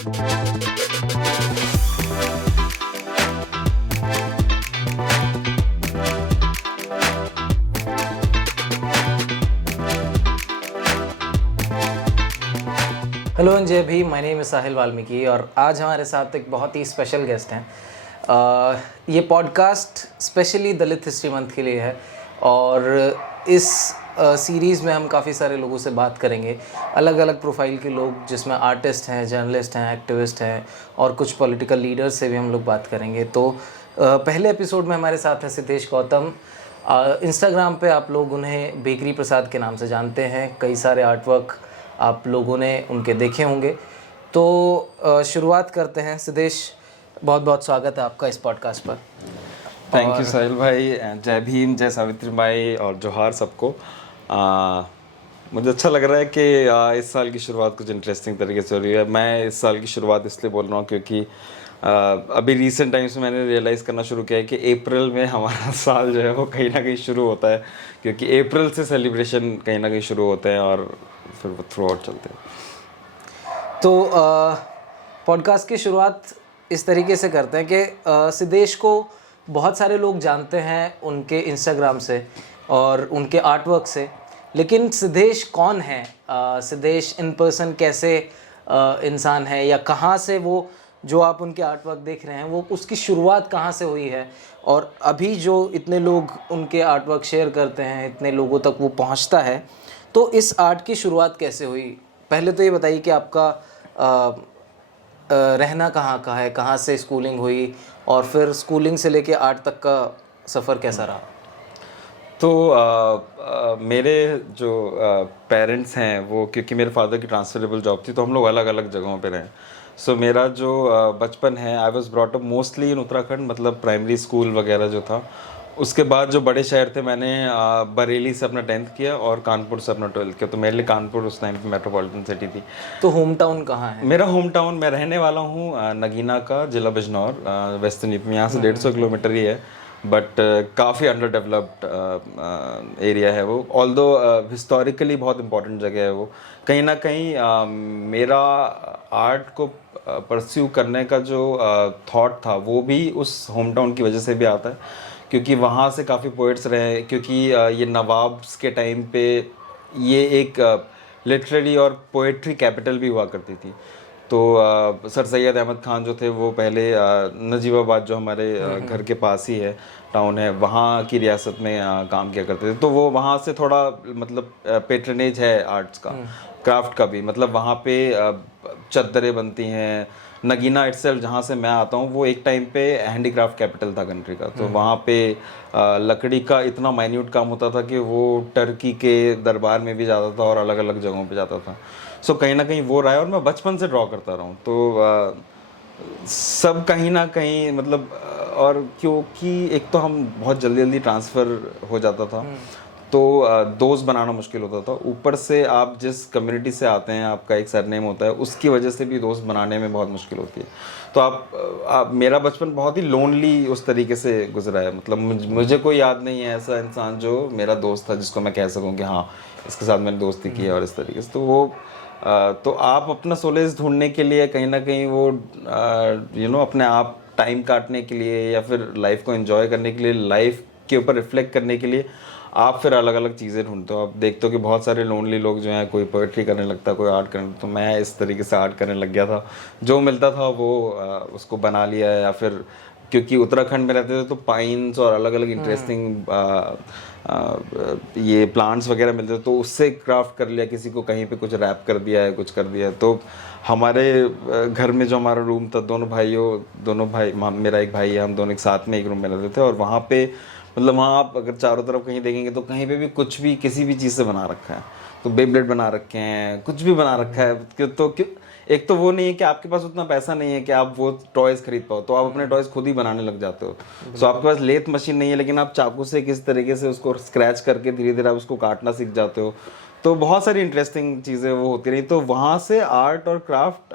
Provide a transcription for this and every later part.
Hello Anjay भी, my name is साहिल वाल्मीकि और आज हमारे साथ एक बहुत ही स्पेशल गेस्ट हैं। ये पॉडकास्ट स्पेशली दलित हिस्ट्री मंथ के लिए है और इस सीरीज़ में हम काफ़ी सारे लोगों से बात करेंगे, अलग अलग प्रोफाइल के लोग, जिसमें आर्टिस्ट हैं, जर्नलिस्ट हैं, एक्टिविस्ट हैं और कुछ पॉलिटिकल लीडर्स से भी हम लोग बात करेंगे। तो पहले एपिसोड में हमारे साथ है सिद्धेश गौतम। इंस्टाग्राम पे आप लोग उन्हें बेकरी प्रसाद के नाम से जानते हैं। कई सारे आर्टवर्क आप लोगों ने उनके देखे होंगे। तो शुरुआत करते हैं। सिद्धेश, बहुत बहुत स्वागत है आपका इस पॉडकास्ट पर। थैंक यू साहिल भाई। जय भीम, जय सावित्री बाई और जोहार सबको। मुझे अच्छा लग रहा है कि इस साल की शुरुआत कुछ इंटरेस्टिंग तरीके से हो रही है। मैं इस साल की शुरुआत इसलिए बोल रहा हूँ क्योंकि अभी रिसेंट टाइम्स में मैंने रियलाइज़ करना शुरू किया है कि अप्रैल में हमारा साल जो है वो कहीं ना कहीं शुरू होता है, क्योंकि अप्रैल से सेलिब्रेशन कहीं ना कहीं शुरू होते हैं और फिर वो थ्रू आउट चलते हैं। तो पॉडकास्ट की शुरुआत इस तरीके से करते हैं कि सिद्धेश को बहुत सारे लोग जानते हैं उनके इंस्टाग्राम से और उनके आर्टवर्क से, लेकिन सिद्धेश कौन है? सिद्धेश इन पर्सन कैसे इंसान है, या कहाँ से वो जो आप उनके आर्टवर्क देख रहे हैं वो उसकी शुरुआत कहाँ से हुई है, और अभी जो इतने लोग उनके आर्टवर्क शेयर करते हैं, इतने लोगों तक वो पहुँचता है, तो इस आर्ट की शुरुआत कैसे हुई? पहले तो ये बताइए कि आपका रहना कहाँ का है, कहाँ से स्कूलिंग हुई, और फिर स्कूलिंग से लेके आर्ट तक का सफ़र कैसा रहा? तो मेरे जो पेरेंट्स हैं वो, क्योंकि मेरे फादर की ट्रांसफरेबल जॉब थी तो हम लोग अलग अलग जगहों पे रहे। सो मेरा जो बचपन है, I was brought up mostly in Uttarakhand, मतलब प्राइमरी स्कूल वगैरह जो था। उसके बाद जो बड़े शहर थे, मैंने बरेली से अपना 10th किया और कानपुर से अपना 12th किया। तो मेरे लिए कानपुर उस टाइम पे मेट्रोपॉलिटन सिटी थी। तो होम टाउन कहाँ है? मेरा होम टाउन, मैं रहने वाला हूँ नगीना का, जिला बिजनौर, वेस्टर्न यूपी में। यहाँ से 150 किलोमीटर ही है, बट काफ़ी अंडर डेवलप्ड एरिया है वो। ऑल्दो हिस्टोरिकली बहुत इंपॉर्टेंट जगह है वो। कहीं ना कहीं मेरा आर्ट को परस्यू करने का जो थॉट था वो भी उस होम टाउन की वजह से भी आता है, क्योंकि वहाँ से काफ़ी पोइट्स रहे। क्योंकि ये नवाब्स के टाइम पे ये एक लिटरेरी और पोएट्री कैपिटल भी हुआ करती थी। तो सर सैयद अहमद खान जो थे वो पहले नजीबाबाद, जो हमारे घर के पास ही है टाउन है, वहाँ की रियासत में काम किया करते थे। तो वो वहाँ से थोड़ा मतलब पेट्रनेज है आर्ट्स का, क्राफ्ट का भी। मतलब वहाँ पे चद्दरें बनती हैं। नगीना इटसेल्फ, जहाँ से मैं आता हूँ, वो एक टाइम पे हैंडीक्राफ्ट कैपिटल था कंट्री का। तो वहाँ पे लकड़ी का इतना माइन्यूट काम होता था कि वो टर्की के दरबार में भी जाता था और अलग अलग जगहों पे जाता था। सो कहीं ना कहीं वो रहा है, और मैं बचपन से ड्रॉ करता रहा हूँ। तो सब कहीं ना कहीं मतलब और क्योंकि एक तो हम बहुत जल्दी जल्दी ट्रांसफ़र हो जाता था, तो दोस्त बनाना मुश्किल होता था। ऊपर से आप जिस कम्युनिटी से आते हैं, आपका एक सरनेम होता है, उसकी वजह से भी दोस्त बनाने में बहुत मुश्किल होती है। तो आप मेरा बचपन बहुत ही लोनली उस तरीके से गुजरा है। मतलब मुझे कोई याद नहीं है ऐसा इंसान जो मेरा दोस्त था जिसको मैं कह सकूं कि हाँ, इसके साथ मैंने दोस्ती की है और इस तरीके से। तो वो तो आप अपना सोलेज ढूंढने के लिए कहीं ना कहीं वो अपने आप टाइम काटने के लिए, या फिर लाइफ को एंजॉय करने के लिए, लाइफ के ऊपर रिफ्लेक्ट करने के लिए आप फिर अलग अलग चीज़ें ढूंढते हो। आप देखते हो कि बहुत सारे लोनली लोग जो हैं, कोई पोएट्री करने लगता है, कोई आर्ट करने। तो मैं इस तरीके से आर्ट करने लग गया था। जो मिलता था वो उसको बना लिया, या फिर क्योंकि उत्तराखंड में रहते थे तो पाइन्स और अलग अलग इंटरेस्टिंग ये प्लांट्स वगैरह मिलते थे, तो उससे क्राफ्ट कर लिया। किसी को कहीं पे कुछ रैप कर दिया है, कुछ कर दिया है। तो हमारे घर में जो हमारा रूम था, दोनों भाई, मेरा एक भाई है, हम दोनों एक साथ में एक रूम में रहते थे। और वहाँ पे मतलब वहाँ आप अगर चारों तरफ कहीं देखेंगे तो कहीं पे भी कुछ भी किसी भी चीज़ से बना रखा है। तो बेब्लेड बना रखे हैं, कुछ भी बना रखा है। तो क्यों, एक तो वो नहीं है कि आपके पास उतना पैसा नहीं है कि आप वो टॉयज़ खरीद पाओ, तो आप अपने टॉयज़ खुद ही बनाने लग जाते हो। सो आपके पास लेथ मशीन नहीं है, लेकिन आप चाकू से किस तरीके से उसको स्क्रैच करके धीरे धीरे आप उसको काटना सीख जाते हो। तो बहुत सारी इंटरेस्टिंग चीज़ें वो होती रही। तो वहाँ से आर्ट और क्राफ्ट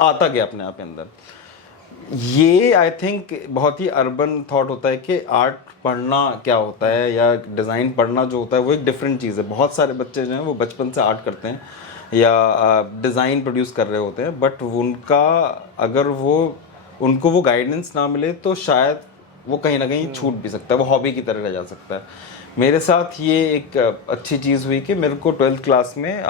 आता गया अपने आप के अंदर। ये आई थिंक बहुत ही अर्बन थॉट होता है कि आर्ट पढ़ना क्या होता है, या डिज़ाइन पढ़ना जो होता है वो एक डिफरेंट चीज़ है। बहुत सारे बच्चे जो हैं वो बचपन से आर्ट करते हैं, या डिज़ाइन प्रोड्यूस कर रहे होते हैं, बट उनका अगर उनको वो गाइडेंस ना मिले तो शायद वो कहीं ना कहीं छूट भी सकता है, वो हॉबी की तरह रह जा सकता है। मेरे साथ ये एक अच्छी चीज़ हुई कि मेरे को 12th क्लास में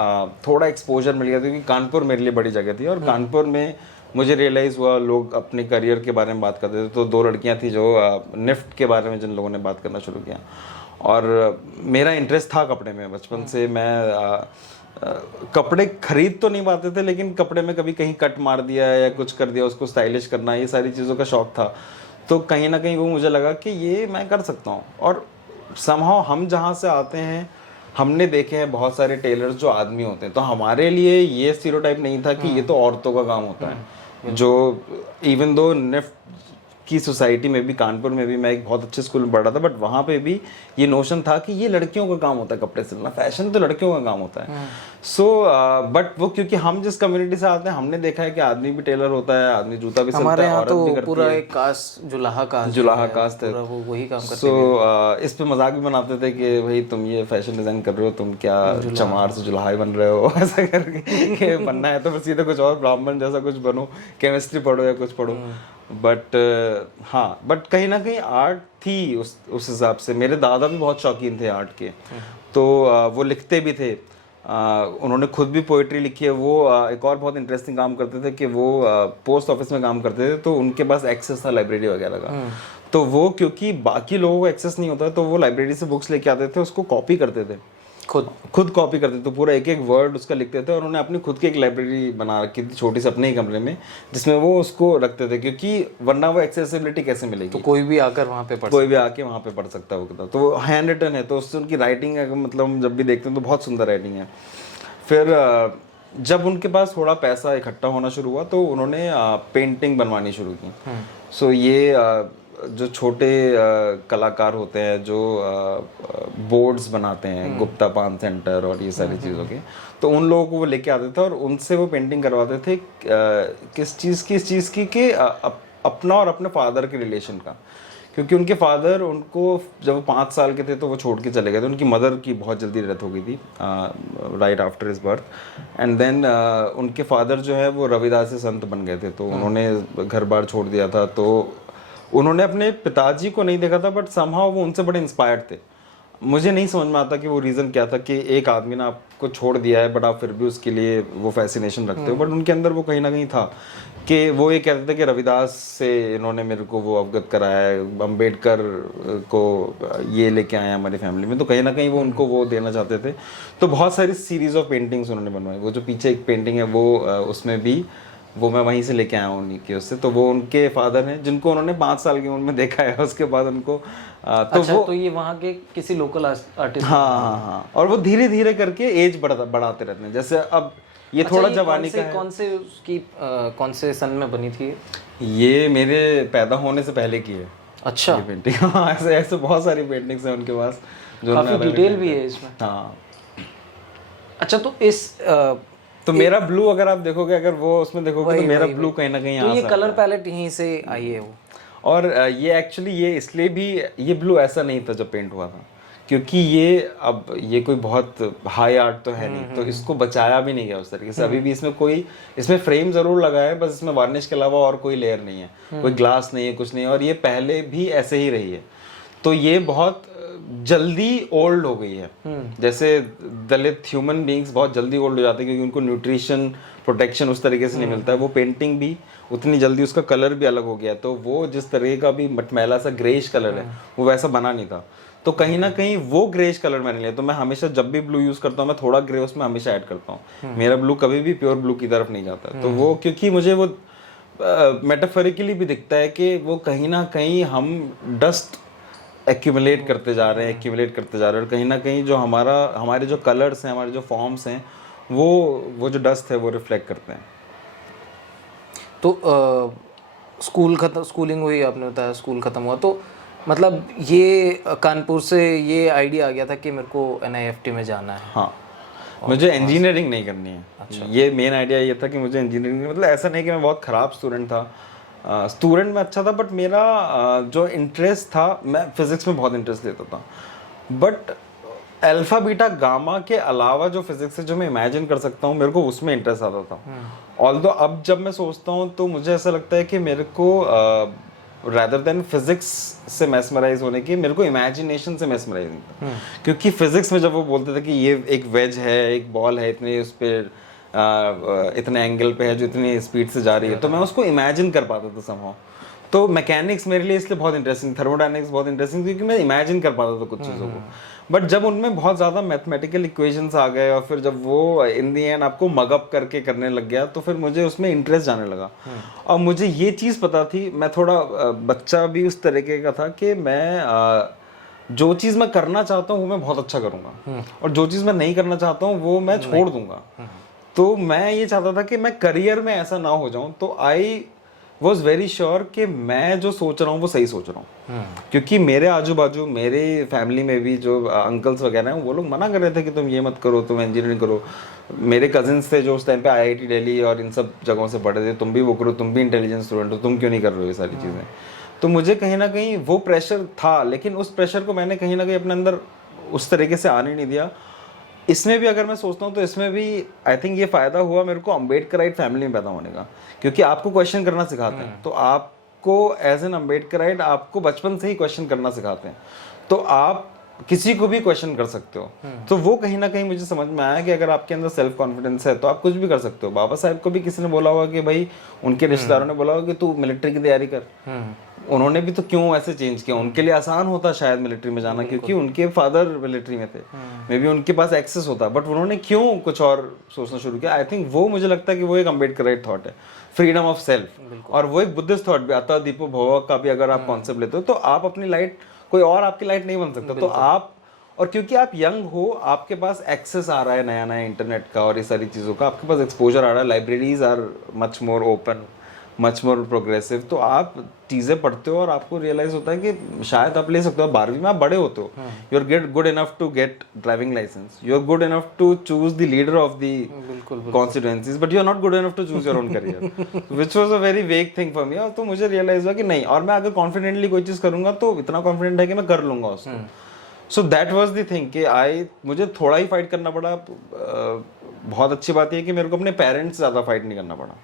थोड़ा एक्सपोजर मिल गया था, क्योंकि कानपुर मेरे लिए बड़ी जगह थी और कानपुर में मुझे रियलाइज़ हुआ लोग अपने करियर के बारे में बात करते थे। तो 2 लड़कियां थी जो निफ्ट के बारे में जिन लोगों ने बात करना शुरू किया, और मेरा इंटरेस्ट था कपड़े में। बचपन से मैं कपड़े खरीद तो नहीं पाते थे, लेकिन कपड़े में कभी कहीं कट मार दिया या कुछ कर दिया, उसको स्टाइलिश करना, ये सारी चीज़ों का शौक था। तो कहीं ना कहीं वो मुझे लगा कि ये मैं कर सकता हूँ। और समहाउ हम जहाँ से आते हैं, हमने देखे हैं बहुत सारे टेलर्स जो आदमी होते हैं, तो हमारे लिए ये स्टीरियोटाइप नहीं था कि ये तो औरतों का काम होता है। जो इवन दो निफ्ट की सोसाइटी में भी, कानपुर में भी, मैं एक बहुत अच्छे स्कूल में पढ़ रहा था, बट वहाँ पे भी ये नोशन था कि ये लड़कियों का काम होता है कपड़े सिलना, फैशन तो लड़कियों का काम होता है। सो बट वो क्योंकि हम जिस कम्युनिटी से आते हैं, हमने देखा है कि आदमी भी टेलर होता है, आदमी जूता भी सिलता है, औरत भी करती पूरा है। एक कास्ट जुलाहा कास्ट है, वो वही काम करते सो इस पे मजाक भी बनाते थे कि भाई तुम ये फैशन डिजाइन कर रहे हो, तुम क्या चमार से जुलाहा ही बन रहे हो ऐसा करके कि बनना है तो फिर सीधे कुछ और ब्राह्मण जैसा कुछ बनो, केमिस्ट्री पढ़ो या कुछ पढ़ो। बट हाँ, बट कहीं ना कहीं आर्ट थी उस हिसाब से। मेरे दादा भी बहुत शौकीन थे आर्ट के, तो वो लिखते भी थे। उन्होंने खुद भी पोइट्री लिखी है। वो एक और बहुत इंटरेस्टिंग काम करते थे कि वो पोस्ट ऑफिस में काम करते थे, तो उनके पास एक्सेस था लाइब्रेरी वगैरह का। तो वो क्योंकि बाकी लोगों को एक्सेस नहीं होता, तो वो लाइब्रेरी से बुक्स लेके आते थे, उसको कॉपी करते थे, खुद कॉपी करते थे, तो पूरा एक एक वर्ड उसका लिखते थे। और उन्होंने अपनी खुद की एक लाइब्रेरी बना रखी थी छोटी सी अपने ही कमरे में, जिसमें वो उसको रखते थे, क्योंकि वरना वो एक्सेसिबिलिटी कैसे मिलेगी, तो कोई भी आकर वहाँ पे कोई भी आके वहाँ पे पढ़ सकता है वो किताब। तो वो हैंड रिटन है, तो उससे उनकी राइटिंग है, मतलब हम जब भी देखते हैं तो बहुत सुंदर राइटिंग है। फिर जब उनके पास थोड़ा पैसा इकट्ठा होना शुरू हुआ, तो उन्होंने पेंटिंग बनवानी शुरू की। सो ये जो छोटे कलाकार होते हैं जो बोर्ड्स बनाते हैं, गुप्ता पान सेंटर और ये सारी चीज़ों के, तो उन लोगों को वो लेके आते थे और उनसे वो पेंटिंग करवाते थे। किस चीज़ की कि अपना और अपने फादर के रिलेशन का, क्योंकि उनके फादर उनको जब वो 5 साल के थे तो वो छोड़ के चले गए थे। उनकी मदर की बहुत जल्दी डेथ हो गई थी right after his birth, and then उनके फादर जो है वो रविदासी संत बन गए थे, तो उन्होंने घर बार छोड़ दिया था। तो उन्होंने अपने पिताजी को नहीं देखा था, बट समहाउ वो उनसे बड़े इंस्पायर्ड थे। मुझे नहीं समझ में आता कि वो रीज़न क्या था कि एक आदमी ने आपको छोड़ दिया है, बट आप फिर भी उसके लिए वो फैसिनेशन रखते हो। बट उनके अंदर वो कहीं ना कहीं था कि वो ये कहते थे कि रविदास से इन्होंने मेरे को वो अवगत कराया है, अम्बेडकर को ये लेके आए हमारी फैमिली में, तो कहीं ना कहीं वो उनको वो देना चाहते थे। तो बहुत सारी सीरीज़ ऑफ पेंटिंग्स उन्होंने बनवाई। वो जो पीछे एक पेंटिंग है वो उसमें भी वो मैं वहीं से लेके आया हूँ उन्हीं के उससे। तो वो उनके फादर हैं जिनको उन्होंने 5 साल की उम्र में देखा है, उसके बाद उनको तो अच्छा, वो तो ये वहाँ के किसी लोकल आर्टिस्ट? हाँ, और वो धीरे धीरे करके एज बढ़ाते रहते हैं। जैसे अब ये थोड़ा जवानी का है। कौन से सन में बनी थी ये मेरे पैदा होने से पहले की है। अच्छा, ये पेंटिंग हाँ, ऐसे बहुत सारी पेंटिंग्स हैं उनके पास जो काफी डिटेल भी है इसमें। हाँ, अच्छा, तो मेरा ब्लू अगर आप देखोगे, अगर वो उसमें देखोगे तो मेरा ब्लू कहीं ना कहीं तो ये कलर पैलेट यहीं से आई है वो। और ये एक्चुअली ये इसलिए भी ये ब्लू ऐसा नहीं था जब पेंट हुआ था, क्योंकि ये कोई बहुत हाई आर्ट तो है नहीं, तो इसको बचाया भी नहीं गया उस तरीके से। अभी भी इसमें फ्रेम जरूर लगा है, बस इसमें वार्निश के अलावा और कोई लेयर नहीं है, कोई ग्लास नहीं है, कुछ नहीं है। और ये पहले भी ऐसे ही रही है, तो ये बहुत जल्दी ओल्ड हो गई है। जैसे दलित ह्यूमन बींग्स बहुत जल्दी ओल्ड हो जाते हैं, क्योंकि उनको न्यूट्रिशन प्रोटेक्शन उस तरीके से नहीं मिलता है। वो पेंटिंग भी उतनी जल्दी, उसका कलर भी अलग हो गया, तो वो जिस तरह का भी मटमैला सा ग्रेइश कलर है वो वैसा बना नहीं था। तो कहीं ना कहीं वो ग्रेइश कलर मैंने लिया। तो मैं हमेशा जब भी ब्लू यूज करता हूँ, मैं थोड़ा ग्रे उसमें हमेशा ऐड करता हूँ। मेरा ब्लू कभी भी प्योर ब्लू की तरफ नहीं जाता। तो वो क्योंकि मुझे वो मेटाफोरिकली भी दिखता है कि वो कहीं ना कहीं हम डस्ट एक्यूमुलेट करते जा रहे हैं, और कहीं ना कहीं जो हमारे जो कलर्स हैं, हमारे जो फॉर्म्स हैं, वो जो डस्ट है वो रिफ्लेक्ट करते हैं। तो स्कूलिंग हुई, आपने बताया स्कूल ख़त्म हुआ, तो मतलब ये कानपुर से ये आइडिया आ गया था कि मेरे को NIFT में जाना है। हाँ, मुझे इंजीनियरिंग नहीं करनी है। अच्छा। ये मेन आइडिया ये था कि मुझे इंजीनियरिंग, मतलब ऐसा नहीं कि मैं बहुत ख़राब स्टूडेंट था, स्टूडेंट में अच्छा था, बट मेरा जो इंटरेस्ट था, मैं फिज़िक्स में बहुत इंटरेस्ट लेता था। बट अल्फा बीटा गामा के अलावा जो फिजिक्स है जो मैं इमेजिन कर सकता हूँ, मेरे को उसमें इंटरेस्ट आता था। ऑल्दो अब जब मैं सोचता हूँ तो मुझे ऐसा लगता है कि मेरे को rather than फिजिक्स से मेस्मराइज होने की, मेरे को इमेजिनेशन से मेस्मराइज था। क्योंकि फिजिक्स में जब वो बोलते थे कि ये एक वेज है, एक बॉल है, इतने उस पर इतने एंगल पे है जो इतनी स्पीड से जा रही है, तो मैं उसको इमेजिन कर पाता था समहाउ। तो मैकेनिक्स मेरे लिए इसलिए बहुत इंटरेस्टिंग, थर्मोडायनेमिक्स बहुत इंटरेस्टिंग, क्योंकि मैं इमेजिन कर पाता था कुछ चीज़ों को। बट जब उनमें बहुत ज़्यादा मैथमेटिकल इक्वेशंस आ गए और फिर जब वो इन दी एंड आपको मगअप करके करने लग गया, तो फिर मुझे उसमें इंटरेस्ट जाने लगा। और मुझे ये चीज़ पता थी, मैं थोड़ा बच्चा भी उस तरीके का था कि मैं जो चीज़ मैं करना चाहता हूँ वो मैं बहुत अच्छा करूँगा, और जो चीज़ मैं नहीं करना चाहता हूँ वो मैं छोड़ दूंगा। तो मैं ये चाहता था कि मैं करियर में ऐसा ना हो जाऊं, तो आई वॉज वेरी श्योर कि मैं जो सोच रहा हूँ वो सही सोच रहा हूँ। क्योंकि मेरे आजू बाजू, मेरे फैमिली में भी जो अंकल्स वगैरह हैं, वो लोग मना कर रहे थे कि तुम ये मत करो, तुम इंजीनियरिंग करो। मेरे कजिन्स थे जो उस टाइम पे IIT दिल्ली और इन सब जगहों से पढ़े थे, तुम भी वो करो, तुम भी इंटेलिजेंस स्टूडेंट हो, तुम क्यों नहीं कर रहे हो ये सारी चीज़ें। तो मुझे कहीं ना कहीं वो प्रेशर था, लेकिन उस प्रेशर को मैंने कहीं ना कहीं अपने अंदर उस तरीके से आने नहीं दिया। इसमें भी अगर मैं सोचता हूँ तो इसमें भी आई थिंक ये फ़ायदा हुआ मेरे को अम्बेडकराइट फैमिली में पैदा होने का, क्योंकि आपको क्वेश्चन करना सिखाते हैं। तो आपको एज एन अम्बेडकराइट आपको बचपन से ही क्वेश्चन करना सिखाते हैं, तो आप किसी को भी क्वेश्चन कर सकते हो। तो वो कहीं ना कहीं मुझे समझ में आया कि अगर आपके अंदर सेल्फ कॉन्फिडेंस है तो आप कुछ भी कर सकते हो। बाबा साहब को भी किसी ने बोला होगा कि भाई, उनके रिश्तेदारों ने बोला होगा कि तू मिलिट्री की तैयारी कर, उन्होंने भी तो क्यों ऐसे चेंज किया। उनके लिए आसान होता शायद मिलिट्री में जाना, क्योंकि उनके फादर मिलिट्री में थे, मे बी उनके पास एक्सेस होता, बट उन्होंने क्यों कुछ और सोचना शुरू किया। आई थिंक वो मुझे लगता है कि वो एक अम्बेडकराइट थॉट है, फ्रीडम ऑफ सेल्फ, और वो एक बुद्धिस्ट थॉट भी। अतः दीपो भव का भी अगर आप कॉन्सेप्ट लेते हो तो आप अपनी लाइट, कोई और आपकी लाइट नहीं बन सकता। तो आप, और क्योंकि आप यंग हो, आपके पास एक्सेस आ रहा है नया नया इंटरनेट का और ये सारी चीज़ों का, आपके पास एक्सपोजर आ रहा है, libraries are much more open, much more progressive, तो आप चीज़ें पढ़ते हो और आपको रियलाइज होता है कि शायद आप ले सकते हो। 12वीं में आप बड़े होते हो, you are get good enough to get driving licence, you are good enough to choose the leader of the constituencies, but you are not good enough to choose your own career, which was a very vague thing for me. और तो मुझे realise हुआ कि नहीं, और मैं अगर confidently कोई चीज़ करूंगा तो इतना कॉन्फिडेंट है कि मैं कर लूंगा उसको। So that was the thing कि मुझे थोड़ा ही फाइट करना पड़ा। बहुत अच्छी बात यह है कि मेरे को अपने पेरेंट्स ज़्यादा फाइट नहीं करना पड़ा।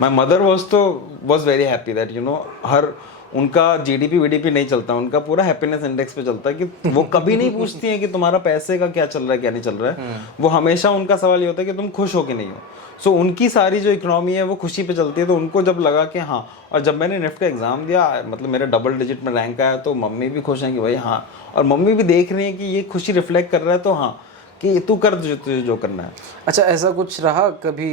My mother was very happy that you know her, उनका GDP VDP नहीं चलता, उनका पूरा हैप्पीनेस इंडेक्स पे चलता है, कि वो कभी नहीं पूछती हैं कि तुम्हारा पैसे का क्या चल रहा है क्या नहीं चल रहा है। वो हमेशा उनका सवाल ये होता है कि तुम खुश हो कि नहीं हो। सो उनकी सारी जो इकोनॉमी है वो खुशी पे चलती है। तो उनको जब लगा कि हाँ, और जब मैंने निफ्ट का एग्जाम दिया, मतलब मेरे डबल डिजिट में रैंक आया, तो मम्मी भी खुश हैं कि भाई हाँ, और मम्मी भी देख रही हैं कि ये खुशी रिफ्लेक्ट कर रहा है, तो हाँ कि तू कर तुझे जो करना है। अच्छा, ऐसा कुछ रहा कभी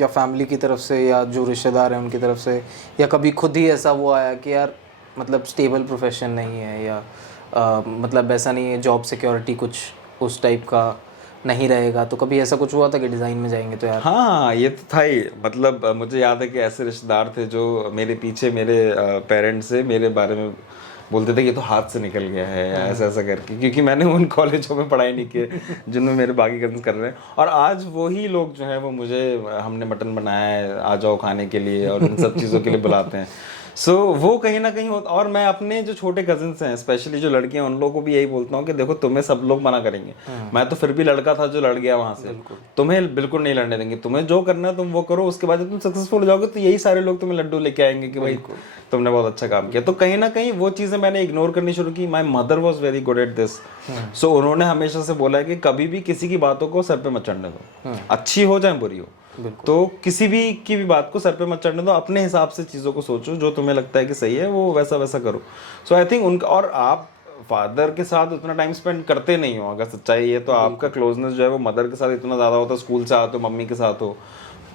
या फैमिली की तरफ से या जो रिश्तेदार हैं उनकी तरफ से, या कभी खुद ही ऐसा वो आया कि यार मतलब स्टेबल प्रोफेशन नहीं है, या मतलब ऐसा नहीं है, जॉब सिक्योरिटी कुछ उस टाइप का नहीं रहेगा, तो कभी ऐसा कुछ हुआ था कि डिज़ाइन में जाएंगे तो यार? हाँ, ये तो था ही। मतलब मुझे याद है कि ऐसे रिश्तेदार थे जो मेरे पीछे, मेरे पेरेंट्स से मेरे बारे में बोलते थे कि ये तो हाथ से निकल गया है, या ऐसा ऐसा करके, क्योंकि मैंने उन कॉलेजों में पढ़ाई नहीं की जिनमें मेरे बाकी कजन कर रहे हैं। और आज वही लोग जो है वो मुझे, हमने मटन बनाया है, आ जाओ खाने के लिए, और इन सब चीज़ों के लिए बुलाते हैं। सो वो कहीं ना कहीं होता। और मैं अपने जो छोटे कजिन्स हैं, स्पेशली जो लड़कियां, उन लोगों को भी यही बोलता हूँ कि देखो, तुम्हें सब लोग मना करेंगे, मैं तो फिर भी लड़का था जो लड़ गया वहां से, तुम्हें बिल्कुल नहीं लड़ने देंगे, तुम्हें जो करना है तुम वो करो, उसके बाद जब तुम सक्सेसफुल हो जाओगे तो यही सारे लोग तुम्हें लड्डू लेके आएंगे कि भाई तुमने बहुत अच्छा काम किया। तो कहीं ना कहीं वो चीज़ें मैंने इग्नोर करनी शुरू की। My mother was very good at this. So उन्होंने हमेशा से बोला है कि कभी भी किसी की बातों को सर पे मत चढ़ने दो, अच्छी हो चाहे बुरी हो, तो किसी भी की भी बात को सर पे मत चढ़ने दो, अपने हिसाब से चीज़ों को सोचो, जो तुम्हें लगता है कि सही है वो वैसा वैसा करो। सो आई थिंक उनका, और आप फादर के साथ उतना टाइम स्पेंड करते नहीं हो, अगर सच्चाई है तो आपका क्लोजनेस जो है वो मदर के साथ इतना ज़्यादा होता है। स्कूल से आते हो मम्मी के साथ हो,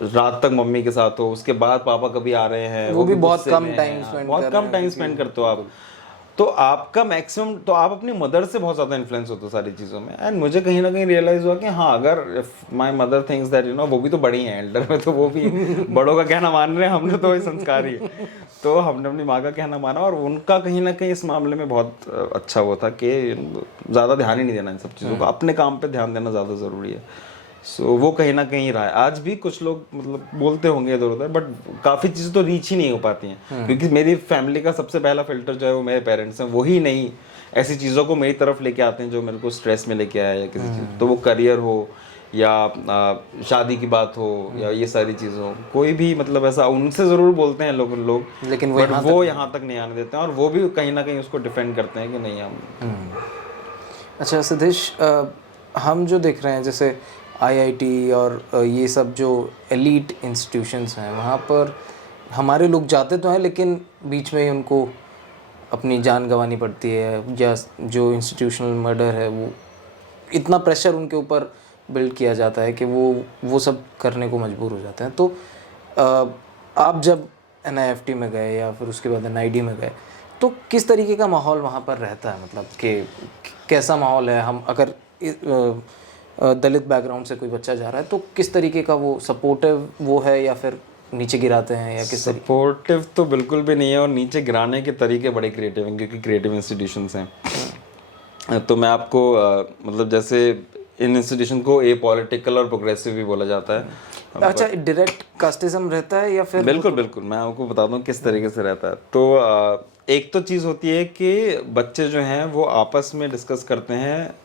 रात तक मम्मी के साथ हो, उसके बाद पापा कभी आ रहे हैं, वो भी बहुत कम टाइम स्पेंड करते हो आप। तो आपका मैक्सिमम, तो आप अपनी मदर से बहुत ज़्यादा इन्फ्लुएंस होते हो सारी चीज़ों में। एंड मुझे कहीं ना कहीं रियलाइज़ हुआ कि हाँ, अगर if my mother thinks that you no, वो भी तो बड़ी हैं एल्डर में, तो वो भी बड़ों का कहना मान रहे हैं, हमने तो वही संस्कारी है, तो हमने अपनी माँ का कहना माना। और उनका कहीं ना कहीं इस मामले में बहुत अच्छा वो था कि ज़्यादा ध्यान ही नहीं देना इन सब चीज़ों को, अपने काम पर ध्यान देना ज़्यादा ज़रूरी है। सो वो कहीं ना कहीं रहा है। आज भी कुछ लोग मतलब बोलते होंगे इधर उधर, बट काफ़ी चीज़ें तो रीच ही नहीं हो पाती हैं, क्योंकि मेरी फैमिली का सबसे पहला फिल्टर जो है वो मेरे पेरेंट्स हैं। वही नहीं ऐसी चीज़ों को मेरी तरफ लेके आते हैं जो मेरे को स्ट्रेस में लेके आया या किसी चीज़, तो वो करियर हो या शादी की बात हो या ये सारी चीज़ें हो, कोई भी मतलब ऐसा उनसे ज़रूर बोलते हैं लोग, लेकिन वो यहाँ तक नहीं आने देते हैं, और वो भी कहीं ना कहीं उसको डिफेंड करते हैं कि नहीं हम। अच्छा सिद्धेश, हम जो देख रहे हैं जैसे आईआईटी और ये सब जो एलीट इंस्टीट्यूशंस हैं, वहाँ पर हमारे लोग जाते तो हैं लेकिन बीच में ही उनको अपनी जान गंवानी पड़ती है, या जो इंस्टीट्यूशनल मर्डर है वो इतना प्रेशर उनके ऊपर बिल्ड किया जाता है कि वो सब करने को मजबूर हो जाते हैं। तो आप जब NIFT में गए या फिर उसके बाद NID में गए, तो किस तरीके का माहौल वहाँ पर रहता है, मतलब कि कैसा माहौल है? हम अगर दलित बैकग्राउंड से कोई बच्चा जा रहा है तो किस तरीके का वो सपोर्टिव वो है, या फिर नीचे गिराते हैं, या किस तरीके? सपोर्टिव तो बिल्कुल भी नहीं है, और नीचे गिराने के तरीके बड़े क्रिएटिव हैं, क्योंकि क्रिएटिव इंस्टीट्यूशंस हैं। तो मैं आपको मतलब जैसे इन इंस्टीट्यूशन को पॉलिटिकल और प्रोग्रेसिव भी बोला जाता है। अच्छा, डायरेक्ट कास्टिज्म रहता है या फिर? बिल्कुल बिल्कुल, मैं आपको बताता हूँ किस तरीके से रहता है। तो एक तो चीज़ होती है कि बच्चे जो हैं वो आपस में डिस्कस करते हैं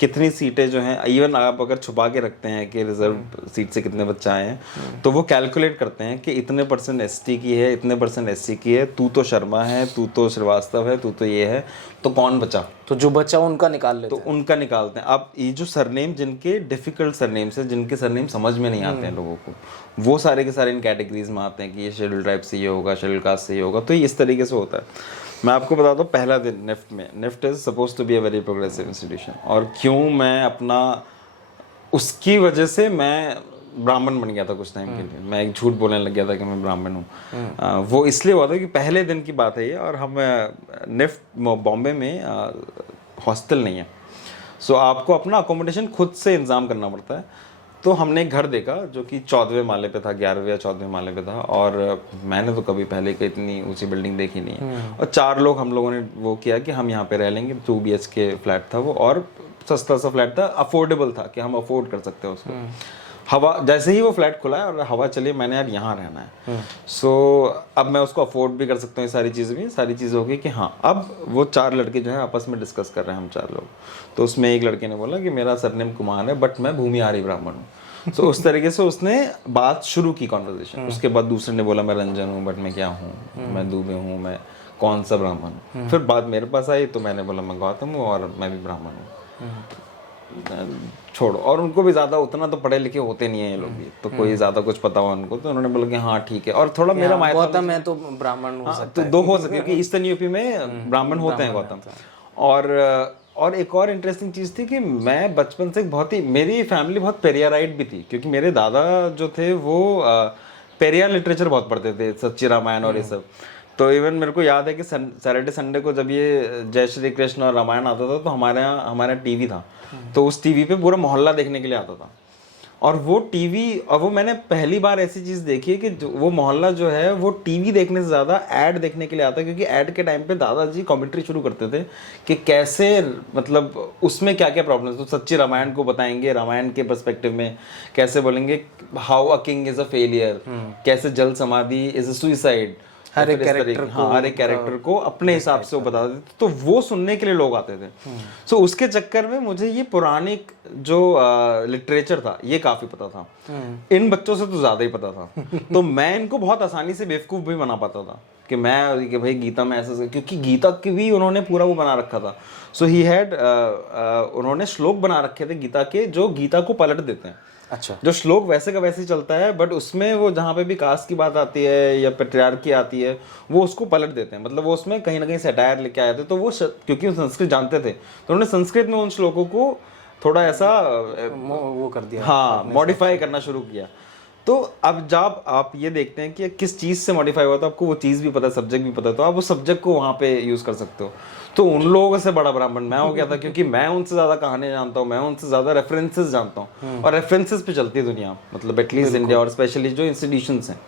कितनी सीटें जो हैं, इवन आप अगर छुपा के रखते हैं कि रिजर्व सीट से कितने बच्चे आए हैं, तो वो कैलकुलेट करते हैं कि इतने % ST की है, इतने % SC की है, तू तो शर्मा है, तू तो श्रीवास्तव है, तू तो ये है, तो कौन बचा? तो जो बचा उनका निकाल लेते हैं, तो उनका निकालते हैं। अब ये जो सरनेम जिनके डिफिकल्ट सरनेम्स है, जिनके सरनेम समझ में नहीं आते हैं लोगों को, वो सारे के सारे इन कैटेगरीज में आते हैं कि ये शेड्यूल ट्राइब से ये होगा, शेड्यूल कास्ट से ये होगा। तो ये इस तरीके से होता है। मैं आपको बताता हूँ पहला दिन NIFT is suppose to be a very progressive institution, और क्यों मैं अपना उसकी वजह से मैं ब्राह्मण बन गया था कुछ टाइम के लिए। मैं एक झूठ बोलने लग गया था कि मैं ब्राह्मण हूँ। वो इसलिए हुआ था कि पहले दिन की बात है ये, और हम निफ्ट बॉम्बे में हॉस्टल नहीं है, सो आपको अपना अकोमोडेशन खुद से इंतज़ाम करना पड़ता है। तो हमने एक घर देखा जो कि 14वें माले पे था, 11वें या 14वें माले पे था, और मैंने तो कभी पहले की इतनी ऊंची बिल्डिंग देखी नहीं है। और 4 लोग हम लोगों ने वो किया कि हम यहाँ पे रह लेंगे। 2 BHK फ्लैट था वो, और सस्ता सा फ्लैट था, अफोर्डेबल था कि हम अफोर्ड कर सकते हैं उसको। हवा जैसे ही वो फ्लैट खुला है और हवा चली, मैंने यार यहाँ रहना है। सो अब मैं उसको अफोर्ड भी कर सकता हूँ, ये सारी चीज़ें भी, सारी चीज़ें हो गई कि हाँ अब वो 4 लड़के जो है आपस में डिस्कस कर रहे हैं, हम 4 लोग। तो उसमें एक लड़के ने बोला कि मेरा सरनेम कुमार है, बट मैं भूमिहारी ब्राह्मण हूँ। तो उस तरीके से उसने बात शुरू की, कॉन्वर्जेशन। उसके बाद दूसरे ने बोला मैं रंजन हूँ, बट मैं क्या हूँ, मैं दुबे हूँ, मैं कौन सा ब्राह्मण हूँ। फिर बात मेरे पास आई तो मैंने बोला मैं गौतम हूँ और मैं भी ब्राह्मण हूँ। छोड़ो, और उनको भी ज़्यादा उतना तो पढ़े लिखे होते नहीं है ये लोग भी, तो कोई ज़्यादा कुछ पता हुआ उनको, तो उन्होंने बोला कि हाँ ठीक है। और थोड़ा मेरा मायका गौतम है तो ब्राह्मण हो सकता है, तो 2 हो सके, क्योंकि ईस्टर्न यूपी में ब्राह्मण होते हैं गौतम। और एक और इंटरेस्टिंग चीज़ थी कि मैं बचपन से बहुत ही, मेरी फैमिली बहुत पेरियाराइट भी थी, क्योंकि मेरे दादा जो थे वो पेरियार लिटरेचर बहुत पढ़ते थे, सच्ची रामायण और ये सब। तो इवन मेरे को याद है कि सैटरडे संडे को जब ये जय श्री कृष्ण और रामायण आता था, तो हमारा टीवी था, तो उस टीवी पे पूरा मोहल्ला देखने के लिए आता था। और वो टीवी, और वो मैंने पहली बार ऐसी चीज़ देखी है कि वो मोहल्ला जो है वो टीवी देखने से ज़्यादा ऐड देखने के लिए आता है, क्योंकि ऐड के टाइम पे दादाजी कमेंट्री शुरू करते थे कि कैसे मतलब उसमें क्या क्या प्रॉब्लम, तो सच्ची रामायण को बताएंगे, रामायण के पर्सपेक्टिव में कैसे बोलेंगे how a king is a failure, कैसे जल समाधि इज अ सुइसाइड, हर एक कैरेक्टर को अपने हिसाब से वो बता देते, तो वो सुनने के लिए लोग आते थे। सो उसके चक्कर में मुझे ये पौराणिक जो लिटरेचर था ये काफी पता था, इन बच्चों से तो ज्यादा ही पता था। तो मैं इनको बहुत आसानी से बेवकूफ भी बना पाता था कि मैं कि भाई गीता में ऐसा, क्योंकि गीता की भी उन्होंने पूरा वो बना रखा था। सो ही हैड उन्होंने श्लोक बना रखे थे गीता के, जो गीता को पलट देते हैं। अच्छा, जो श्लोक वैसे का वैसे ही चलता है, बट उसमें वो जहाँ पे भी कास्ट की बात आती है या पेट्रियार्की आती है, वो उसको पलट देते हैं। मतलब वो उसमें कहीं ना कहीं सैटायर लेके आए थे। तो वो क्योंकि वो संस्कृत जानते थे, तो उन्होंने संस्कृत में उन श्लोकों को थोड़ा ऐसा वो कर दिया, हाँ, मॉडिफाई करना शुरू किया। तो अब जब आप ये देखते हैं कि किस चीज़ से मॉडिफाई हुआ, तो आपको वो चीज़ भी पता है, सब्जेक्ट भी पता है, तो आप उस सब्जेक्ट को वहाँ पे यूज़ कर सकते हो। तो उन लोगों से बड़ा ब्राह्मण मैं हो गया था, क्योंकि मैं उनसे ज़्यादा कहानियाँ जानता हूँ, मैं उनसे ज़्यादा रेफरेंसेस जानता हूँ, और रेफरेंसेस पे चलती है दुनिया, मतलब एटलीस्ट इंडिया, और स्पेशली जो इंस्टीट्यूशंस हैं।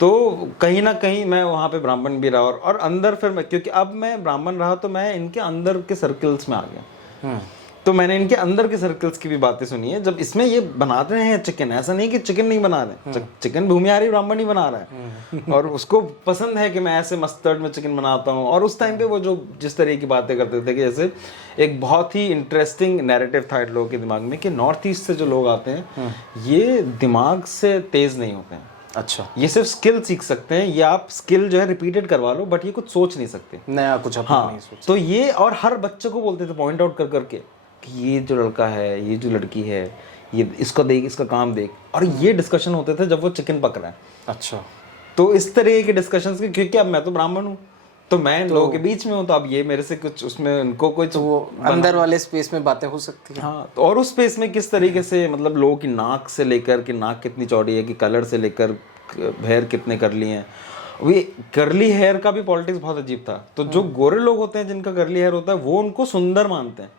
तो कहीं ना कहीं मैं वहाँ पे ब्राह्मण भी रहा, और अंदर फिर मैं, क्योंकि अब मैं ब्राह्मण रहा तो मैं इनके अंदर के सर्कल्स में आ गया। तो मैंने इनके अंदर के सर्कल्स की भी बातें सुनी है। जब इसमें ये बनाते हैं चिकन, ऐसा नहीं कि चिकन नहीं बना रहे, चिकन भूमिहारी ब्राह्मण ही बना रहा है और उसको पसंद है कि मैं ऐसे मस्टर्ड में चिकन बनाता हूँ। और उस टाइम पे वो जो जिस तरह की बातें करते थे कि जैसे एक बहुत ही इंटरेस्टिंग नैरेटिव था इन लोगों के दिमाग में कि नॉर्थ ईस्ट से जो लोग आते हैं ये दिमाग से तेज नहीं होते हैं। अच्छा, ये सिर्फ स्किल सीख सकते हैं, ये आप स्किल जो है रिपीटेड करवा लो, बट ये कुछ सोच नहीं सकते, नया कुछ अपना नहीं सोच। तो ये और हर बच्चे को बोलते थे पॉइंट आउट कर करके कि ये जो लड़का है, ये जो लड़की है, ये इसको देख, इसका काम देख। और ये डिस्कशन होते थे जब वो चिकन पक रहा है। अच्छा, तो इस तरह के डिस्कशंस के, क्योंकि अब मैं तो ब्राह्मण हूँ तो मैं इन लोगों के बीच में हूँ, तो अब ये मेरे से कुछ उसमें उनको कुछ वो अंदर वाले स्पेस में बातें हो सकती है। हाँ, तो और उस स्पेस में किस तरीके से मतलब लोगों की नाक से लेकर कि नाक कितनी चौड़ी है, कि कलर से लेकर हेयर कितने करली हैं। ये करली हेयर का भी पॉलिटिक्स बहुत अजीब था। तो जो गोरे लोग होते हैं जिनका करली हेयर होता है वो उनको सुंदर मानते हैं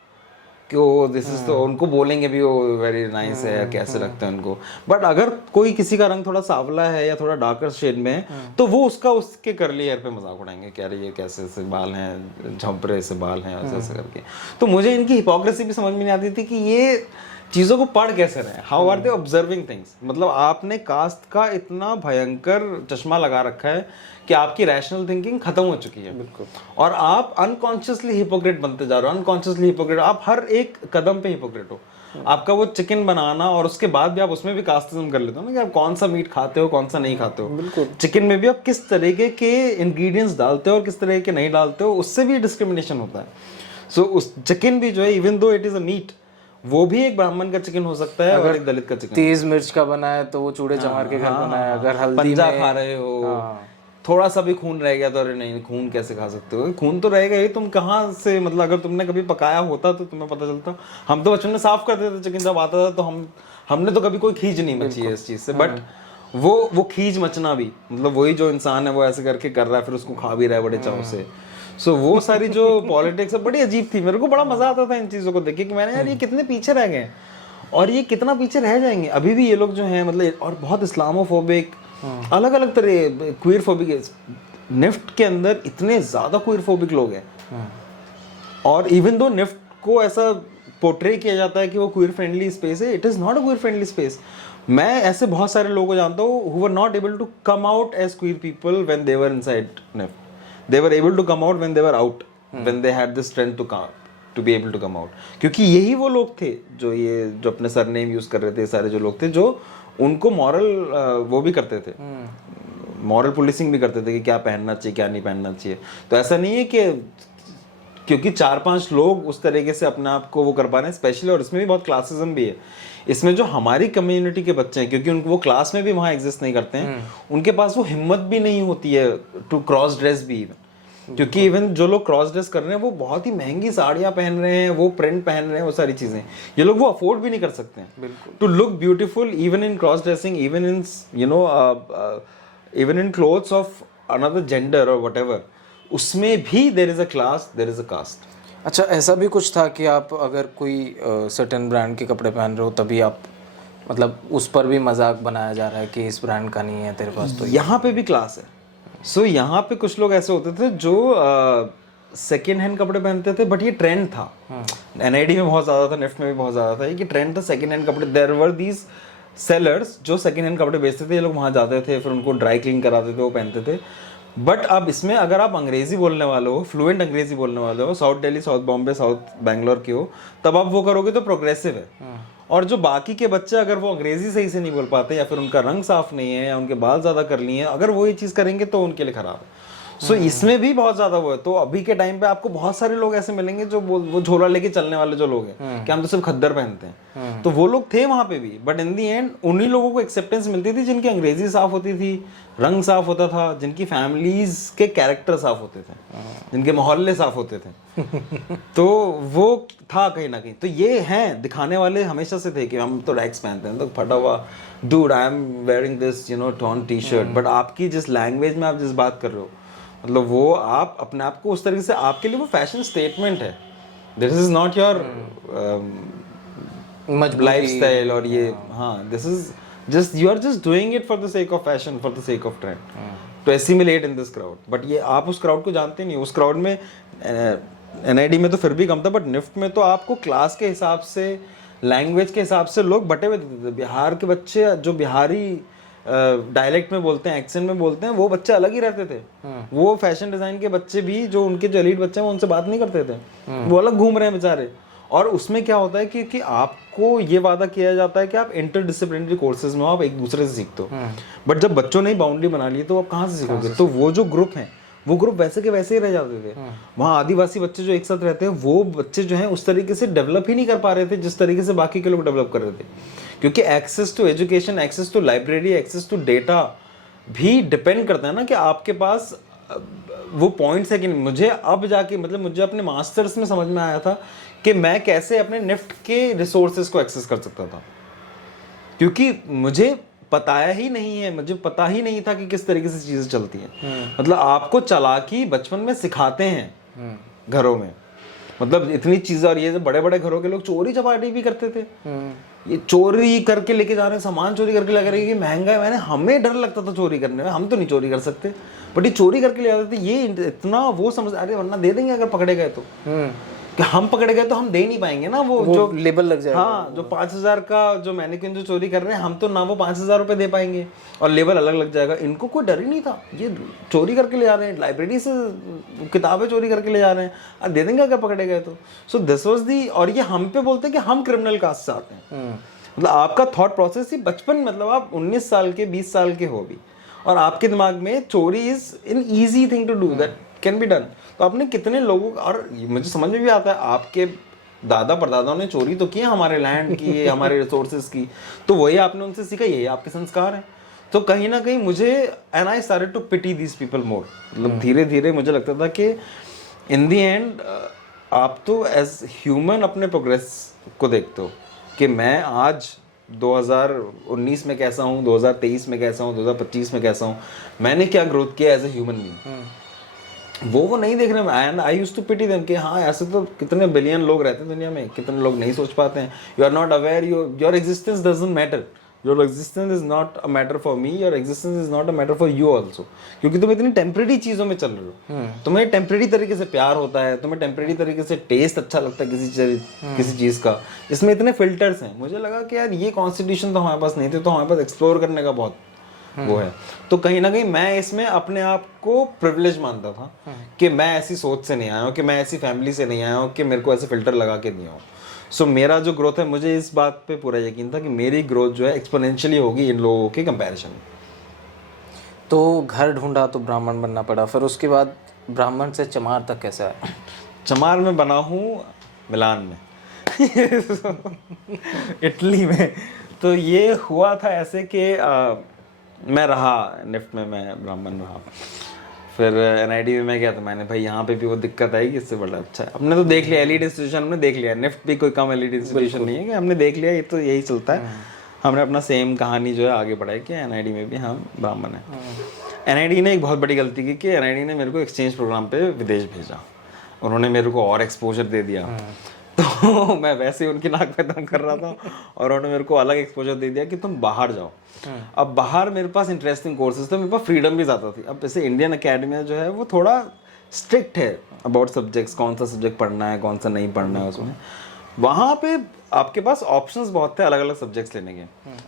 कि वो दिस इज, तो उनको बोलेंगे भी वो वेरी नाइस है, कैसे लगता है उनको। बट अगर कोई किसी का रंग थोड़ा सांवला है या थोड़ा डार्कर शेड में है तो वो उसके करली हेयर पे मजाक उड़ाएंगे कि अरे ये कैसे से बाल हैं, झंपरे से बाल हैं, ऐसे ऐसे करके। तो मुझे इनकी हिपोक्रेसी भी समझ में नहीं आती थी कि ये चीज़ों को पढ़ कैसे रहे हैं, how are they observing things. मतलब आपने कास्ट का इतना भयंकर चश्मा लगा रखा है कि आपकी रैशनल थिंकिंग खत्म हो चुकी है। बिल्कुल। और आप अनकॉन्शियसली हिपोक्रेट बनते जा रहे हो, अनकॉन्शियसली हिपोक्रेट। आप हर एक कदम पे हिपोक्रेट हो। आपका वो चिकन बनाना और उसके बाद भी आप उसमें भी कास्टिज्म कर लेते हो ना कि आप कौन सा मीट खाते हो, कौन सा नहीं खाते हो। बिल्कुल। चिकन में भी आप किस तरीके के इंग्रेडिएंट्स डालते हो और किस तरह के नहीं डालते हो, उससे भी डिस्क्रिमिनेशन होता है। सो उस चिकन भी जो है, even though it is a meet, वो भी एक ब्राह्मण का चिकन हो सकता है और एक दलित का चिकन। तेज मिर्च का बना है तो वो चूड़े चमार के घर बना है। अगर हल्दी पंजा खा रहे हो, थोड़ा सा भी खून रह गया तो अरे नहीं, खून कैसे खा सकते हो, खून तो रहेगा ही। तुम कहाँ से, मतलब अगर तुमने कभी पकाया होता तो तुम्हें पता चलता। हम तो बचपन में साफ करते थे चिकन जब आता था, तो हमने तो कभी कोई खींच नहीं मची है इस चीज से। बट वो खींच मचना भी, मतलब वही जो इंसान है वो ऐसे करके कर रहा है, फिर उसको खा भी रहा है बड़े चाव से। सो वो सारी जो पॉलिटिक्स है बड़ी अजीब थी। मेरे को बड़ा मजा आता था इन चीज़ों को देख के कि मैंने यार ये कितने पीछे रह गए और ये कितना पीछे रह जाएंगे अभी भी ये लोग जो हैं, मतलब। और बहुत इस्लामोफोबिक, अलग अलग तरह क्वीर फोबिक। निफ्ट के अंदर इतने ज़्यादा क्वीर फोबिक लोग हैं और इवन दो निफ्ट को ऐसा पोर्ट्रे किया जाता है कि वो क्वीर फ्रेंडली स्पेस है, it is not a queer friendly space. मैं ऐसे बहुत सारे लोगों को जानता हूँ who were not able to come out as queer people when they were inside NIFT. They were able to come out when they were out, when they had the strength to be able to come out. क्योंकि यही वो लोग थे जो अपने surname use कर रहे थे, सारे जो लोग थे जो उनको मॉरल वो भी करते थे, मॉरल पुलिसिंग भी करते थे कि क्या पहनना चाहिए, क्या नहीं पहनना चाहिए। तो ऐसा नहीं है कि क्योंकि 4-5 लोग उस तरीके से अपने आप को वो कर पा रहे हैं स्पेशली। और इसमें भी बहुत क्लासिज्म भी है। इसमें जो हमारी कम्युनिटी के बच्चे हैं, क्योंकि उनको वो क्लास में भी वहाँ एग्जिस्ट नहीं करते हैं, उनके पास वो हिम्मत भी नहीं होती है टू क्रॉस ड्रेस भी इवन। क्योंकि इवन जो लोग क्रॉस ड्रेस कर रहे हैं वो बहुत ही महंगी साड़ियाँ पहन रहे हैं, वो प्रिंट पहन रहे हैं, वो सारी चीज़ें ये लोग वो अफोर्ड भी नहीं कर सकते हैं to look beautiful even in cross dressing, even in even in clothes of another gender और व्हाटएवर। उसमें भी there is a class, there is a caste. अच्छा, ऐसा भी कुछ था कि आप अगर कोई सर्टेन ब्रांड के कपड़े पहन रहे हो तभी आप, मतलब उस पर भी मजाक बनाया जा रहा है कि इस ब्रांड का नहीं है तेरे पास, तो यहाँ पे भी क्लास है। सो यहाँ पे कुछ लोग ऐसे होते थे जो सेकेंड हैंड कपड़े पहनते थे, बट ये ट्रेंड था। एनआईडी में बहुत ज़्यादा था, निफ्ट में भी बहुत ज़्यादा था, ये ट्रेंड था सेकेंड हैंड कपड़े। देयर वर दीज सेलर्स जो सेकेंड हैंड कपड़े बेचते थे, ये लोग वहाँ जाते थे, फिर उनको ड्राई क्लीन कराते थे, वो पहनते थे। बट अब इसमें अगर आप अंग्रेजी बोलने वाले हो, फ्लुएंट अंग्रेजी बोलने वाले हो, south Delhi, south Bombay, south Bangalore के हो, तब आप वो करोगे तो प्रोग्रेसिव है। और जो बाकी के बच्चे अगर वो अंग्रेजी सही से नहीं बोल पाते या फिर उनका रंग साफ नहीं है या उनके बाल ज़्यादा कर लिए हैं, अगर वो ये चीज़ करेंगे तो उनके लिए ख़राब है। सो इसमें भी बहुत ज़्यादा वो है। तो अभी के टाइम पे आपको बहुत सारे लोग ऐसे मिलेंगे जो वो झोला लेके चलने वाले जो लोग हैं कि हम तो सिर्फ खद्दर पहनते हैं, तो वो लोग थे वहाँ पे भी। बट इन दी एंड उन्हीं लोगों को एक्सेप्टेंस मिलती थी जिनकी अंग्रेजी साफ होती थी, रंग साफ होता था, जिनकी फैमिलीज के कैरेक्टर साफ होते थे, जिनके मोहल्ले साफ होते थे। तो वो था कहीं ना कहीं। तो ये हैं दिखाने वाले हमेशा से थे कि हम तो रैक्स पहनते हैं, तो फटा हुआ dude I am wearing this torn T shirt. बट आपकी जिस लैंग्वेज में आप जिस बात कर रहे हो, मतलब वो आप अपने आप को उस तरीके से, आपके लिए वो फैशन स्टेटमेंट है। This is not your lifestyle. और ये this is just you are just doing it for the sake of fashion, for the sake of trend, to assimilate in this crowd. But ये आप उस crowd को जानते नहीं। उस क्राउड में एनआईडी में तो फिर भी कम था, बट निफ्ट में तो आपको क्लास के हिसाब से, लैंग्वेज के हिसाब से लोग बटे हुए देते थे। बिहार के बच्चे जो बिहारी डायलेक्ट में बोलते हैं, एक्सेंट में बोलते हैं, वो बच्चे अलग ही रहते थे। वो फैशन डिजाइन के बच्चे भी, जो उनके जो एलीट बच्चे हैं, वो उनसे बात नहीं करते थे, वो अलग घूम रहे हैं बेचारे। और उसमें क्या होता है कि आपको ये वादा किया जाता है कि आप इंटरडिसिप्लिनरी कोर्सेज में आप एक दूसरे से सीखते हो, बट जब बच्चों ने बाउंड्री बना ली तो आप कहाँ से सीखोगे? तो वो जो ग्रुप है, वो ग्रुप वैसे के वैसे ही रह जाते थे। वहाँ आदिवासी बच्चे जो एक साथ रहते हैं, वो बच्चे जो हैं उस तरीके से डेवलप ही नहीं कर पा रहे थे जिस तरीके से बाकी के लोग डेवलप कर रहे थे, क्योंकि access to education, access to library, access to data भी डिपेंड करता है ना कि आपके पास वो पॉइंट्स है कि नहीं। मुझे अब जाके, मतलब मुझे अपने मास्टर्स में समझ में आया था कि मैं कैसे अपने निफ्ट के रिसोर्सेज को एक्सेस कर सकता था, क्योंकि मुझे पताया ही नहीं है, मुझे पता ही नहीं था कि किस तरीके से चीजें चलती हैं। मतलब आपको चालाकी बचपन में सिखाते हैं घरों में, मतलब इतनी चीजें। और ये बड़े बड़े घरों के लोग चोरी चपाटी भी करते थे, ये चोरी करके लेके जा रहे हैं, सामान चोरी करके लगा रहे हैं, महंगा है। मैंने, हमें डर लगता था चोरी करने में, हम तो नहीं चोरी कर सकते, बट ये चोरी करके ले जाते थे। ये इतना वो समझ, अरे वरना दे देंगे अगर पकड़े गए तो, कि हम पकड़े गए तो हम दे नहीं पाएंगे ना, वो जो लेबल लग जाएगा। हाँ, जो 5,000 का जो मैनिक्विन जो चोरी कर रहे हैं, हम तो ना वो 5,000 रुपए दे पाएंगे और लेबल अलग लग जाएगा। इनको कोई डर ही नहीं था, ये चोरी करके ले जा रहे हैं, लाइब्रेरी से किताबें चोरी करके ले जा रहे हैं, दे देंगे अगर पकड़े गए तो। सो दिस वाज दी, और ये हम पे बोलते हैं कि हम क्रिमिनल कास्ट से आते हैं। मतलब आपका थॉट प्रोसेस ही बचपन, मतलब आप 19 साल के, 20 साल के हो भी, और आपके दिमाग में चोरी is an easy thing to do, that can be done. तो आपने कितने लोगों, और मुझे समझ में भी आता है, आपके दादा परदादाओं ने चोरी तो किया हमारे लैंड की, हमारे रिसोर्सेज की, तो वही आपने उनसे सीखा, यही आपके संस्कार हैं। तो कहीं ना कहीं मुझे, and I started to pity these people more. मतलब धीरे धीरे मुझे लगता था कि इन दी एंड आप तो एज ह्यूमन अपने प्रोग्रेस को देखते हो कि मैं आज 2019 में कैसा हूँ, 2023 में कैसा हूँ, 2025 में कैसा हूँ, मैंने क्या ग्रोथ किया एज ए ह्यूमन बीइंग, वो नहीं देख रहे। And I used to pity them कि हाँ, ऐसे तो कितने बिलियन लोग रहते हैं दुनिया में, कितने लोग नहीं सोच पाते हैं। You are not aware, your existence doesn't matter, your existence is not a matter for me, your existence is not a matter for you also, क्योंकि तुम इतनी टेम्परेरी चीज़ों में चल रहे हो। तुम्हें टेम्परेरी तरीके से प्यार होता है, तुम्हें टेम्परेरी तरीके से टेस्ट अच्छा लगता है किसी चीज़ का, इसमें इतने फिल्टर्स हैं। मुझे लगा कि यार ये कॉन्स्टिट्यूशन तो हमारे पास नहीं थे, तो हमारे पास एक्सप्लोर करने का बहुत वो है। तो कहीं ना कहीं मैं इसमें अपने आप को प्रिविलेज मानता था कि मैं ऐसी सोच से नहीं आया हूँ, कि मैं ऐसी फैमिली से नहीं आया हूँ, कि मेरे को ऐसे फिल्टर लगा के नहीं आऊँ। सो मेरा जो ग्रोथ है, मुझे इस बात पे पूरा यकीन था कि मेरी ग्रोथ जो है एक्सपोनेंशियली होगी इन लोगों के कंपैरिजन में। तो घर ढूंढा तो ब्राह्मण बनना पड़ा, फिर उसके बाद ब्राह्मण से चमार तक कैसे आया? चमार में बना हूँ मिलान में इटली में। तो ये हुआ था ऐसे कि मैं रहा निफ्ट में, मैं ब्राह्मण रहा, फिर एनआईडी में मैं गया, तो मैंने भाई यहाँ पे भी वो दिक्कत आएगी, इससे बड़ा अच्छा है। हमने तो देख लिया, एलिट इंस्टीट्यूशन हमने देख लिया, निफ्ट भी कोई कम एलिट इंस्टीट्यूशन नहीं है, कि हमने देख लिया ये तो यही चलता है। हमने अपना सेम कहानी जो है आगे बढ़ाई कि एनआईडी में भी हम ब्राह्मण हैं। एनआईडी ने एक बहुत बड़ी गलती की कि एनआईडी ने मेरे को एक्सचेंज प्रोग्राम पे विदेश भेजा, उन्होंने मेरे को और एक्सपोजर दे दिया। तो मैं वैसे ही उनकी नाक पे दम कर रहा था, और उन्होंने मेरे को अलग एक्सपोजर दे दिया कि तुम बाहर जाओ। अब बाहर मेरे पास इंटरेस्टिंग कोर्सेज थे, मेरे पास फ्रीडम भी ज़्यादा थी। अब जैसे इंडियन अकेडमी जो है वो थोड़ा स्ट्रिक्ट है अबाउट सब्जेक्ट्स, कौन सा सब्जेक्ट पढ़ना है, कौन सा नहीं पढ़ना है उसमें। वहाँ पे आपके पास ऑप्शंस बहुत थे अलग अलग सब्जेक्ट्स लेने के।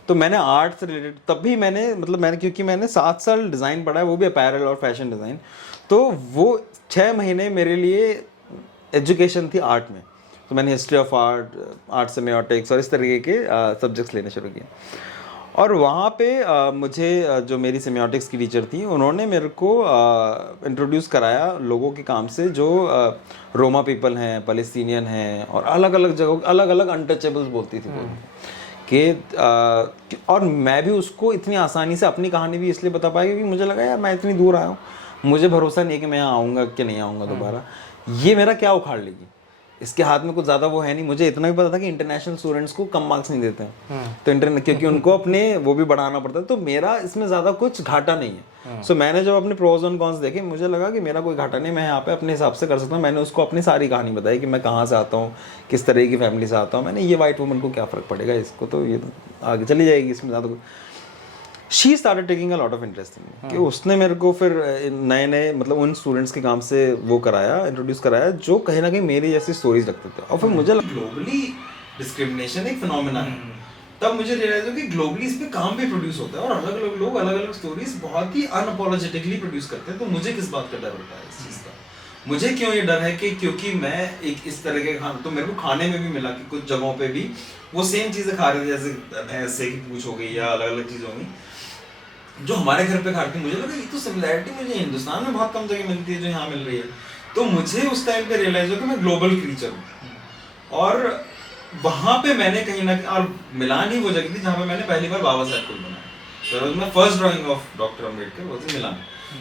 तो मैंने आर्ट से रिलेटेड, तब भी मैंने क्योंकि मैंने 7 साल डिज़ाइन पढ़ा है, वो भी अपैरल और फैशन डिज़ाइन, तो वो 6 महीने मेरे लिए एजुकेशन थी आर्ट में। तो मैंने history of art, art semiotics और इस तरीके के सब्जेक्ट्स लेने शुरू किए। और वहाँ पे मुझे जो मेरी सेमियोटिक्स की टीचर थी, उन्होंने मेरे को इंट्रोड्यूस कराया लोगों के काम से जो रोमा पीपल हैं, पैलेस्टीनियन हैं, और अलग अलग जगहों अलग अलग अनटचेबल्स बोलती थी वो कि और मैं भी उसको इतनी आसानी से अपनी कहानी भी इसलिए बता पाया क्योंकि मुझे लगा यार मैं इतनी दूर आया हूँ, मुझे भरोसा नहीं है कि मैं यहाँ आऊँगा कि नहीं आऊँगा दोबारा, ये मेरा क्या उखाड़ लेगी, इसके हाथ में कुछ ज़्यादा वो है नहीं। मुझे इतना भी पता था कि इंटरनेशनल स्टूडेंट्स को कम मार्क्स नहीं देते हैं, तो क्योंकि उनको अपने वो भी बढ़ाना पड़ता है, तो मेरा इसमें ज़्यादा कुछ घाटा नहीं है। सो मैंने जब अपने प्रोज और कॉन्स देखे, मुझे लगा कि मेरा कोई घाटा नहीं, मैं यहाँ पे अपने हिसाब से कर सकता हूँ। मैंने उसको अपनी सारी कहानी बताई कि मैं कहाँ से आता हूँ, किस तरह की फैमिली से आता हूँ। मैंने ये वाइट वुमन को क्या फ़र्क पड़ेगा, इसको तो ये तो आगे चली जाएगी, इसमें ज़्यादा कुछ। She started taking a lot of interest in me, कि उसने मेरे को फिर नए नए मतलब उन स्टूडेंट्स के काम से वो कराया, इंट्रोड्यूस कराया जो कहीं ना कहीं मेरी जैसी स्टोरीज रखते थे। और फिर मुझे ग्लोबली डिस्क्रिमिनेशन एक फिनोमेना है, तब मुझे रियलाइज हो कि ग्लोबली इस पे काम भी प्रोड्यूस होता है और अलग अलग लोग अलग अलग स्टोरीज बहुत ही अनअपोलोजेटिकली प्रोड्यूस करते हैं। तो मुझे किस बात का डर होता है इस चीज़ का? मुझे क्यों ये डर है कि क्योंकि मैं एक इस तरह के खाना, तो मेरे को खाने में भी मिला कि कुछ जगहों पे भी वो सेम चीज़ें खा रहे थे, जैसे भैंस से की पूंछ हो गई या अलग अलग चीज़ हो गई जो हमारे घर पे खाते। मुझे लगा ये तो सिमिलैरिटी मुझे हिंदुस्तान में बहुत कम जगह मिलती है जो यहाँ मिल रही है। तो मुझे उस टाइम पे रियलाइज हो कि मैं ग्लोबल क्रीचर हूँ। और वहाँ पे मैंने कहीं ना, और मिलान ही वो जगह थी जहाँ पे मैंने पहली बार बाबा साहब को बनाया। तो मैं first drying of doctor Ambedkar वो थी मिलान।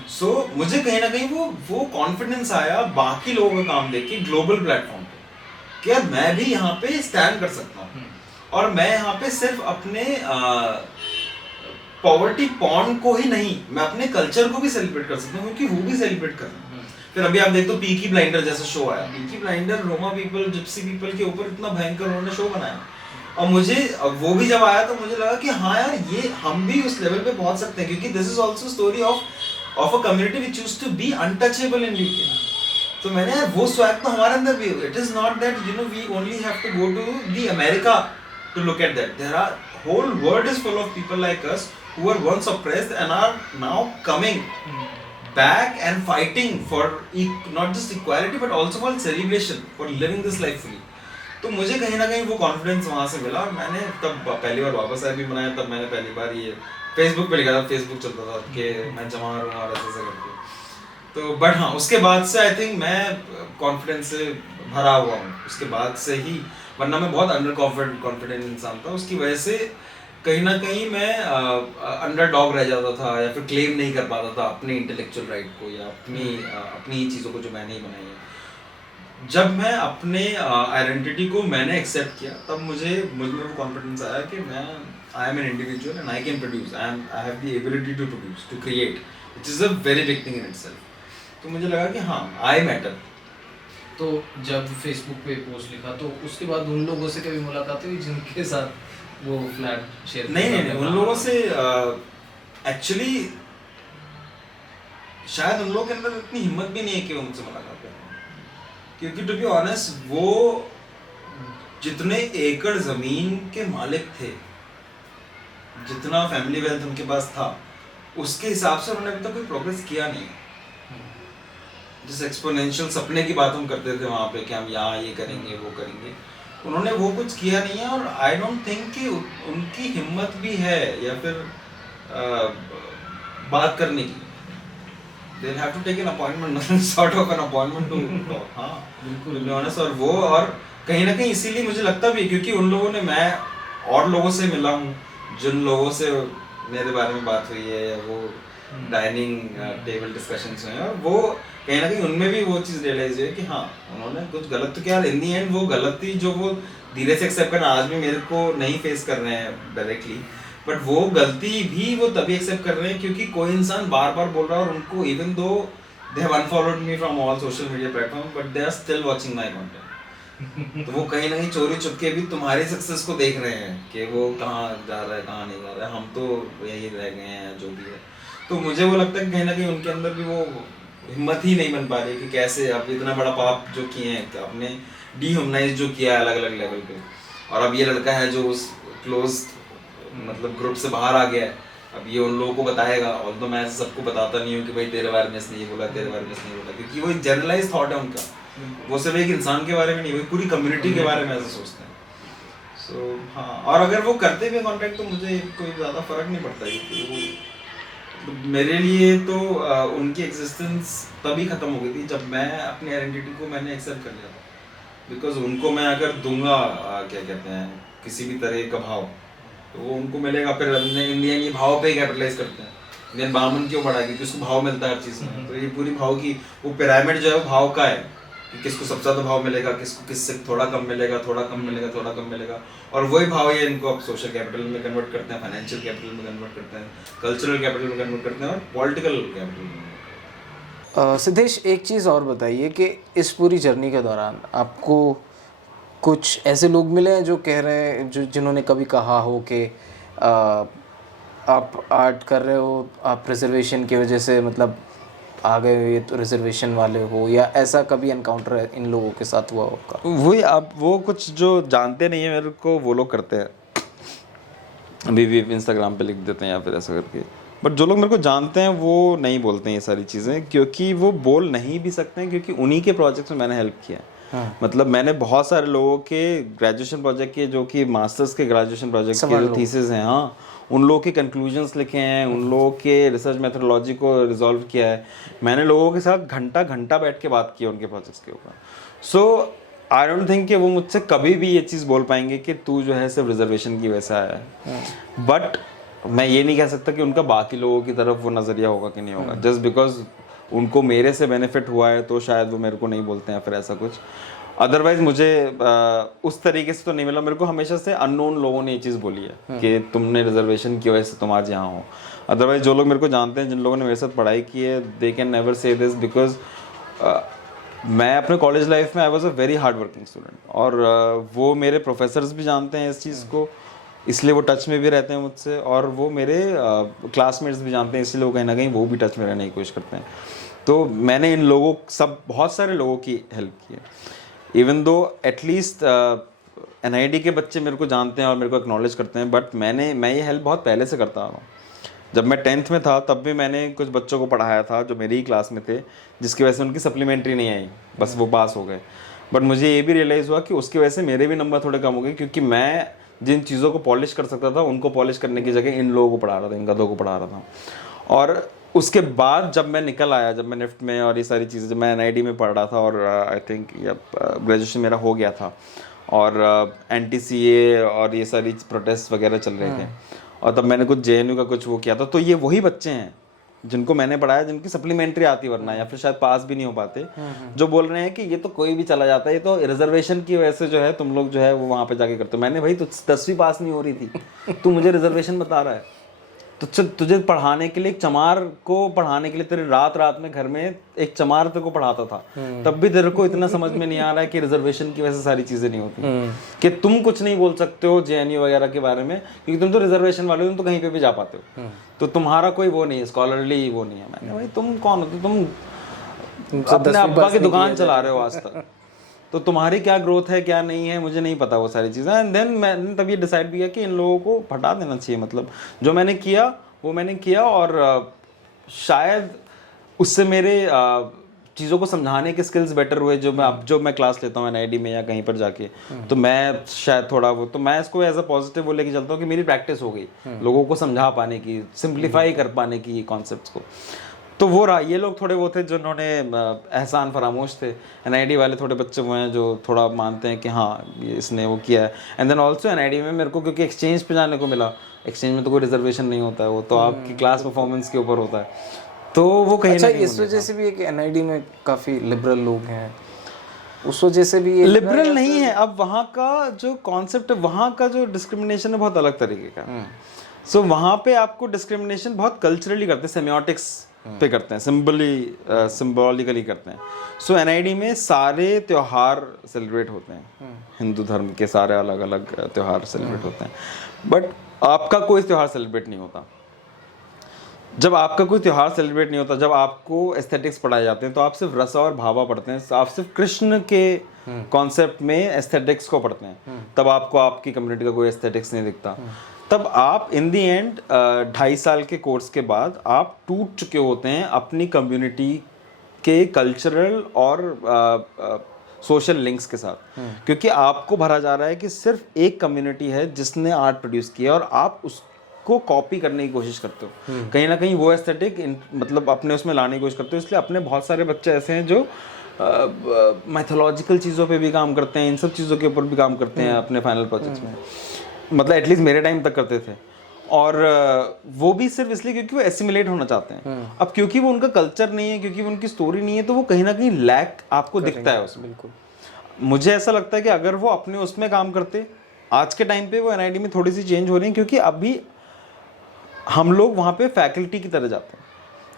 सो मुझे कहीं ना कहीं वो कॉन्फिडेंस आया बाकी लोगों का काम देख के ग्लोबल प्लेटफॉर्म पे कि यार मैं भी यहाँ पे स्टैंड कर सकता हूँ। और मैं यहाँ पे सिर्फ अपने पॉवर्टी पॉर्न को ही नहीं, मैं अपने कल्चर को भी सेलिब्रेट कर सकता हूँ, क्योंकि वो भी सेलिब्रेट कर रहे हैं। फिर अभी आप देखो पीकी ब्लाइंडर जैसा शो आया, Peaky blinder Roma people, Gypsy people के ऊपर इतना भयंकर उन्होंने शो बनाया। और मुझे वो भी जब आया तो मुझे लगा कि हाँ यार ये हम भी उस लेवल पे पहुंच सकते हैं, क्योंकि this is also story of a community which used to be untouchable in UK. तो मैंने यार वो स्वैग तो हमारे अंदर भी, it is not that you know we only have to go to the America to look at that. There are whole world is full of people like us who were once oppressed and are now coming back and fighting for not just equality but also for celebration, for living this life fully. तो मुझे कहीं ना कहीं वो confidence वहाँ से मिला। और मैंने तब पहली बार वापस आया भी बनाया, तब मैंने पहली बार ये फेसबुक पे लिखा था, फेसबुक चलता था कि मैं जमा हूँ और ऐसे करके। तो बट हाँ उसके बाद से आई थिंक मैं कॉन्फिडेंस से भरा हुआ हूँ उसके बाद से ही, वरना मैं बहुत अंडर कॉन्फिडेंट इंसान था। उसकी वजह से कहीं ना कहीं मैं अंडर डॉग रह जाता था या फिर क्लेम नहीं कर पाता था अपने इंटेलेक्चुअल राइट को या अपनी चीज़ों को जो मैंने ही बनाई है। जब मैं अपने आइडेंटिटी को मैंने एक्सेप्ट किया तब मुझे में वो कॉन्फिडेंस आया कि मैं I am an individual and I can produce, I have the ability to produce, to create, which is a very big thing in itself. तो मुझे लगा कि हाँ आई मैटर। तो जब फेसबुक पे पोस्ट लिखा तो उसके बाद उन लोगों से कभी मुलाकात हुई जिनके साथ वो फ्लैट शेयर? नहीं, उन लोगों से एक्चुअली शायद उन लोगों के अंदर इतनी हिम्मत भी नहीं है कि उनसे मुलाकात करें, क्योंकि टू बी ऑनेस्ट वो जितने एकड़ जमीन के मालिक थे, जितना फैमिली वेल्थ उनके पास था, उसके हिसाब से उन्होंने अभी तक कोई प्रोग्रेस किया नहीं। जिस एक्सपोनेंशियल सपने की बात हम करते थे वहाँ पे कि हम यहाँ ये करेंगे वो करेंगे, उन्होंने वो कुछ किया नहीं है। और आई डोंट थिंक कि उनकी हिम्मत भी है या फिर बात करने की। They'll have to take an appointment, sort of an appointment to talk. हाँ बिल्कुल be honest। और वो और कहीं ना कहीं इसीलिए मुझे लगता भी है क्योंकि उन लोगों ने, मैं और लोगों से मिला हूँ जिन लोगों से मेरे बारे में बात हुई है या वो डाइनिंग टेबल डिस्कशंस हुए हैं, और वो कहीं ना कहीं उनमें भी वो चीज़ रियलाइज है कि हाँ उन्होंने कुछ गलत तो किया। इन दी एंड वो गलती जो वो धीरे से एक्सेप्ट करना, आज भी मेरे को नहीं फेस कर रहे हैं डायरेक्टली, बट वो गलती भी वो तभी एक्सेप्ट कर रहे हैं क्योंकि कोई इंसान बार बार बोल रहा है और उनको even though they have unfollowed me from all social media platform but they are still watching my content. तो वो कहीं ना कहीं चोरी चुपके भी तुम्हारे सक्सेस को देख रहे हैं कि वो कहाँ जा रहा है कहाँ नहीं जा रहा है, हम तो यही रह गए हैं जो भी है। तो मुझे वो लगता है कि कहीं ना कहीं उनके अंदर भी वो हिम्मत ही नहीं बन पा रही कि कैसे अब इतना बड़ा पाप जो किए हैं, तो आपने डीह्यूमनाइज जो किया है अलग अलग लेवल पे, और अब ये लड़का है जो उस क्लोज मतलब ग्रुप से बाहर आ गया है, अब ये उन लोगों को बताएगा। और तो मैं सबको बताता नहीं हूँ कि भाई तेरे बारे में इसने ये बोला, तेरे बारे में इसने ये बोला, क्योंकि वो एक जनरलाइज थॉट है उनका, वो सिर्फ एक इंसान के बारे में नहीं, वो पूरी कम्युनिटी के बारे में ऐसा सोचते हैं। सो हाँ, और अगर वो करते भी कॉन्टेक्ट तो मुझे कोई ज़्यादा फर्क नहीं पड़ता, क्योंकि वो मेरे लिए तो उनकी एग्जिस्टेंस तभी ख़त्म हो गई थी जब मैं अपनी आइडेंटिटी को मैंने एक्सेप्ट कर लिया था। बिकॉज उनको मैं अगर दूंगा क्या कहते हैं किसी भी तरह का भाव, तो वो उनको मिलेगा। फिर इंडियन ये भाव पे ही कैपिटलाइज करते हैं। इंडियन बामन क्यों बढ़ा, क्योंकि उसको भाव मिलता है हर चीज़ में। तो ये पूरी भाव की वो पिरामिड जो है वो भाव का है कि किसको सबसे ज़्यादा भाव मिलेगा, किसको किससे थोड़ा कम मिलेगा, थोड़ा कम मिलेगा, थोड़ा कम मिलेगा। और वही भाव ये इनको अब सोशल कैपिटल में कन्वर्ट करते हैं, फाइनेंशियल कैपिटल में कन्वर्ट करते हैं, कल्चरल कैपिटल में कन्वर्ट करते हैं और पॉलिटिकल कैपिटल में। सिद्धेश, एक चीज़ और बताइए कि इस पूरी जर्नी के दौरान आपको कुछ ऐसे लोग मिले हैं जो कह रहे हैं, जिन्होंने कभी कहा हो कि आप आर्ट कर रहे हो, आप रिजर्वेशन की वजह से मतलब आ गए हो, ये तो रिजर्वेशन वाले हो, या ऐसा कभी एनकाउंटर इन लोगों के साथ हुआ आपका? वही, आप वो कुछ जो जानते नहीं है मेरे को वो लोग करते हैं, अभी भी इंस्टाग्राम पे लिख देते हैं या फिर ऐसा करके। बट जो लोग मेरे को जानते हैं वो नहीं बोलते हैं ये सारी चीज़ें, क्योंकि वो बोल नहीं भी सकते हैं, क्योंकि उन्हीं के प्रोजेक्ट्स में मैंने हेल्प किया है। मतलब मैंने बहुत सारे लोगों के ग्रेजुएशन प्रोजेक्ट के, जो कि मास्टर्स के ग्रेजुएशन प्रोजेक्ट के जो थीसिस हैं, हाँ, उन लोगों के कंक्लूजन्स लिखे हैं, उन लोगों के रिसर्च मेथोडोलॉजी को रिजॉल्व किया है। मैंने लोगों के साथ घंटा घंटा बैठ के बात की है उनके प्रोजेक्ट्स के ऊपर। सो आई डोंट थिंक कि वो मुझसे कभी भी ये चीज़ बोल पाएंगे कि तू जो है सिर्फ रिजर्वेशन की वजह से आया है। बट मैं ये नहीं कह सकता कि उनका बाकी लोगों की तरफ वो नज़रिया होगा कि नहीं होगा। जस्ट बिकॉज उनको मेरे से बेनिफिट हुआ है तो शायद वो मेरे को नहीं बोलते हैं फिर ऐसा कुछ। अदरवाइज मुझे उस तरीके से तो नहीं मिला। मेरे को हमेशा से अननोन लोगों ने ये चीज़ बोली है कि तुमने रिजर्वेशन की वजह से तुम आज यहाँ हो। अदरवाइज जो लोग मेरे को जानते हैं, जिन लोगों ने मेरे साथ पढ़ाई की है, they can never say this, because मैं अपने कॉलेज लाइफ में I was a very hard working student, और वो मेरे प्रोफेसर्स भी जानते हैं इस चीज़ को, इसलिए वो टच में भी रहते हैं मुझसे, और वो मेरे क्लासमेट्स भी जानते हैं, इसलिए वो कहीं ना कहीं वो भी टच में रहने की कोशिश करते हैं। तो मैंने इन लोगों बहुत सारे लोगों की हेल्प की है। इवन दो एटलीस्ट NID के बच्चे मेरे को जानते हैं और मेरे को एक्नॉलेज करते हैं, बट मैं ये हेल्प बहुत पहले से करता आ रहा हूँ। जब मैं 10th में था तब भी मैंने कुछ बच्चों को पढ़ाया था जो मेरी ही क्लास में थे, जिसकी वजह से उनकी सप्लीमेंट्री नहीं आई, बस वो पास हो गए। बट मुझे ये भी रियलाइज़ हुआ कि उसकी वजह से मेरे भी नंबर थोड़े कम हो गए, क्योंकि मैं जिन चीज़ों को पॉलिश कर सकता था उनको पॉलिश करने की जगह इन लोगों को पढ़ा रहा था, इन गधों को पढ़ा रहा था। और उसके बाद जब मैं निकल आया, जब मैं निफ्ट में और ये सारी चीज़ें, जब मैं NID में पढ़ रहा था और आई थिंक ग्रेजुएशन मेरा हो गया था, और NTCA और ये सारी प्रोटेस्ट वगैरह चल रहे थे, और तब मैंने कुछ JNU का कुछ वो किया था। तो ये वही बच्चे हैं जिनको मैंने पढ़ाया, जिनकी सप्लीमेंट्री आती वरना, या फिर शायद पास भी नहीं हो पाते, जो बोल रहे हैं कि ये तो कोई भी चला जाता है, ये तो रिजर्वेशन की वजह से जो है तुम लोग जो है वो वहाँ पे जाके करते हो। मैंने, भाई तू 10वीं पास नहीं हो रही थी, तू मुझे रिजर्वेशन बता रहा है? तो तुझे पढ़ाने के लिए, एक चमार को पढ़ाने के लिए तेरे रात रात में घर में एक चमार तेरे को पढ़ाता था, तब भी तेरे को इतना समझ में नहीं आ रहा है कि रिजर्वेशन की वजह से सारी चीजें नहीं होती, कि तुम कुछ नहीं बोल सकते हो JNU वगैरह के बारे में, क्योंकि तुम तो रिजर्वेशन वाले हो, तुम तो कहीं पे भी जा पाते हो, तो तुम्हारा कोई वो नहीं है, स्कॉलरली वो नहीं है। मैंने, भाई तुम कौन हो? तुम अपने अब्बा की दुकान चला रहे हो आज तक, तो तुम्हारी क्या ग्रोथ है क्या नहीं है मुझे नहीं पता वो सारी चीज़ें। एंड देन मैंने तब ये डिसाइड किया कि इन लोगों को हटा देना चाहिए। मतलब जो मैंने किया वो मैंने किया, और शायद उससे मेरे चीज़ों को समझाने के स्किल्स बेटर हुए। जो मैं क्लास लेता हूँ NID में या कहीं पर जाके, तो मैं शायद थोड़ा वो, तो मैं इसको एज अ पॉजिटिव वो लेके चलता हूँ कि मेरी प्रैक्टिस हो गई लोगों को समझा पाने की, सिंप्लीफाई कर पाने की कॉन्सेप्ट्स को। तो वो रहा। ये लोग थोड़े वो थे जिन्होंने एहसान फरामोश थे। NID वाले थोड़े बच्चे वो हैं जो थोड़ा मानते हैं कि हाँ इसने वो किया है। एंड देन ऑल्सो NID में मेरे को क्योंकि एक्सचेंज पे जाने को मिला, एक्सचेंज में तो कोई रिजर्वेशन नहीं होता है, वो तो आपकी क्लास परफॉर्मेंस के ऊपर होता है, तो वो कहीं अच्छा, इस वजह से भी है कि NID में काफ़ी लिबरल लोग हैं, उस वजह से भी ये लिबरल नहीं है। अब वहाँ का जो कॉन्सेप्ट है, वहाँ का जो डिस्क्रिमिनेशन है बहुत अलग तरीके का। सो वहाँ पे आपको डिस्क्रिमिनेशन बहुत कल्चरली करते हैं, सेमियोटिक्स पे करते हैं, सिंबॉलिकली करते हैं। सो NID में सारे त्योहार सेलिब्रेट होते हैं, हिंदू धर्म के सारे अलग अलग त्योहार सेलिब्रेट होते हैं, बट आपका कोई त्योहार सेलिब्रेट नहीं होता। जब आपका कोई त्योहार सेलिब्रेट नहीं होता, जब आपको एस्थेटिक्स पढ़ाए जाते हैं, तो आप सिर्फ रस और भावा पढ़ते हैं, आप सिर्फ कृष्ण के कॉन्सेप्ट में एस्थेटिक्स को पढ़ते हैं, तब आपको आपकी कम्युनिटी का कोई एस्थेटिक्स नहीं दिखता। तब आप इन दी एंड 2.5 साल के कोर्स के बाद आप टूट चुके होते हैं अपनी कम्युनिटी के कल्चरल और सोशल लिंक्स के साथ, क्योंकि आपको भरा जा रहा है कि सिर्फ एक कम्युनिटी है जिसने आर्ट प्रोड्यूस किया और आप उसको कॉपी करने की कोशिश करते हो, कहीं ना कहीं वो एस्थेटिक मतलब अपने उसमें लाने की कोशिश करते हो। इसलिए अपने बहुत सारे बच्चे ऐसे हैं जो मैथोलॉजिकल चीज़ों पे भी काम करते हैं, इन सब चीज़ों के ऊपर भी काम करते हैं अपने फाइनल प्रोजेक्ट्स में, मतलब एटलीस्ट मेरे टाइम तक करते थे। और वो भी सिर्फ इसलिए क्योंकि वो एसिमुलेट होना चाहते हैं। अब क्योंकि वो उनका कल्चर नहीं है, क्योंकि वो उनकी स्टोरी नहीं है, तो वो कहीं ना कहीं लैक आपको दिखता है उसमें। बिल्कुल। मुझे ऐसा लगता है कि अगर वो अपने उसमें काम करते, आज के टाइम पे वो NID में थोड़ी सी चेंज हो रही है, क्योंकि अभी हम लोग वहाँ पे फैकल्टी की तरह जाते हैं।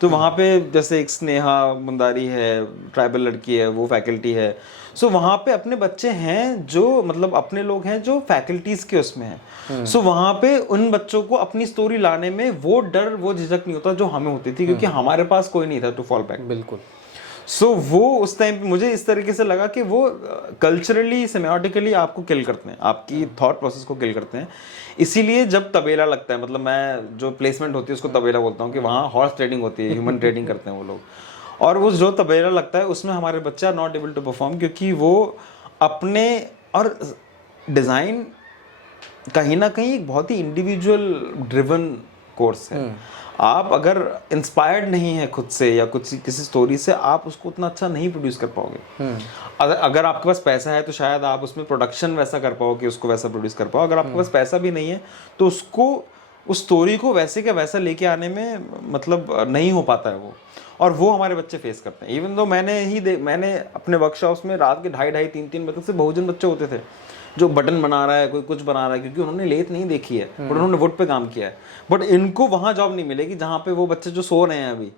तो वहाँ पे जैसे एक स्नेहा मुंदारी है, ट्राइबल लड़की है, वो फैकल्टी है। सो वहाँ पे अपने बच्चे हैं जो मतलब अपने लोग हैं जो फैकल्टीज के उसमें हैं। सो वहाँ पे उन बच्चों को अपनी स्टोरी लाने में वो डर, वो झिझक नहीं होता जो हमें होती थी, क्योंकि हमारे पास कोई नहीं था टू फॉल बैक। बिल्कुल। सो वो उस टाइम पे मुझे इस तरीके से लगा कि वो कल्चरली सेमियोटिकली आपको किल करते हैं, आपकी थॉट प्रोसेस को किल करते हैं। इसीलिए जब तबेला लगता है, मतलब मैं जो प्लेसमेंट होती है उसको तबेला बोलता हूँ, कि वहाँ हॉर्स ट्रेडिंग होती है, ह्यूमन ट्रेडिंग करते हैं वो लोग, और वो जो तबेला लगता है उसमें हमारे बच्चे are not able to perform, क्योंकि वो अपने और डिज़ाइन कहीं ना कहीं एक बहुत ही इंडिविजुअल ड्रिवन कोर्स है। आप अगर इंस्पायर्ड नहीं है खुद से या कुछ किसी स्टोरी से, आप उसको उतना अच्छा नहीं प्रोड्यूस कर पाओगे। अगर आपके पास पैसा है तो शायद आप उसमें प्रोडक्शन वैसा कर पाओ कि उसको वैसा प्रोड्यूस कर पाओ। अगर आपके पास पैसा भी नहीं है तो उसको, उस स्टोरी को वैसे के वैसा लेके आने में मतलब नहीं हो पाता है वो, और वो हमारे बच्चे फेस करते हैं। इवन दो मैंने अपने वर्कशॉप्स में रात के 2:30-3 बजे से बहुजन बच्चे होते थे जो बटन बना रहा है, कोई कुछ बना रहा है, क्योंकि उन्होंने लेथ नहीं देखी है, बट उन्होंने वुड पे काम किया है। बट इनको वहाँ जॉब नहीं मिलेगी जहाँ पे वो बच्चे जो सो रहे हैं अभी,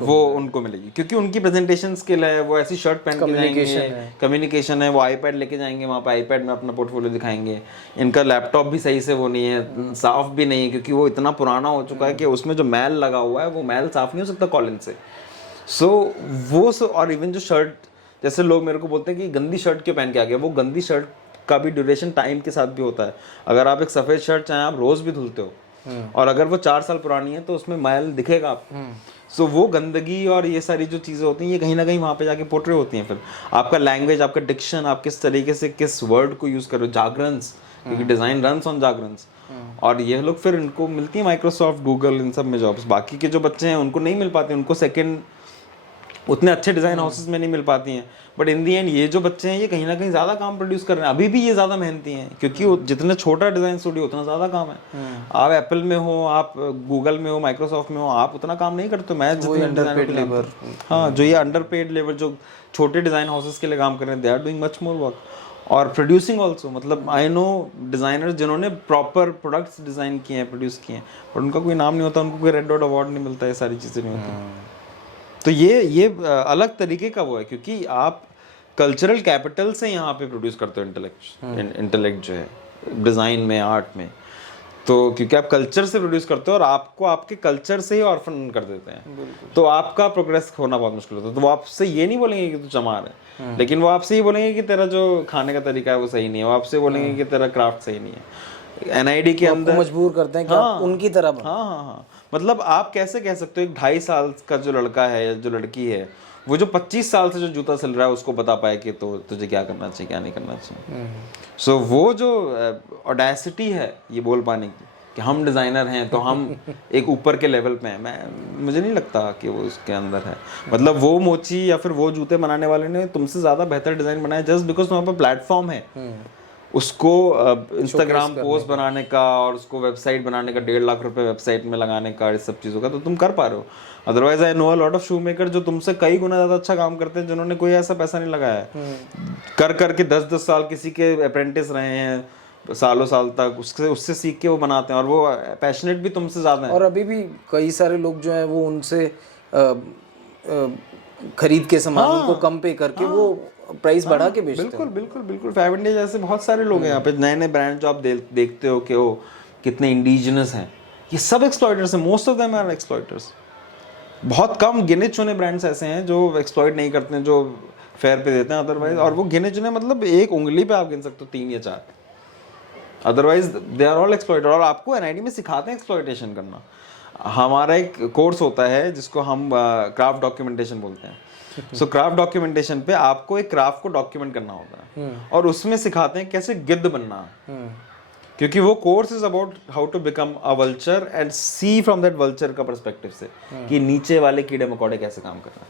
वो उनको मिलेगी, क्योंकि उनकी प्रेजेंटेशन स्किल है, वो ऐसी शर्ट पहन के जाएंगे, कम्युनिकेशन है, वो आईपैड लेके जाएंगे, वहाँ पे आईपैड में अपना पोर्टफोलियो दिखाएंगे। इनका लैपटॉप भी सही से वो नहीं है, साफ भी नहीं है, क्योंकि वो इतना पुराना हो चुका है कि उसमें जो मैल लगा हुआ है वो मैल साफ नहीं हो सकता कॉलिन से। और इवन जो शर्ट, जैसे लोग मेरे को बोलते हैं कि गंदी शर्ट क्यों पहन के आ गया, वो गंदी शर्ट का भी ड्यूरेशन टाइम के साथ भी होता है। अगर आप एक सफ़ेद शर्ट चाहे आप रोज़ भी धुलते हो, और अगर वो 4 साल पुरानी है तो उसमें मैल दिखेगा आपको। सो वो गंदगी और ये सारी जो चीज़ें होती हैं, ये कहीं ना कहीं वहाँ पे जाके पोर्ट्रे होती हैं। फिर आपका लैंग्वेज, आपका डिक्शन, आप किस तरीके से किस वर्ड को यूज़ करो, जागरन्स, क्योंकि डिज़ाइन रन्स ऑन जागरन्स। और ये लोग फिर इनको मिलती है माइक्रोसॉफ्ट, गूगल, इन सब में जॉब्स। बाकी के जो बच्चे हैं उनको नहीं मिल पाती, उनको सेकेंड उतने अच्छे डिज़ाइन हाउसेस में नहीं मिल पाती हैं। बट इन दी एंड ये जो बच्चे हैं ये कहीं ना कहीं ज़्यादा काम प्रोड्यूस कर रहे हैं। अभी भी ये ज़्यादा मेहनती हैं, क्योंकि वो जितना छोटा डिज़ाइन स्टूडियो उतना ज़्यादा काम है। आप एप्पल में हो, आप गूगल में हो, माइक्रोसॉफ्ट में हो, आप उतना काम नहीं करते। मैं जितने अंडरपेड लेबर, हाँ, जो ये अंडरपेड लेबर जो छोटे डिज़ाइन हाउसेस के लिए काम कर रहे हैं, they are doing much more work. और प्रोड्यूसिंग ऑल्सो, मतलब आई नो डिज़ाइनर जिन्होंने प्रॉपर प्रोडक्ट्स डिज़ाइन किए हैं, प्रोड्यूस किए हैं, बट उनका कोई नाम नहीं होता, उनको कोई रेड डॉट अवार्ड नहीं मिलता, ये सारी चीज़ें नहीं होती। तो ये अलग तरीके का वो है, क्योंकि आप कल्चरल कैपिटल से यहाँ पे प्रोड्यूस करते हो इंटेलेक्ट जो है डिज़ाइन में, आर्ट में। तो क्योंकि आप कल्चर से प्रोड्यूस करते हो और आपको आपके कल्चर से ही ऑर्फन कर देते हैं, तो आपका प्रोग्रेस होना बहुत मुश्किल होता है। तो वो आपसे ये नहीं बोलेंगे कि तू चमार है, लेकिन वो आपसे ही बोलेंगे कि तेरा जो खाने का तरीका है वो सही नहीं है, वो आपसे बोलेंगे कि तेरा क्राफ्ट सही नहीं है। NID के अंदर मजबूर करते हैं कि आप उनकी तरह बनो। हाँ, मतलब आप कैसे कह सकते हो एक 2.5 साल का जो लड़का है या जो लड़की है, वो जो 25 साल से जो जूता सिल रहा है उसको बता पाए कि तो तुझे क्या करना चाहिए, क्या नहीं करना चाहिए। सो वो जो ऑडेसिटी है ये बोल पाने की कि हम डिज़ाइनर हैं तो हम एक ऊपर के लेवल पे हैं, मुझे नहीं लगता कि वो उसके अंदर है। मतलब वो मोची या फिर वो जूते बनाने वाले ने तुमसे ज़्यादा बेहतर डिज़ाइन बनाया जस्ट बिकॉज तुम्हारे पास प्लेटफॉर्म है उसको इंस्टाग्राम पोस्ट बनाने का और उसको वेबसाइट बनाने का, 1.5 लाख रुपए वेबसाइट में लगाने का, इस सब चीज़ों का, तो तुम कर पा रहे हो। Otherwise I know a lot of shoe maker जो तुमसे कई गुना ज़्यादा अच्छा काम करते हैं, जिन्होंने कोई ऐसा पैसा नहीं लगाया है, कर करके 10-10 साल किसी के अप्रेंटिस रहे हैं, सालों साल तक उससे सीख के वो बनाते हैं, और वो पैशनेट भी तुमसे ज़्यादा है। और अभी भी कई सारे लोग जो हैं वो उनसे खरीद के सामान को कम पे करके वो प्राइस बढ़ा के बेचते हैं। बिल्कुल बिल्कुल बिल्कुल। 5 इंडिया जैसे बहुत सारे लोग हैं यहाँ पे, नए नए ब्रांड जो आप देखते हो कि वो कितने इंडिजिनस हैं, ये सब एक्सप्लॉइटर्स हैं। Most of them are exploiters. बहुत कम गिने चुने ब्रांड्स ऐसे हैं जो एक्सप्लॉइट नहीं करते हैं, जो फेयर पे देते हैं। अदरवाइज, और वो गिने चुने मतलब एक उंगली पे आप गिन सकते हो 3 या 4, अदरवाइज दे आर ऑल एक्सप्लॉइटर। और आपको NID में सिखाते हैं एक्सप्लॉइटेशन करना। हमारा एक कोर्स होता है जिसको हम क्राफ्ट डॉक्यूमेंटेशन बोलते हैं। सो क्राफ्ट डॉक्यूमेंटेशन पे आपको एक क्राफ्ट को डॉक्यूमेंट करना होता है, और उसमें सिखाते हैं कैसे गिद्ध बनना है, क्योंकि वो course is about how to become a vulture and see from that vulture का पर्सपेक्टिव से कि नीचे वाले कीड़े मकोड़े कैसे काम कर रहे हैं।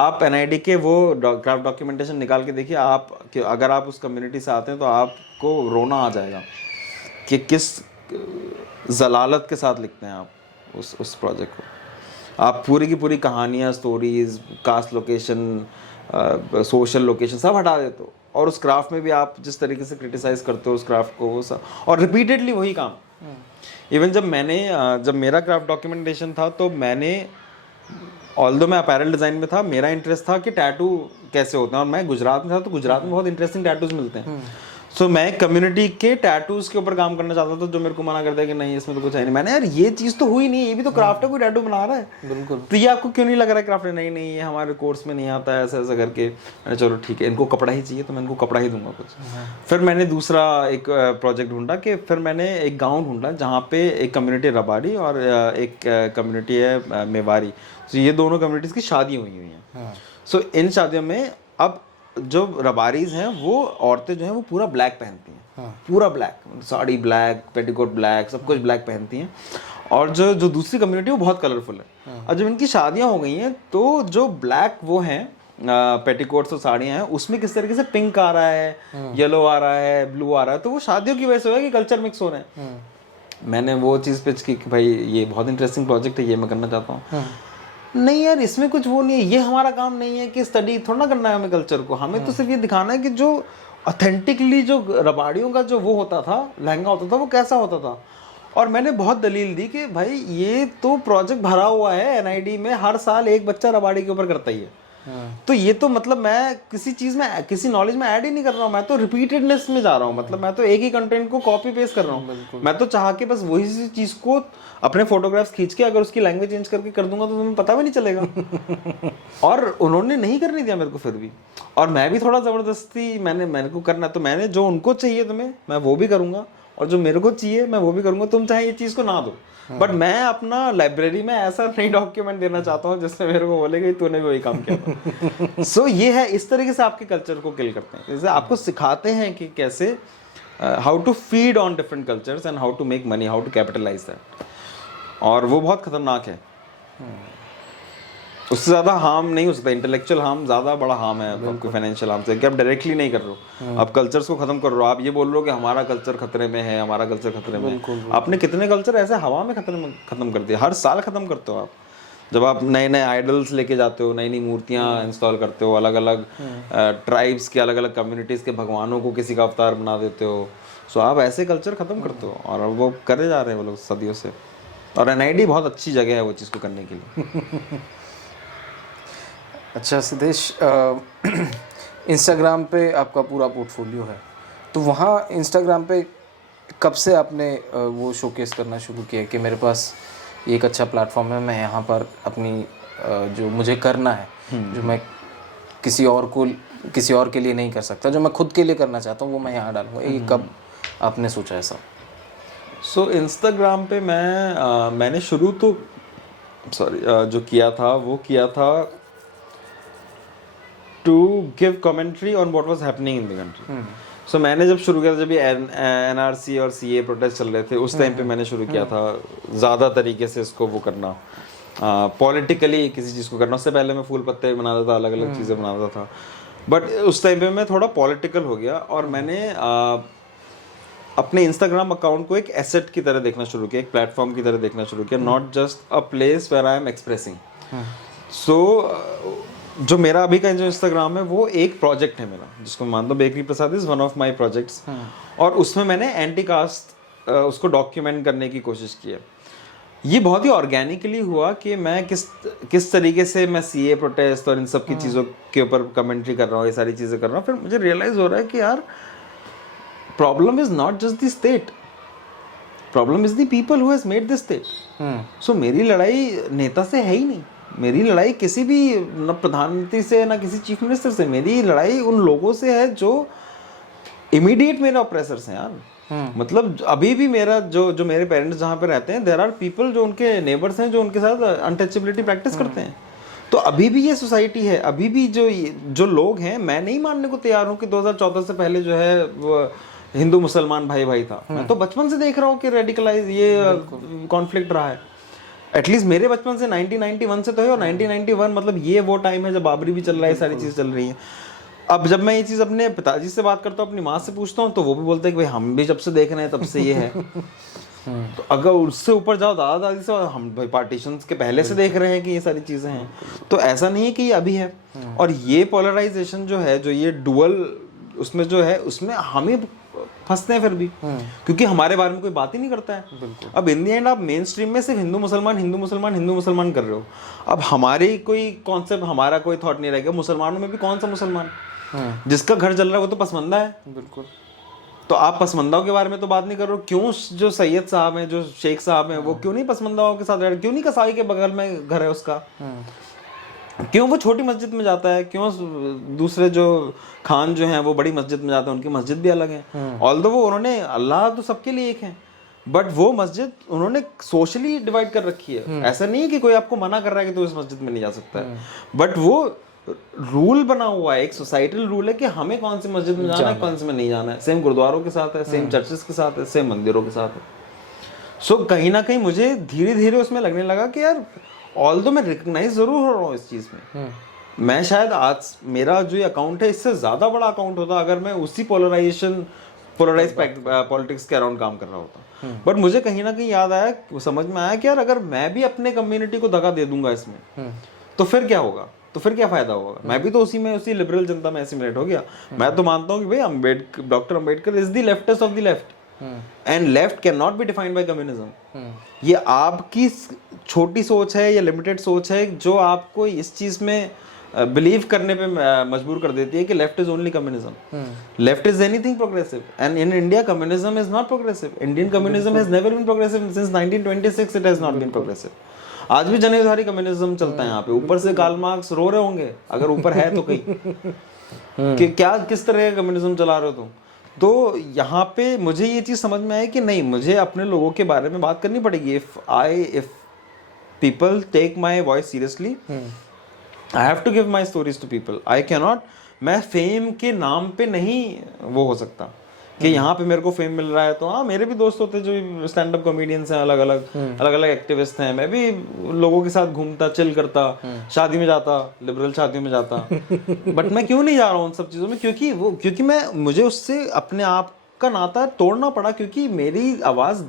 आप NID के वो क्राफ्ट डॉक्यूमेंटेशन निकाल के देखिए, आप अगर आप उस कम्युनिटी से आते हैं तो आपको रोना आ जाएगा कि किस जलालत के साथ लिखते हैं आप उस प्रोजेक्ट को। आप पूरी की पूरी कहानियाँ, stories, caste location, social location सब हटा देते हो, और उस क्राफ्ट में भी आप जिस तरीके से क्रिटिसाइज करते हो उस क्राफ्ट को, वो सब, और रिपीटेडली वही काम। इवन जब मेरा क्राफ्ट डॉक्यूमेंटेशन था तो मैंने ऑल्दो मैं अपैरल डिज़ाइन में था, मेरा इंटरेस्ट था कि टैटू कैसे होते हैं, और मैं गुजरात में था तो गुजरात में बहुत इंटरेस्टिंग टैटूज मिलते हैं। सो मैं कम्युनिटी के टैटूज के ऊपर काम करना चाहता था, जो मेरे को मना करता है कि नहीं इसमें तो कुछ है नहीं। मैंने यार ये चीज़ तो हुई नहीं, ये भी तो क्राफ्ट है, कोई टैटू बना रहा है। बिल्कुल। तो ये आपको क्यों नहीं लग रहा है क्राफ्ट है? नहीं नहीं ये हमारे कोर्स में नहीं आता है, ऐसा ऐसा करके। मैंने चलो ठीक है, इनको कपड़ा ही चाहिए तो मैं इनको कपड़ा ही दूंगा कुछ। फिर मैंने दूसरा एक प्रोजेक्ट ढूंढा कि फिर मैंने एक गाँव ढूंढा जहाँ पे एक कम्युनिटी रबाड़ी और एक कम्युनिटी है मेवारी। तो ये दोनों कम्युनिटीज़ की शादी हुई हैं। सो इन शादियों में अब जो रबारीज हैं वो औरतें जो हैं वो पूरा ब्लैक पहनती हैं, पूरा black, sari black, petticoat black, सब कुछ ब्लैक पहनती हैं। और जो जो दूसरी कम्युनिटी वो बहुत कलरफुल है। और जब इनकी शादियां हो गई हैं तो जो ब्लैक वो हैं पेटीकोट्स और साड़ियाँ हैं, उसमें किस तरीके से पिंक आ रहा है, येलो आ रहा है, ब्लू आ रहा है, तो वो शादियों की वजह से हो है कि कल्चर मिक्स हो रहे हैं। मैंने वो चीज़ पिच की कि भाई ये बहुत इंटरेस्टिंग प्रोजेक्ट है, ये मैं करना चाहता हूँ। नहीं यार इसमें कुछ वो नहीं है, ये हमारा काम नहीं है कि स्टडी थोड़ा ना करना है हमें कल्चर को, हमें तो सिर्फ ये दिखाना है कि जो ऑथेंटिकली जो रबाड़ियों का जो वो होता था, लहंगा होता था, वो कैसा होता था। और मैंने बहुत दलील दी कि भाई ये तो प्रोजेक्ट भरा हुआ है एनआईडी में, हर साल एक बच्चा रबाड़ी के ऊपर करता ही है। तो ये तो मतलब मैं किसी चीज़ में, किसी नॉलेज में ऐड ही नहीं कर रहा हूँ, मैं तो रिपीटेडनेस में जा रहा हूँ। मतलब मैं तो एक ही कंटेंट को कॉपी पेस्ट कर रहा हूँ। मैं तो चाह के बस वही चीज़ को अपने फोटोग्राफ्स खींच के अगर उसकी लैंग्वेज चेंज करके कर दूंगा तो तुम्हें पता भी नहीं चलेगा। और उन्होंने नहीं करने दिया मेरे को फिर भी, और मैं भी थोड़ा ज़बरदस्ती मेरे को करना, तो मैंने जो उनको चाहिए तुम्हें मैं वो भी करूँगा, और जो मेरे को चाहिए मैं वो भी करूँगा। तुम चाहे ये चीज़ को ना दो, बट मैं अपना लाइब्रेरी में ऐसा नहीं डॉक्यूमेंट देना चाहता हूँ जिससे मेरे को बोलेगा तूने भी वही काम किया था। सो ये है, इस तरीके से आपके कल्चर को किल करते हैं। जैसे आपको सिखाते हैं कि कैसे how to feed on different cultures and how to make money, how to capitalise that. और वो बहुत खतरनाक है। उससे ज़्यादा हार्म नहीं हो सकता, इंटेलेक्चुअल हार्म ज़्यादा बड़ा हार्म है आपको फाइनेंशियल हार्म से, कि आप डायरेक्टली नहीं कर रहे हो, आप कल्चर्स को ख़त्म कर रहे हो। आप ये बोल रहे हो कि हमारा कल्चर खतरे में है, हमारा कल्चर खतरे में है। आपने कितने कल्चर ऐसे हवा में ख़त्म कर दिए, हर साल ख़त्म करते हो आप। जब आप नए नए आइडल्स लेके जाते हो, नई नई मूर्तियाँ इंस्टॉल करते हो, अलग अलग ट्राइब्स के, अलग अलग कम्युनिटीज़ के भगवानों को किसी का अवतार बना देते हो। सो आप ऐसे कल्चर ख़त्म करते हो, और वो करे जा रहे हैं वो लोग सदियों से। और एनआईडी बहुत अच्छी जगह है वो चीज़ को करने के लिए। अच्छा सिद्धेश, इंस्टाग्राम पे आपका पूरा पोर्टफोलियो है, तो वहाँ इंस्टाग्राम पे कब से आपने वो शोकेस करना शुरू किया कि मेरे पास ये एक अच्छा प्लेटफॉर्म है, मैं यहाँ पर अपनी जो मुझे करना है, जो मैं किसी और के लिए नहीं कर सकता, जो मैं खुद के लिए करना चाहता हूँ वो मैं यहाँ डालूँगा, ये कब आपने सोचा ऐसा? सो इंस्टाग्राम पे मैंने शुरू तो जो किया था वो किया था to give commentary on what was happening in the country. So मैंने जब शुरू किया था, जब ये एनआरसी और सीए प्रोटेस्ट चल रहे थे, उस टाइम पे मैंने शुरू किया था ज़्यादा तरीके से इसको वो करना, पॉलिटिकली किसी चीज़ को करना। उससे पहले मैं फूल पत्ते बनाता था, अलग अलग चीज़ें बनाता था, बट उस टाइम पे मैं थोड़ा पॉलिटिकल हो गया, और मैंने अपने इंस्टाग्राम अकाउंट को एक एसेट की तरह देखना शुरू किया, एक प्लेटफॉर्म की तरह देखना शुरू किया, not just a place where I am expressing. So जो मेरा अभी का जो इंस्टाग्राम है वो एक प्रोजेक्ट है मेरा, जिसको मैं मानता हूँ bakery Prasad is one of my projects. और उसमें मैंने एंटी कास्ट उसको डॉक्यूमेंट करने की कोशिश की है। ये बहुत ही ऑर्गेनिकली हुआ कि मैं किस तरीके से मैं सीए प्रोटेस्ट और इन सब की चीज़ों के ऊपर कमेंट्री कर रहा हूँ, ये सारी चीज़ें कर रहा हूँ। फिर मुझे रियलाइज़ हो रहा है कि यार problem is not just the state, problem is the people who has made the state. So मेरी लड़ाई नेता से है ही नहीं, मेरी लड़ाई किसी भी न प्रधानमंत्री से, ना किसी चीफ मिनिस्टर से, मेरी लड़ाई उन लोगों से है जो इमीडिएट मेरे ऑपरेसर्स हैं यार। मतलब अभी भी मेरा जो मेरे पेरेंट्स जहाँ पे रहते हैं, देयर आर पीपल जो उनके नेबर्स हैं जो उनके साथ अनटचेबिलिटी प्रैक्टिस करते हैं। तो अभी भी ये सोसाइटी है, अभी भी जो लोग हैं, मैं नहीं मानने को तैयार हूँ कि 2014 से पहले जो है वो हिंदू मुसलमान भाई भाई था। मैं तो बचपन से देख रहा हूँ कि रेडिकलाइज ये कॉन्फ्लिक्ट रहा है। एटलीस्ट मेरे बचपन से 1991 से तो है, और 1991 मतलब ये वो टाइम है जब बाबरी भी चल रहा है, सारी चीज़ चल रही है। अब जब मैं ये चीज़ अपने पिताजी से बात करता हूँ, अपनी माँ से पूछता हूँ, तो वो भी बोलते हैं कि भाई हम भी जब से देख रहे हैं तब से ये है। तो अगर उससे ऊपर जाओ दादा दादी से, हम भाई पार्टीशंस के पहले से देख रहे हैं कि ये सारी चीज़ें हैं। तो ऐसा नहीं है कि ये अभी है। और ये पोलराइजेशन जो है, जो ये डुअल उसमें जो है, उसमें हंसते हैं फिर भी, क्योंकि हमारे बारे में कोई बात ही नहीं करता है। बिल्कुल। अब इन दी एंड आप मेन स्ट्रीम में सिर्फ हिंदू मुसलमान कर रहे हो। अब हमारी कोई कॉन्सेप्ट, हमारा कोई थॉट नहीं रहेगा। मुसलमानों में भी कौन सा मुसलमान जिसका घर जल रहा है वो तो पसमंदा है। बिल्कुल। तो आप पसमंदाओं के बारे में तो बात नहीं कर रहे हो। क्यों जो सैयद साहब हैं, जो शेख साहब हैं, वो क्यों नहीं पसमंदाओं के साथ रह रहे? क्यों नहीं कसाई के बगल में घर है उसका? क्यों वो छोटी मस्जिद में जाता है? क्यों दूसरे जो खान जो हैं वो बड़ी मस्जिद में जाते हैं? उनकी मस्जिद भी अलग है। ऑल्दो वो उन्होंने, अल्लाह तो सबके लिए एक है, बट वो मस्जिद उन्होंने सोशली डिवाइड कर रखी है। ऐसा नहीं है कि कोई आपको मना कर रहा है कि तो इस मस्जिद में नहीं जा सकता है, बट वो रूल बना हुआ है, एक सोसाइटल रूल है कि हमें कौन सी मस्जिद में जाना है, कौन सी में नहीं जाना है। सेम गुरुद्वारों के साथ है, सेम चर्चेस के साथ है, सेम मंदिरों के साथ है। सो कहीं ना कहीं मुझे धीरे धीरे उसमें लगने लगा कि यार ऑल्दो मैं रिकग्नाइज जरूर हो रहा हूँ इस चीज में। मैं शायद आज मेरा जो ये अकाउंट है इससे ज्यादा बड़ा अकाउंट होता अगर मैं उसी पोलराइज पॉलिटिक्स के अराउंड काम कर रहा होता। बट मुझे कहीं ना कहीं याद आया, समझ में आया कि यार अगर मैं भी अपने कम्युनिटी को दगा दे दूंगा इसमें तो फिर क्या होगा, तो फिर क्या फायदा होगा? मैं भी तो उसी लिबरल जनता में एसिमिलेट हो गया। मैं तो मानता हूँ कि भाई doctor Ambedkar is the leftest of the left and left can not be defined by communism. ये आपकी छोटी सोच है या लिमिटेड सोच है जो आपको इस चीज में बिलीव करने पे मजबूर कर देती है कि left is only communism. Left is anything progressive and in India communism is not progressive. Indian communism has never been progressive since 1926 it has not been progressive. आज भी जनेधारी कम्युनिज्म चलता है यहाँ पे। ऊपर से कार्ल मार्क्स रो रहे होंगे अगर ऊपर है तो कहीं कि क्या किस तरह का कम्युनिज्म चला रहे हो तुम। तो यहाँ पे मुझे ये चीज समझ में आई कि नहीं, मुझे अपने लोगों के बारे में बात करनी पड़ेगी। If people take my voice seriously, I have to give my stories to people. I can not, मैं फेम के नाम पे नहीं वो हो सकता कि यहाँ पे मेरे को फेम मिल रहा है तो हाँ, मेरे भी दोस्त होते जो स्टैंड अप कॉमेडियंस हैं, अलग अलग एक्टिविस्ट हैं। मैं भी लोगों के साथ घूमता, चिल करता, शादी में जाता, लिबरल शादियों में जाता। बट मैं क्यों नहीं जा रहा हूँ उन सब चीज़ों में? क्योंकि मुझे उससे अपने आप का नाता तोड़ना पड़ा, क्योंकि मेरी आवाज़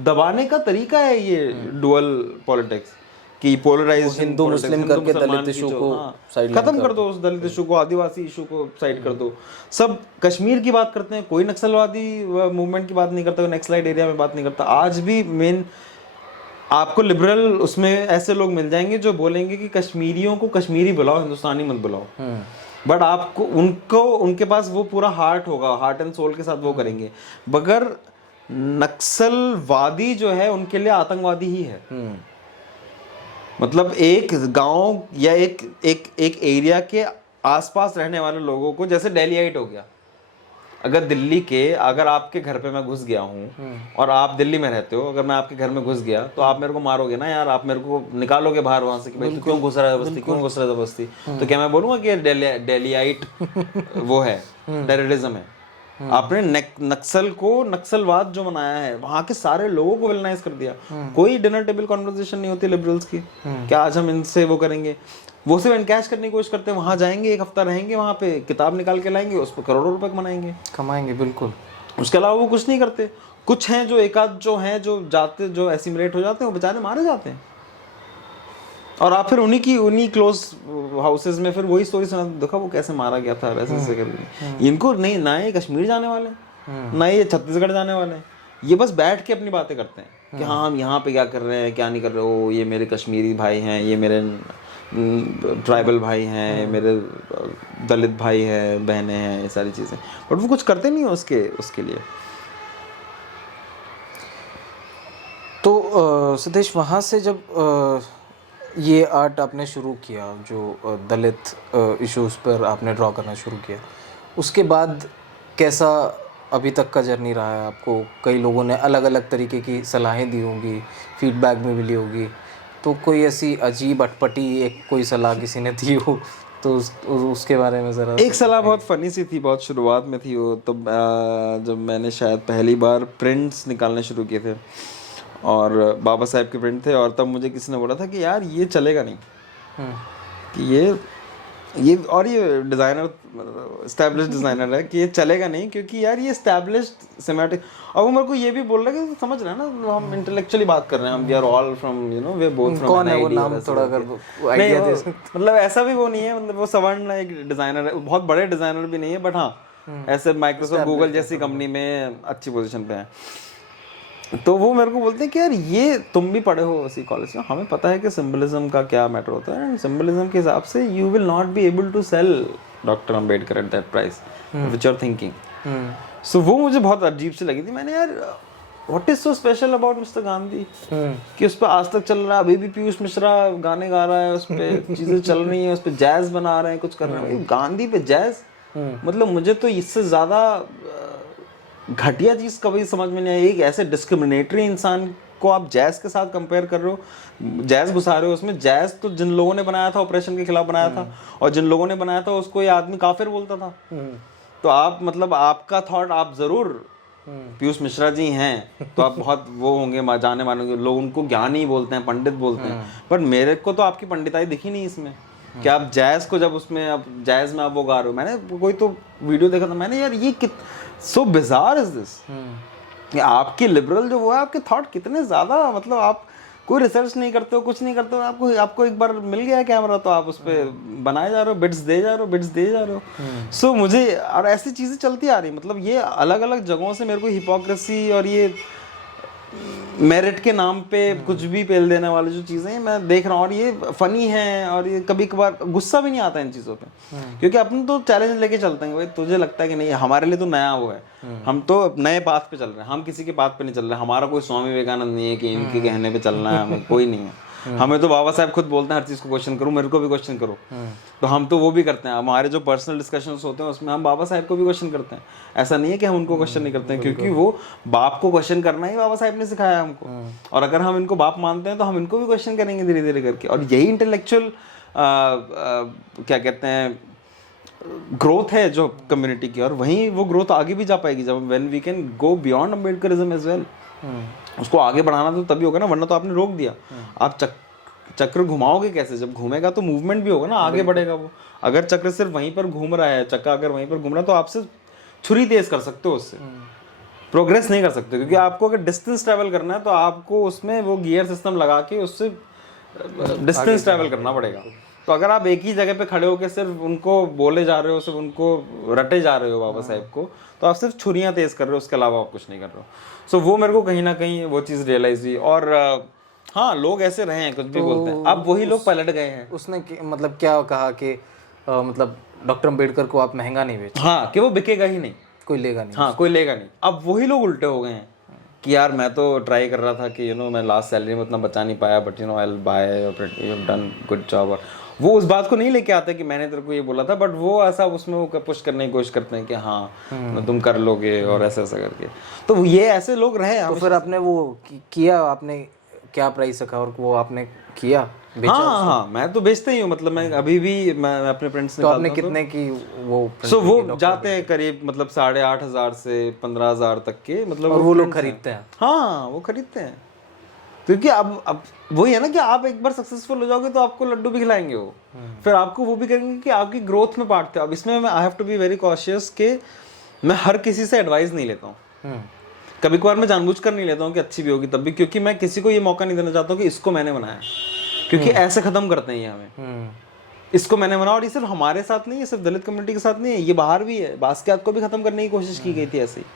दबाने का तरीका है ये डुअल पॉलिटिक्स कि पोलराइज हिंदू मुस्लिम करके दलित इशू को खत्म कर दो, उस दलित इशू को, आदिवासी इशू को साइड कर दो। सब कश्मीर की बात करते हैं, कोई नक्सलवादी मूवमेंट की बात नहीं करता, कोई नक्सलाइट एरिया में बात नहीं करता। आज भी मेन आपको लिबरल उसमें ऐसे लोग मिल जाएंगे जो बोलेंगे कि कश्मीरियों को कश्मीरी बुलाओ, हिंदुस्तानी मत बुलाओ। बट आपको उनके पास वो पूरा हार्ट होगा, हार्ट एंड सोल के साथ वो करेंगे। मगर नक्सलवादी जो है उनके लिए आतंकवादी ही है। मतलब एक गांव या एक एरिया के आसपास रहने वाले लोगों को, जैसे डेलीआइट हो गया, अगर आपके घर पे मैं घुस गया हूँ और आप दिल्ली में रहते हो, अगर मैं आपके घर में घुस गया तो आप मेरे को मारोगे ना यार, आप मेरे को निकालोगे बाहर वहां से कि भाई क्यों घुस रहा है बस्ती, क्यों घुस रहा है बस्ती। तो क्या मैं बोलूंगा कि डेलीआइट वो है, टेररिज्म है? आपने नक्सल को नक्सलवाद जो बनाया है, वहां के सारे लोगों को विलनाइज कर दिया। कोई डिनर टेबल कॉन्वर्सेशन नहीं होती लिबरल्स की, क्या आज हम इनसे वो करेंगे। वो सिर्फ एनकैश करने की कोशिश करते हैं। वहां जाएंगे, एक हफ्ता रहेंगे, वहां पे किताब निकाल के लाएंगे, उस पर करोड़ों रुपए कमाएंगे। बिल्कुल। उसके अलावा वो कुछ नहीं करते। कुछ हैं जो एकाध जो हैं जो जाते, जो एसिमिलेट हो जाते हैं, वो बेचारे मारे जाते हैं। और आप फिर उन्हीं क्लोज हाउसेज में फिर वही स्टोरी सुना, देखा वो कैसे मारा गया था, ऐसे करके। इनको नहीं, ना ये कश्मीर जाने वाले, ना ये छत्तीसगढ़ जाने वाले, ये बस बैठ के अपनी बातें करते हैं कि हाँ हम यहाँ पे क्या कर रहे हैं, क्या नहीं कर रहे हो, ये मेरे कश्मीरी भाई हैं, ये मेरे ट्राइबल भाई हैं, मेरे दलित भाई हैं, बहनें हैं, ये सारी चीज़ें। बट वो कुछ करते नहीं है उसके लिए। तो सिद्धेश, वहाँ से जब ये आर्ट आपने शुरू किया, जो दलित इश्यूज़ पर आपने ड्रॉ करना शुरू किया, उसके बाद कैसा अभी तक का जर्नी रहा है आपको? कई लोगों ने अलग अलग तरीके की सलाहें दी होंगी, फीडबैक में मिली होगी, तो कोई ऐसी अजीब अटपटी एक कोई सलाह किसी ने दी हो तो उसके बारे में ज़रा। एक सलाह बहुत फ़नी सी थी, बहुत शुरुआत में थी वो, तो जब मैंने शायद पहली बार प्रिंट्स निकालने शुरू किए थे और बाबा साहेब के प्रिंट थे, और तब मुझे किसी ने बोला था कि यार ये चलेगा नहीं, कि ये और ये डिज़ाइनर, एस्टैब्लिश्ड डिज़ाइनर है, कि ये चलेगा नहीं क्योंकि यार ये एस्टैब्लिश्ड सिमेटिक। और वो मेरे को ये भी बोल रहा है कि समझ रहे हैं ना, हम इंटेलेक्चुअली बात कर रहे हैं, हम we are all from we are both from. कौन है वो? नाम थोड़ा अगर आइडिया दे। मतलब ऐसा भी वो नहीं है, मतलब वो सवर्ण एक डिज़ाइनर है, बहुत बड़े डिज़ाइनर भी नहीं है, बट हाँ ऐसे माइक्रोसॉफ्ट गूगल जैसी कंपनी में अच्छी पोजीशन पे हैं। तो वो मेरे को बोलते हैं कि यार ये तुम भी पढ़े हो इसी कॉलेज में, हमें पता है कि सिंबलिज्म का क्या मैटर होता है, एंड सिंबलिज्म के हिसाब से you will not be able to sell doctor Ambedkar at that price which you are thinking. So वो मुझे बहुत अजीब सी लगी थी। मैंने यार what is so special about mister Gandhi कि उस पर आज तक चल रहा है, अभी भी पीयूष मिश्रा गाने गा रहा है, उस पर चीजें चल रही हैं, उस पर जैज बना रहे हैं, कुछ कर रहे हैं। गांधी पे जैज, मतलब मुझे तो इससे ज्यादा घटिया चीज कभी समझ में नहीं आई। एक ऐसे डिस्क्रिमिनेटरी इंसान को आप जैज के साथ कंपेयर कर रहे हो, जैज घुसा रहे हो उसमें। जैज तो जिन लोगों ने बनाया था ऑपरेशन के खिलाफ बनाया था, और जिन लोगों ने बनाया था उसको ये आदमी काफिर बोलता था। तो आप मतलब आपका थॉट, आप जरूर पीयूष मिश्रा जी हैं तो आप बहुत वो होंगे, जाने माने लोग उनको ज्ञानी बोलते हैं, पंडित बोलते हैं, बट मेरे को तो आपकी पंडिताई दिखी नहीं इसमें कि आप जैज को जब उसमें आप जैज में आप वो गा रहे हो। मैंने कोई तो वीडियो देखा था, मैंने यार ये सो बिजार इज दिस। आपकी लिबरल जो वो है, आपके थॉट कितने ज्यादा, मतलब आप कोई रिसर्च नहीं करते हो, कुछ नहीं करते हो, आपको एक बार मिल गया कैमरा तो आप उस पर बनाए जा रहे हो, बिट्स दे जा रहे हो। सो मुझे और ऐसी चीजें चलती आ रही, मतलब ये अलग अलग जगहों से मेरे को हिपोक्रेसी और ये मेरिट के नाम पे कुछ भी पेल देने वाली जो चीजें मैं देख रहा हूँ, और ये फनी है, और ये कभी कभार गुस्सा भी नहीं आता इन चीजों पे, क्योंकि अपन तो चैलेंज लेके चलते हैं। भाई तुझे लगता है कि नहीं हमारे लिए तो नया वो है, हम तो नए पाथ पे चल रहे हैं, हम किसी के पाथ पे नहीं चल रहे। हमारा कोई स्वामी विवेकानंद नहीं है कि इनके कहने पे चलना है, हमें कोई नहीं है। हमें तो बाबा साहब खुद बोलते हैं हर चीज को क्वेश्चन करो, मेरे को भी क्वेश्चन करो, तो हम तो वो भी करते हैं। हमारे जो पर्सनल डिस्कशंस होते हैं उसमें हम बाबा साहब को भी क्वेश्चन करते हैं। ऐसा नहीं है कि हम उनको क्वेश्चन नहीं करते हैं, क्योंकि वो बाप को क्वेश्चन करना ही बाबा साहब ने सिखाया हमको, और अगर हम इनको बाप मानते हैं तो हम इनको भी क्वेश्चन करेंगे धीरे धीरे करके। और यही इंटेलेक्चुअल क्या कहते हैं ग्रोथ है जो कम्युनिटी की, और वहीं वो ग्रोथ आगे भी जा पाएगी जब when we can go beyond Ambedkarism as well. उसको आगे बढ़ाना तो तभी होगा ना, वरना तो आपने रोक दिया। आप चक्र घुमाओगे कैसे? जब घूमेगा तो मूवमेंट भी होगा ना, आगे बढ़ेगा वो। अगर चक्र सिर्फ वहीं पर घूम रहा है, चक्का अगर वहीं पर घूम रहा है, तो आपसे छुरी तेज कर सकते हो, उससे प्रोग्रेस नहीं कर सकते। क्योंकि आपको अगर डिस्टेंस ट्रैवल करना है तो आपको उसमें वो गियर सिस्टम लगा के उससे डिस्टेंस ट्रैवल करना पड़ेगा। तो अगर आप एक ही जगह पे खड़े होकर सिर्फ उनको बोले जा रहे हो, सिर्फ उनको रटे जा रहे हो बाबा साहब को, तो आप सिर्फ छुरियां तेज कर रहे हो, उसके अलावा आप कुछ नहीं कर रहे हो। सो वो मेरे को कहीं ना कहीं वो चीज़ रियलाइज हुई। और हाँ, लोग ऐसे रहे हैं, कुछ भी बोलते हैं, अब वही लोग पलट गए हैं। उसने मतलब क्या कहा कि मतलब डॉक्टर अम्बेडकर को आप महंगा नहीं बेचो, हाँ, कि वो बिकेगा ही नहीं, कोई लेगा नहीं। हाँ, कोई लेगा नहीं। अब वही लोग उल्टे हो गए हैं कि यार मैं तो ट्राई कर रहा था कि मैं लास्ट सैलरी में उतना बचा नहीं पाया, but I will buy, you have done good job. और वो उस बात को नहीं लेके आते कि मैंने तेरे को ये बोला था, बट वो ऐसा उसमें वो पुश करने की कोशिश करते हैं कि हाँ तुम कर लोगे, और ऐसा ऐसा करके। तो ये ऐसे लोग रहे। तो फिर आपने वो किया, आपने क्या प्राइस रखा और वो आपने किया? हाँ, मैं तो बेचते ही हूँ, मतलब मैं अभी भी मैं अपने फ्रेंड्स से। तो आपने कितने की वो? वो जाते हैं करीब मतलब 8,500 से 15,000 तक के, मतलब। और वो लोग खरीदते हैं? हाँ, वो खरीदते हैं, क्योंकि अब वही है ना कि आप एक बार सक्सेसफुल हो जाओगे तो आपको लड्डू भी खिलाएंगे वो, फिर आपको वो भी करेंगे कि आपकी ग्रोथ में पार्ट थे। अब इसमें मैं I have to be very cautious कि मैं हर किसी से एडवाइस नहीं लेता हूँ। कभी कभार मैं जानबूझकर नहीं लेता हूँ कि अच्छी भी होगी तब भी, क्योंकि मैं किसी को ये मौका नहीं देना चाहता हूँ कि इसको मैंने बनाया, क्योंकि ऐसे खत्म करते हैं ये हमें। इसको मैंने बनाया, और ये सिर्फ हमारे साथ नहीं है, सिर्फ दलित कम्युनिटी के साथ नहीं है, ये बाहर भी है। बास्केट को भी खत्म करने की कोशिश की गई थी ऐसे ही,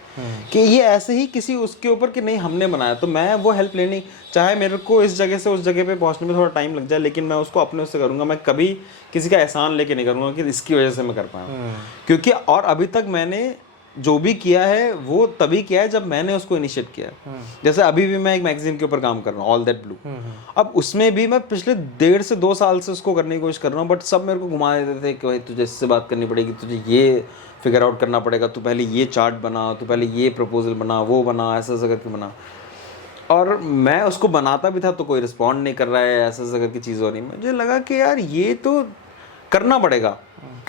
कि ये ऐसे ही किसी उसके ऊपर कि नहीं हमने बनाया, तो मैं वो हेल्प लेनी, चाहे मेरे को इस जगह से उस जगह पे पहुंचने में थोड़ा टाइम लग जाए, लेकिन मैं उसको अपने उससे करूंगा। मैं कभी किसी का एहसान लेके नहीं करूंगा कि इसकी वजह से मैं कर पाया, क्योंकि और अभी तक मैंने जो भी किया है वो तभी किया है जब मैंने उसको इनिशिएट किया। जैसे अभी भी मैं एक मैगजीन के ऊपर काम कर रहा हूँ, ऑल दैट ब्लू। अब उसमें भी मैं पिछले 1.5 से 2 साल से उसको करने की कोशिश कर रहा हूँ, बट सब मेरे को घुमा देते थे कि भाई तुझे इससे बात करनी पड़ेगी, तुझे ये फिगर आउट करना पड़ेगा, तू पहले ये चार्ट बना, तू पहले ये प्रपोजल बना, वो बना, ऐसा ऐसा करके बना। और मैं उसको बनाता भी था तो कोई रिस्पॉन्ड नहीं कर रहा है, ऐसा ऐसा करके चीज़ हो रही। मुझे लगा कि यार ये तो करना पड़ेगा।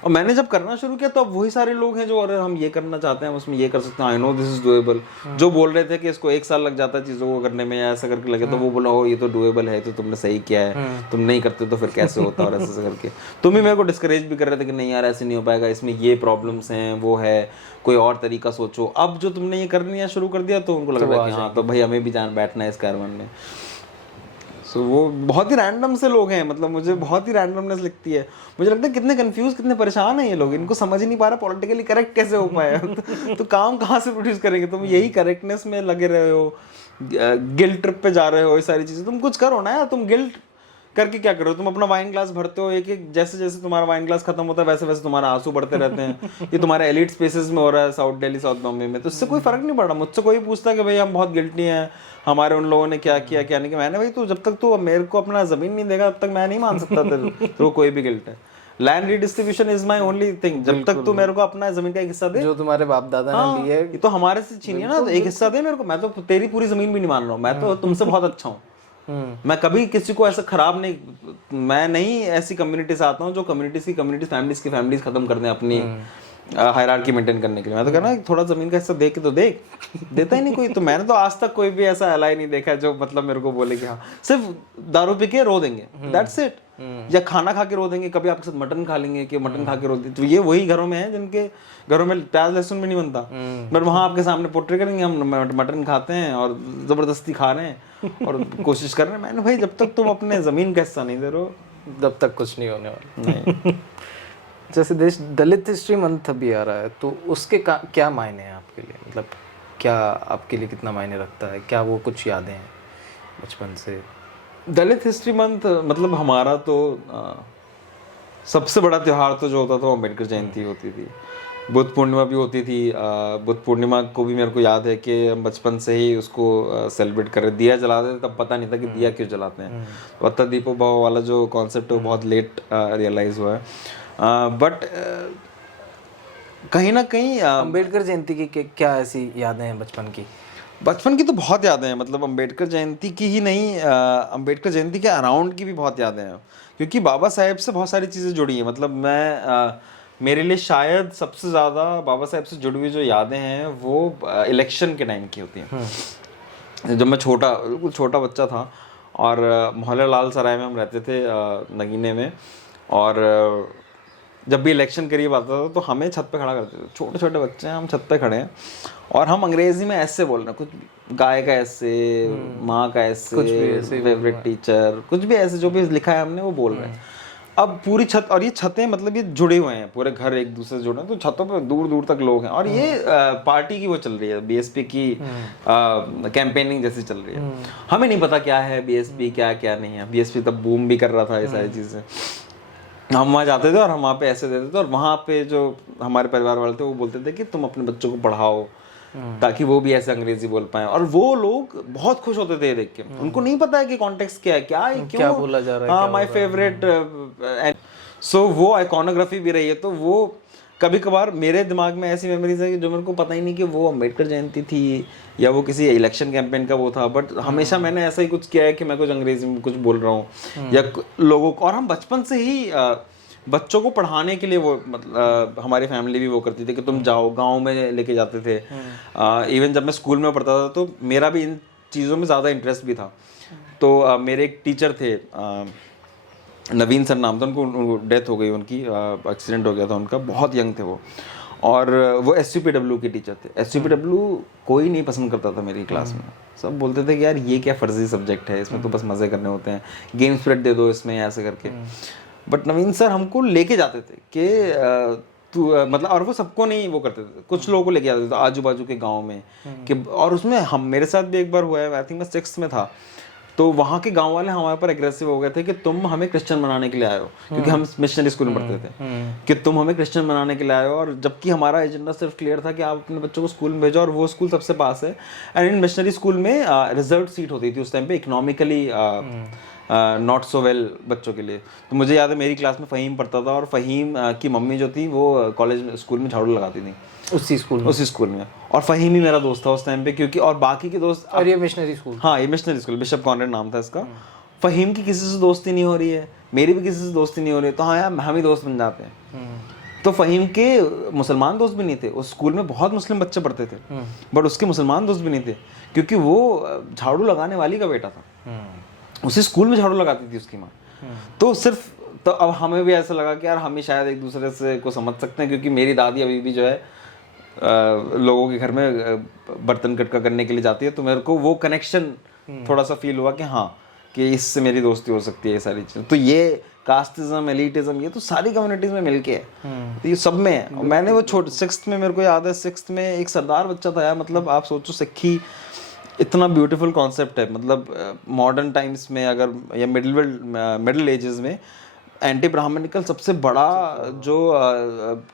और मैंने जब करना शुरू किया तो अब वही सारे लोग हैं जो अरे हम ये करना चाहते हैं, उसमें ये कर सकते हैं, I know this is doable. जो बोल रहे थे कि इसको 1 साल लग जाता है चीज़ों को करने में या ऐसा करके लगे, तो वो बोला हो ये तो डूएबल है, तो तुमने सही किया है, तुम नहीं करते तो फिर कैसे होता, और ऐसा करके तुम ही मेरे को डिस्करेज भी कर रहे थे कि नहीं यार ऐसे नहीं हो पाएगा, इसमें ये प्रॉब्लम्स हैं, वो है, कोई और तरीका सोचो। अब जो तुमने ये करनी शुरू कर दिया तो उनको लग रहा है कि हाँ तो भाई हमें भी जान बैठना है इस कारवन में। सो वो बहुत ही रैंडम से लोग हैं, मतलब मुझे बहुत ही रैंडमनेस लगती है। मुझे लगता है कितने कंफ्यूज, कितने परेशान हैं ये लोग, इनको समझ ही नहीं पा रहा पॉलिटिकली करेक्ट कैसे हो पाया। तो काम कहाँ से प्रोड्यूस करेंगे? तुम यही करेक्टनेस में लगे रहे हो, गिल्ट ट्रिप पे जा रहे हो, ये सारी चीज़ें तुम कुछ करो ना यार। तुम गिल्ट करके क्या करो? तुम अपना वाइन ग्लास भरते हो, एक एक जैसे जैसे तुम्हारा वाइन ग्लास खत्म होता है वैसे वैसे तुम्हारे आंसू बढ़ते रहते हैं। ये तुम्हारे एलिट स्पेसेस में हो रहा है, साउथ दिल्ली, साउथ बॉम्बे में, तो इससे कोई फर्क नहीं पड़ रहा। मुझसे कोई पूछता कि भाई हम बहुत गिल्टी हैं, हमारे उन लोगों ने क्या किया क्या नहीं किया। मैंने भाई तू जब तक तू मेरे को अपना जमीन नहीं देगा तब तक मैं नहीं मान सकता तो कोई भी गिल्ट है। Land redistribution is my only thing. जब तक तू मेरे को अपना जमीन का एक हिस्सा दे, जो तुम्हारे बाप दादा ने लिए, ये तो हमारे से छीनिए ना, तो एक हिस्सा दे मेरे को। मैं तो तेरी पूरी जमीन भी नहीं मान रहा हूँ, मैं तो तुमसे बहुत अच्छा हूँ। मैं कभी किसी को ऐसा खराब नहीं, मैं नहीं ऐसी कम्युनिटी से आता हूँ जो कम्युनिटीज फैमिलीज खत्म कर दें अपनी हायरार्की मेंटेन करने के लिए। मैं तो कहना थोड़ा जमीन का हिस्सा दे के तो देख, देता ही नहीं कोई। तो मैंने तो आज तक कोई भी ऐसा एलाई नहीं देखा जो मतलब मेरे को बोले कि हाँ सिर्फ दारू पी के रो देंगे, दैट्स इट। या खाना खा के रो देंगे, कभी आपके साथ मटन खा लेंगे कि मटन खा के रो देंगे। तो ये वही घरों में है जिनके घरों में प्याज लहसुन भी नहीं बनता, बट वहाँ आपके सामने पोट्री करेंगे हम मटन खाते हैं और जबरदस्ती खा रहे हैं और कोशिश कर रहे हैं। मैंने भाई जब तक तुम अपने जमीन का हिस्सा नहीं दे रहे हो तब तक कुछ नहीं होने वाला। नहीं। जैसे देश दलित हिस्ट्री मंथ अभी आ रहा है, तो उसके क्या मायने हैं आपके लिए? मतलब क्या आपके लिए कितना मायने रखता है? क्या वो कुछ यादें हैं बचपन से? दलित हिस्ट्री मंथ मतलब हमारा तो सबसे बड़ा त्यौहार तो जो होता था वो अम्बेडकर जयंती होती थी। बुद्ध पूर्णिमा भी होती थी। बुद्ध पूर्णिमा को भी मेरे को याद है कि हम बचपन से ही उसको सेलिब्रेट कर रहे, दिया जलाते थे। तब पता नहीं था कि दिया क्यों जलाते हैं। वत्ता दीपो भव वाला जो कॉन्सेप्ट है वो बहुत लेट रियलाइज हुआ है। बट कहीं ना कहीं अम्बेडकर जयंती की क्या ऐसी यादें हैं बचपन की? बचपन की तो बहुत यादें हैं, मतलब अम्बेडकर जयंती की ही नहीं, अम्बेडकर जयंती के अराउंड की भी बहुत यादें हैं, क्योंकि बाबा साहेब से बहुत सारी चीज़ें जुड़ी हैं। मतलब मैं मेरे लिए शायद सबसे ज़्यादा बाबा साहेब से जुड़ी हुई जो यादें हैं वो इलेक्शन के टाइम की होती हैं। जब मैं बिल्कुल छोटा बच्चा था और मोहल्ला लाल सराय में हम रहते थे, नगीने में, और जब भी इलेक्शन करीब आता था तो हमें छत पे खड़ा करते थे। छोटे छोटे बच्चे हैं, हम छत पे खड़े हैं और हम अंग्रेजी में ऐसे बोल रहे हैं, कुछ गाय का ऐसे, माँ का ऐसे, कुछ भी ऐसे, फेवरेट टीचर, कुछ भी ऐसे जो भी लिखा है हमने वो बोल रहे हैं। अब पूरी छत, और ये छतें मतलब ये जुड़े हुए हैं, पूरे घर एक दूसरे से जुड़े हैं, तो छतों पे दूर दूर तक लोग हैं। और ये पार्टी की वो चल रही है, बीएसपी की कैंपेनिंग जैसी चल रही है। हमें नहीं पता क्या है बीएसपी, क्या क्या नहीं है। बीएसपी तब बूम भी कर रहा था, ये सारी चीज़ें। हम वहाँ जाते थे और हम वहाँ पे ऐसे देते थे, और वहाँ पे जो हमारे परिवार वाले थे वो बोलते थे कि तुम अपने बच्चों को पढ़ाओ ताकि वो भी ऐसे अंग्रेजी बोल पाए। और वो लोग बहुत खुश होते थे देख के। उनको नहीं पता है कि कॉन्टेक्स्ट क्या है, क्या बोला जा रहा है। हाँ, माय फेवरेट। सो वो आइकॉनोग्राफी भी रही है। तो वो कभी कभार मेरे दिमाग में ऐसी मेमोरीज है कि जो मेरे को पता ही नहीं कि वो अम्बेडकर जयंती थी या वो किसी इलेक्शन कैंपेन का वो था, बट हमेशा मैंने ऐसा ही कुछ किया है कि मैं कुछ अंग्रेजी में कुछ बोल रहा हूँ या लोगों को। और हम बचपन से ही बच्चों को पढ़ाने के लिए वो मतलब हमारी फैमिली भी वो करती थी कि तुम जाओ, गांव में लेके जाते थे। इवन जब मैं स्कूल में पढ़ता था तो मेरा भी इन चीज़ों में ज़्यादा इंटरेस्ट भी था। तो मेरे एक टीचर थे, नवीन सर नाम था, उनको डेथ हो गई, उनकी एक्सीडेंट हो गया था उनका, बहुत यंग थे वो। और वो SUPW के टीचर थे। SUPW कोई नहीं पसंद करता था मेरी क्लास में। सब बोलते थे कि यार ये क्या फर्जी सब्जेक्ट है, इसमें तो बस मज़े करने होते हैं, गेम्स पीरियड दे दो इसमें ऐसे करके। बट नवीन सर हमको लेके जाते थे कि तू मतलब, और वो सबको नहीं वो करते थे, कुछ लोगों को लेके जाते थे आजू बाजू के गाँव में कि, और उसमें हम मेरे साथ भी एक बार हुआ है, आई थिंक मैं 6th में था। तो वहाँ के गांव वाले हमारे पर एग्रेसिव हो गए थे कि तुम हमें क्रिश्चियन बनाने के लिए आए हो, क्योंकि हम मिशनरी स्कूल में पढ़ते थे, कि तुम हमें क्रिश्चियन बनाने के लिए आए हो। और जबकि हमारा एजेंडा सिर्फ क्लियर था कि आप अपने बच्चों को स्कूल में भेजो, और वो स्कूल सबसे पास है। एंड इन मिशनरी स्कूल में रिजर्व सीट होती थी उस टाइम पे, इकोनॉमिकली नॉट सो वेल बच्चों के लिए। तो मुझे याद है मेरी क्लास में फ़हीम पढ़ता था, और फ़हीम की मम्मी जो थी वो कॉलेज स्कूल में झाड़ू लगाती थी, उसी स्कूल में। और फ़हीम ही मेरा दोस्त था उस टाइम पे, क्योंकि और बाकी के दोस्त, और ये मिशनरी स्कूल, हाँ ये मिशनरी स्कूल, बिशप कॉनरेड नाम था इसका। फ़हीम की किसी से दोस्ती नहीं हो रही है, मेरी भी किसी से दोस्ती नहीं हो रही है, तो हाँ यार हम ही दोस्त बन जाते हैं। तो फ़हीम के मुसलमान दोस्त भी नहीं थे, उस स्कूल में बहुत मुस्लिम बच्चे पढ़ते थे, बट उसके मुसलमान दोस्त भी नहीं थे, क्योंकि वो झाड़ू लगाने वाली का बेटा था। उसी स्कूल में झाड़ू लगाती थी उसकी माँ। तो सिर्फ, तो अब हमें भी ऐसा लगा कि यार हम ही शायद एक दूसरे से को समझ सकते हैं, क्योंकि मेरी दादी अभी भी जो है लोगों के घर में बर्तन कटका करने के लिए जाती है। तो मेरे को वो कनेक्शन थोड़ा सा फील हुआ कि हाँ कि इससे मेरी दोस्ती हो सकती है, ये सारी चीज़। तो ये कास्टिज्म, एलिटिज्म, ये तो सारी कम्युनिटीज में मिलके है, तो ये सब में है। मैंने वो छोटे 6th में, मेरे को याद है 6th में एक सरदार बच्चा था यार, मतलब आप सोचो सिक्खी इतना ब्यूटीफुल कॉन्सेप्ट है, मतलब मॉडर्न टाइम्स में अगर या मिडिल एजेस में एंटी ब्राह्मणिकल सबसे बड़ा जो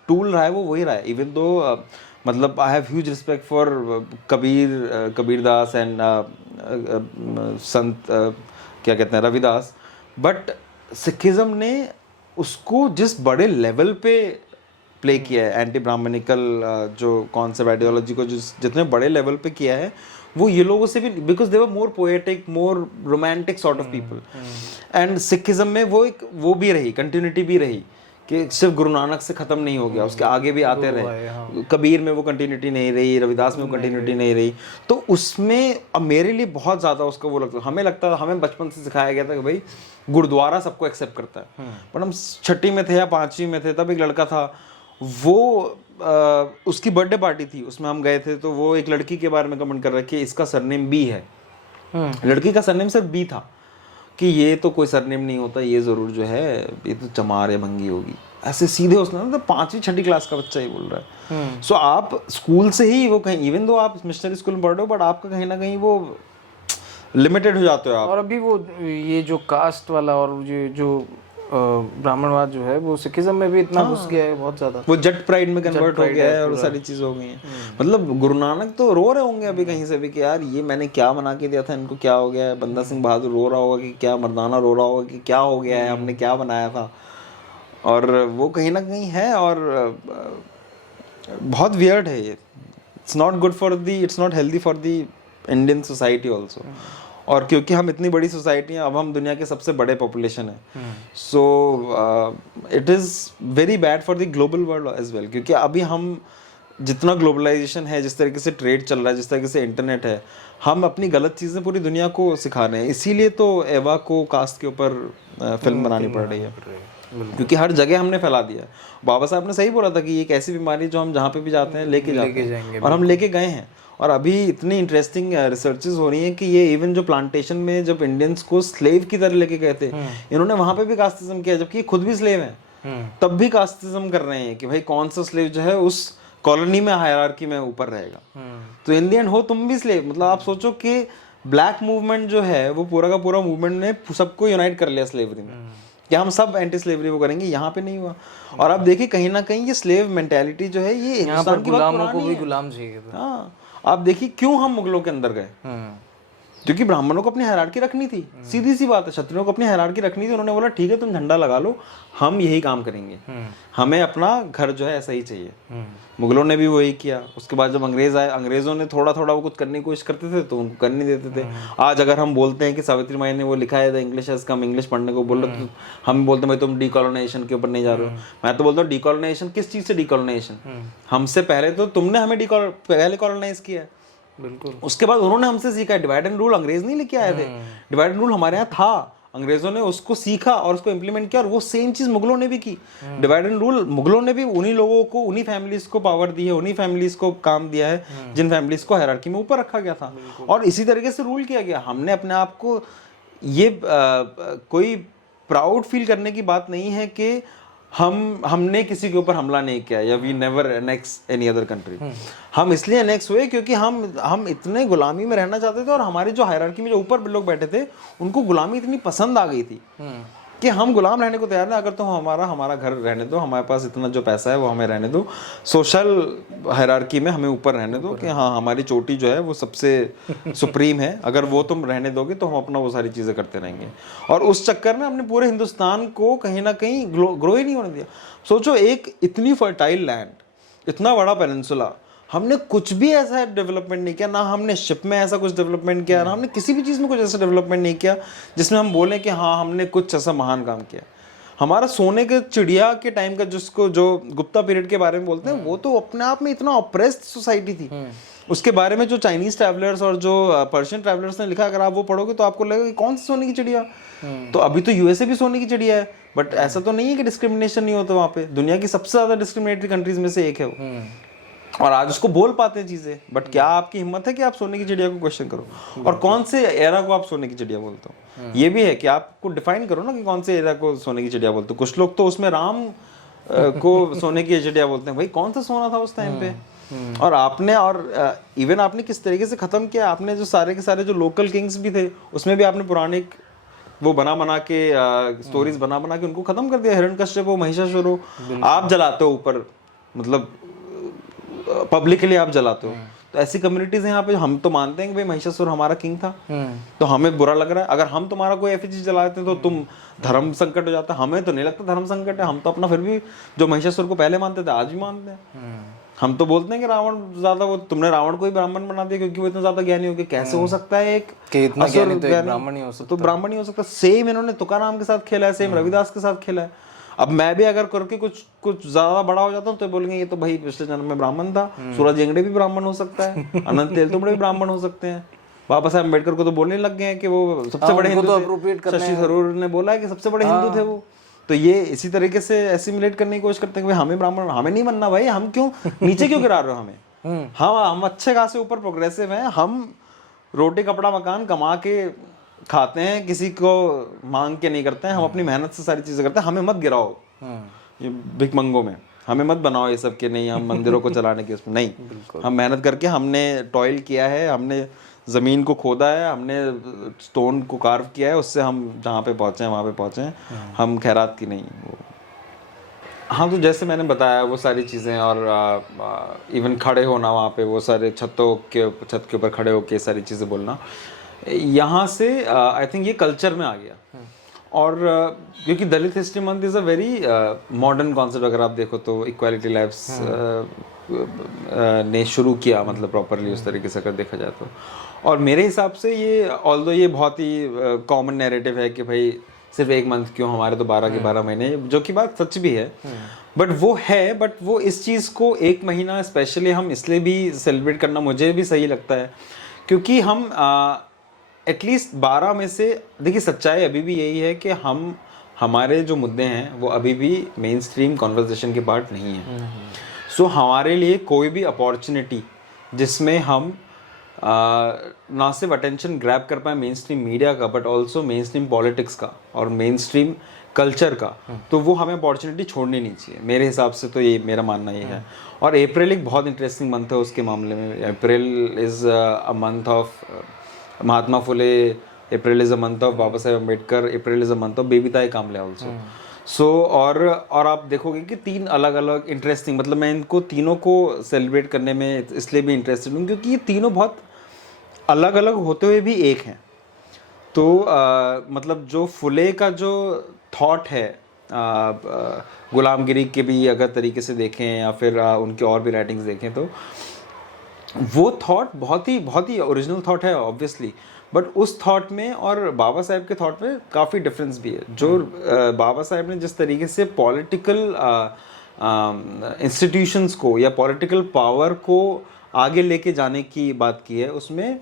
टूल रहा है वो वही रहा है। इवन दो मतलब I have huge respect for Kabirdas and संत क्या कहते हैं, रविदास, बट सिखिज्म ने उसको जिस बड़े लेवल पे प्ले किया है, एंटी ब्राह्मणिकल जो कॉन्सेप्ट आइडियोलॉजी को जितने बड़े लेवल पे किया है, वो ये लोगों से भी, because they were more poetic, more romantic sort of people. And Sikhism में वो भी रही, कंटिन्यूटी भी रही कि सिर्फ गुरु नानक से खत्म नहीं हो गया, उसके आगे भी आते रहे। कबीर में वो कंटिन्यूटी नहीं रही, रविदास में वो कंटिन्यूटी नहीं रही। तो उसमें अब मेरे लिए बहुत ज़्यादा उसका वो लगता, हमें लगता था, हमें बचपन से सिखाया गया था कि भाई गुरुद्वारा सबको एक्सेप्ट करता है। पर हम 6ठी में थे या 5वीं में थे, तब एक लड़का था, वो उसकी बर्थडे पार्टी थी, उसमें हम गए थे, तो वो एक लड़की के बारे में कमेंट कर रहा है कि इसका सरनेम बी है। लड़की का सरनेम सिर्फ बी था, कि ये तो कोई सरनेम नहीं होता, ये जरूर जो है ये तो चमार या भंगी होगी, ऐसे सीधे उसने, मतलब 5वीं-6ठी क्लास का बच्चा ही बोल रहा है। सो आप स्कूल से ही वो कहीं, इवन दो आप मिशनरी स्कूल में पढ़ रहे हो, बट आपका कहीं ना कहीं वो लिमिटेड हो जाते हो आप। और अभी वो ये जो कास्ट वाला और ये जो ब्राह्मणवाद जो है वो सिखिज्म में भी इतना घुस गया है बहुत ज्यादा, वो जट प्राइड में कन्वर्ट हो गया है और सारी चीज हो गई है। मतलब गुरु नानक तो रो रहे होंगे अभी कहीं से भी कि यार ये मैंने क्या बना के दिया था, इनको क्या हो गया है। बंदा सिंह बहादुर रो रहा होगा कि क्या, मर्दाना रो रहा होगा कि क्या हो गया है, हमने क्या बनाया था। और वो कहीं ना कहीं है, और बहुत वियर्ड है ये। It's not good for the, it's not healthy for the Indian society also. और क्योंकि हम इतनी बड़ी सोसाइटी हैं, अब हम दुनिया के सबसे बड़े पॉपुलेशन है, so it is very bad for the global world as well. क्योंकि अभी हम जितना ग्लोबलाइजेशन है, जिस तरीके से ट्रेड चल रहा है, जिस तरीके से इंटरनेट है, हम अपनी गलत चीज़ें पूरी दुनिया को सिखा रहे हैं। इसीलिए तो एवा को कास्ट के ऊपर फिल्म बनानी पड़ रही है, क्योंकि हर जगह हमने फैला दिया है। बाबा साहब ने सही बोला था कि ये एक ऐसी बीमारी जो हम जहाँ पे भी जाते हैं लेके जाते हैं, और हम लेके गए हैं। और अभी इतनी इंटरेस्टिंग रिसर्चेस हो रही हैं कि ये इवन जो प्लांटेशन में जब इंडियंस को स्लेव की तरह लेके गए थे, इन्होंने वहां पे भी कास्टिज्म किया, जबकि ये खुद भी स्लेव हैं, तब भी कास्टिज्म कर रहे हैं कि भाई कौन सा स्लेव जो है उस कॉलोनी में हायरार्की में ऊपर रहेगा। तो इन द एंड हो तुम भी स्लेव। मतलब आप सोचो कि ब्लैक मूवमेंट जो है वो पूरा का पूरा मूवमेंट ने सबको यूनाइट कर लिया स्लेवरी में, कि हम सब एंटी स्लेवरी वो करेंगे। यहाँ पे नहीं हुआ। और आप देखिए कहीं ना कहीं ये स्लेव मेंटालिटी जो है ये हिंदुस्तान की गुलामों को भी गुलाम चाहिए था। हाँ, आप देखिए क्यों हम मुगलों के अंदर गए, क्योंकि ब्राह्मणों को अपनी हायरार्की रखनी थी। सीधी सी बात है, क्षत्रियों को अपनी हायरार्की रखनी थी। उन्होंने बोला ठीक है तुम झंडा लगा लो, हम यही काम करेंगे, हमें अपना घर जो है ऐसा ही चाहिए। मुगलों ने भी वही किया। उसके बाद जब अंग्रेज आए, अंग्रेजों ने थोड़ा थोड़ा वो कुछ करने की कोशिश करते थे तो उनको करने देते थे। आज अगर हम बोलते हैं कि सावित्री माई ने वो लिखा है the English has come, English पढ़ने को बोल रहे, तो हम बोलते हैं भाई तुम डीकॉलोनाइजेशन के ऊपर नहीं जा रहे हो। मैं तो बोलता हूँ डीकॉलोनाइजेशन किस चीज़ से डीकॉलोनाइजेशन, हमसे पहले तो तुमने हमें पहले कॉलोनाइज किया है। बिल्कुल। उसके बाद उन्होंने हमसे सीखा। डिवाइड एंड रूल अंग्रेज नहीं लेके आए थे, डिवाइड एंड रूल हमारे यहाँ था, अंग्रेजों ने उसको सीखा और उसको इम्प्लीमेंट किया। और वो सेम चीज मुगलों ने भी की। डिवाइड एंड रूल मुगलों ने भी उन्हीं लोगों को, उन्हीं फैमिलीज को पावर दी है, उन्हीं फैमिलीज को काम दिया है जिन फैमिलीज को हायरार्की में ऊपर रखा गया था, और इसी तरीके से रूल किया गया। हमने अपने आप को ये कोई प्राउड फील करने की बात नहीं है कि हमने किसी के ऊपर हमला नहीं किया, या we never annex any other country. हम इसलिए एनेक्स हुए क्योंकि हम इतने गुलामी में रहना चाहते थे, और हमारे जो हायरार्की में जो ऊपर लोग बैठे थे उनको गुलामी इतनी पसंद आ गई थी कि हम गुलाम रहने को तैयार हैं। अगर तो हमारा घर रहने दो, हमारे पास इतना जो पैसा है वो हमें रहने दो, सोशल हायरार्की में हमें ऊपर रहने दो, कि हाँ हमारी चोटी जो है वो सबसे सुप्रीम है। अगर वो तुम रहने दोगे तो हम अपना वो सारी चीज़ें करते रहेंगे। और उस चक्कर में हमने पूरे हिंदुस्तान को कहीं ना कहीं ग्रो ही नहीं होने दिया। सोचो एक इतनी फर्टाइल लैंड, इतना बड़ा पेनिनसुला, हमने कुछ भी ऐसा डेवलपमेंट नहीं किया। ना हमने शिप में ऐसा कुछ डेवलपमेंट किया, ना हमने किसी भी चीज़ में कुछ ऐसा डेवलपमेंट नहीं किया जिसमें हम बोलें कि हाँ हमने कुछ ऐसा महान काम किया। हमारा सोने के चिड़िया के टाइम का जिसको जो गुप्ता पीरियड के बारे में बोलते हैं, वो तो अपने आप में इतना ऑप्रेस्ड सोसाइटी थी। उसके बारे में जो चाइनीज ट्रैवलर्स और जो पर्शियन ट्रैवलर्स ने लिखा, अगर आप वो पढ़ोगे तो आपको लगेगा कि कौन सी सोने की चिड़िया। तो अभी तो यूएसए भी सोने की चिड़िया है, बट ऐसा तो नहीं है कि डिस्क्रिमिनेशन नहीं होता वहाँ पे। दुनिया की सबसे ज़्यादा डिस्क्रिमिनेटरी कंट्रीज में से एक है वो। और आज उसको बोल पाते हैं चीजें, बट क्या आपकी हिम्मत है कि आप सोने की चिड़िया को क्वेश्चन करो? और कौन से एरा को आप सोने की चिड़िया बोलते हो? ये भी है कि आपको डिफाइन करो ना कि कौन से एरा को सोने की चिड़िया बोलते हो। कुछ लोग तो उसमें राम को सोने की चिड़िया बोलते हैं। भाई कौन सा सोना था उस टाइम पे? और आपने इवन आपने किस तरीके से खत्म किया, आपने जो सारे के सारे जो लोकल किंग्स भी थे उसमें भी आपने पुराने वो बना के स्टोरीज बना के उनको खत्म कर दिया। हिरण्यकश्यप हो, महिषासुर हो, आप जलाते हो ऊपर, मतलब पब्लिकली आप जलाते हो। तो ऐसी कम्युनिटीज हैं यहाँ पे। हम तो मानते हैं कि भाई महिषासुर हमारा किंग था, तो हमें बुरा लग रहा है अगर हम तुम्हारा कोई ऐसी चीज जला देते हैं तो तुम धर्म संकट हो जाता है। हमें तो नहीं लगता धर्म संकट है, हम तो अपना फिर भी जो महिषासुर को पहले मानते थे आज भी मानते हैं। हम तो बोलते हैं कि रावण ज्यादा, वो तुमने रावण को ही ब्राह्मण बना दिया क्योंकि वो इतना ज्यादा ज्ञानी हो गया। कैसे हो सकता है एक इतना ज्ञानी तो एक ब्राह्मण ही हो सकता? तो ब्राह्मण ही हो सकता। सेम इन्होंने तुकाराम के साथ खेला है, सेम रविदास के साथ खेला है। अब मैं भी अगर करके कुछ ज्यादा बड़ा हो जाता हूँ तो बोलेंगे ये तो भाई पिछले जन्म में ब्राह्मण था। सूरज इंगड़े भी ब्राह्मण हो सकता है, अनंत तेलतुंबड़े भी ब्राह्मण हो सकते हैं। बाबा साहब अम्बेडकर को तो बोलने लग गए हैं कि वो सबसे बड़े हिंदू थे। शशि थरूर ने बोला है कि सबसे बड़े हिंदू थे वो। तो ये इसी तरीके से एसिमिलेट करने की कोशिश करते हैं कि हमें ब्राह्मण, हमें नहीं बनना भाई। हम क्यों नीचे क्यों गिरा रहे हो हमें? हम अच्छे खासे ऊपर प्रोग्रेसिव हैं। हम रोटी कपड़ा मकान कमा के खाते हैं, किसी को मांग के नहीं करते हैं। हम अपनी मेहनत से सारी चीजें करते हैं। हमें मत गिराओ ये भिखमंगों में, हमें मत बनाओ ये सब के नहीं हम मंदिरों को चलाने के उसमें नहीं। हम मेहनत करके, हमने टॉयल किया है, हमने जमीन को खोदा है, हमने स्टोन को कार्व किया है, उससे हम जहाँ पे पहुँचे हैं वहाँ पे पहुँचे हैं। हम खैरात की नहीं वो। हाँ, तो जैसे मैंने बताया वो सारी चीज़ें, और इवन खड़े होना वहाँ पे, वो सारे छत के ऊपर खड़े होके सारी चीज़ें बोलना, यहाँ से आई थिंक ये कल्चर में आ गया। और क्योंकि Dalit history month is a very modern concept. अगर आप देखो तो इक्वालिटी लाइफ्स ने शुरू किया, मतलब प्रॉपरली उस तरीके से अगर देखा जाए तो। और मेरे हिसाब से ये ऑल्दो ये बहुत ही कॉमन नैरेटिव है कि भाई सिर्फ एक मंथ क्यों, हमारे तो 12 के 12 महीने, जो कि बात सच भी है। बट वो है, बट वो इस चीज़ को एक महीना स्पेशली हम इसलिए भी सेलिब्रेट करना मुझे भी सही लगता है क्योंकि हम एटलीस्ट 12 में से, देखिए सच्चाई अभी भी यही है कि हमारे जो मुद्दे हैं वो अभी भी मेन स्ट्रीम कॉन्वर्जेशन के पार्ट नहीं है। सो हमारे लिए कोई भी अपॉर्चुनिटी जिसमें हम ना सिर्फ अटेंशन ग्रैब कर पाए मेन स्ट्रीम मीडिया का, but also main stream politics का और मेन स्ट्रीम कल्चर का, तो वो हमें अपॉर्चुनिटी छोड़नी नहीं चाहिए। मेरे हिसाब से तो ये मेरा मानना ये है। और अप्रैल एक बहुत इंटरेस्टिंग मंथ है उसके मामले में। April is a month of Mahatma Phule, April is a month of Baba Saheb Ambedkar, April is a month of Babytai Kamble also. So और आप देखोगे कि 3 अलग अलग इंटरेस्टिंग, मतलब मैं इनको तीनों को सेलिब्रेट करने में इसलिए भी इंटरेस्टेड हूँ क्योंकि ये तीनों बहुत अलग अलग होते हुए भी एक हैं। तो मतलब जो फुले का जो थॉट है, गुलामगिरी के भी अगर तरीके से देखें या फिर उनके और भी राइटिंग्स देखें तो वो थॉट बहुत ही ओरिजिनल थॉट है ऑब्वियसली। बट उस थॉट में और बाबा साहेब के थॉट में काफ़ी डिफरेंस भी है। जो बाबा साहेब ने जिस तरीके से पॉलिटिकल इंस्टीट्यूशंस को या पॉलिटिकल पावर को आगे लेके जाने की बात की है, उसमें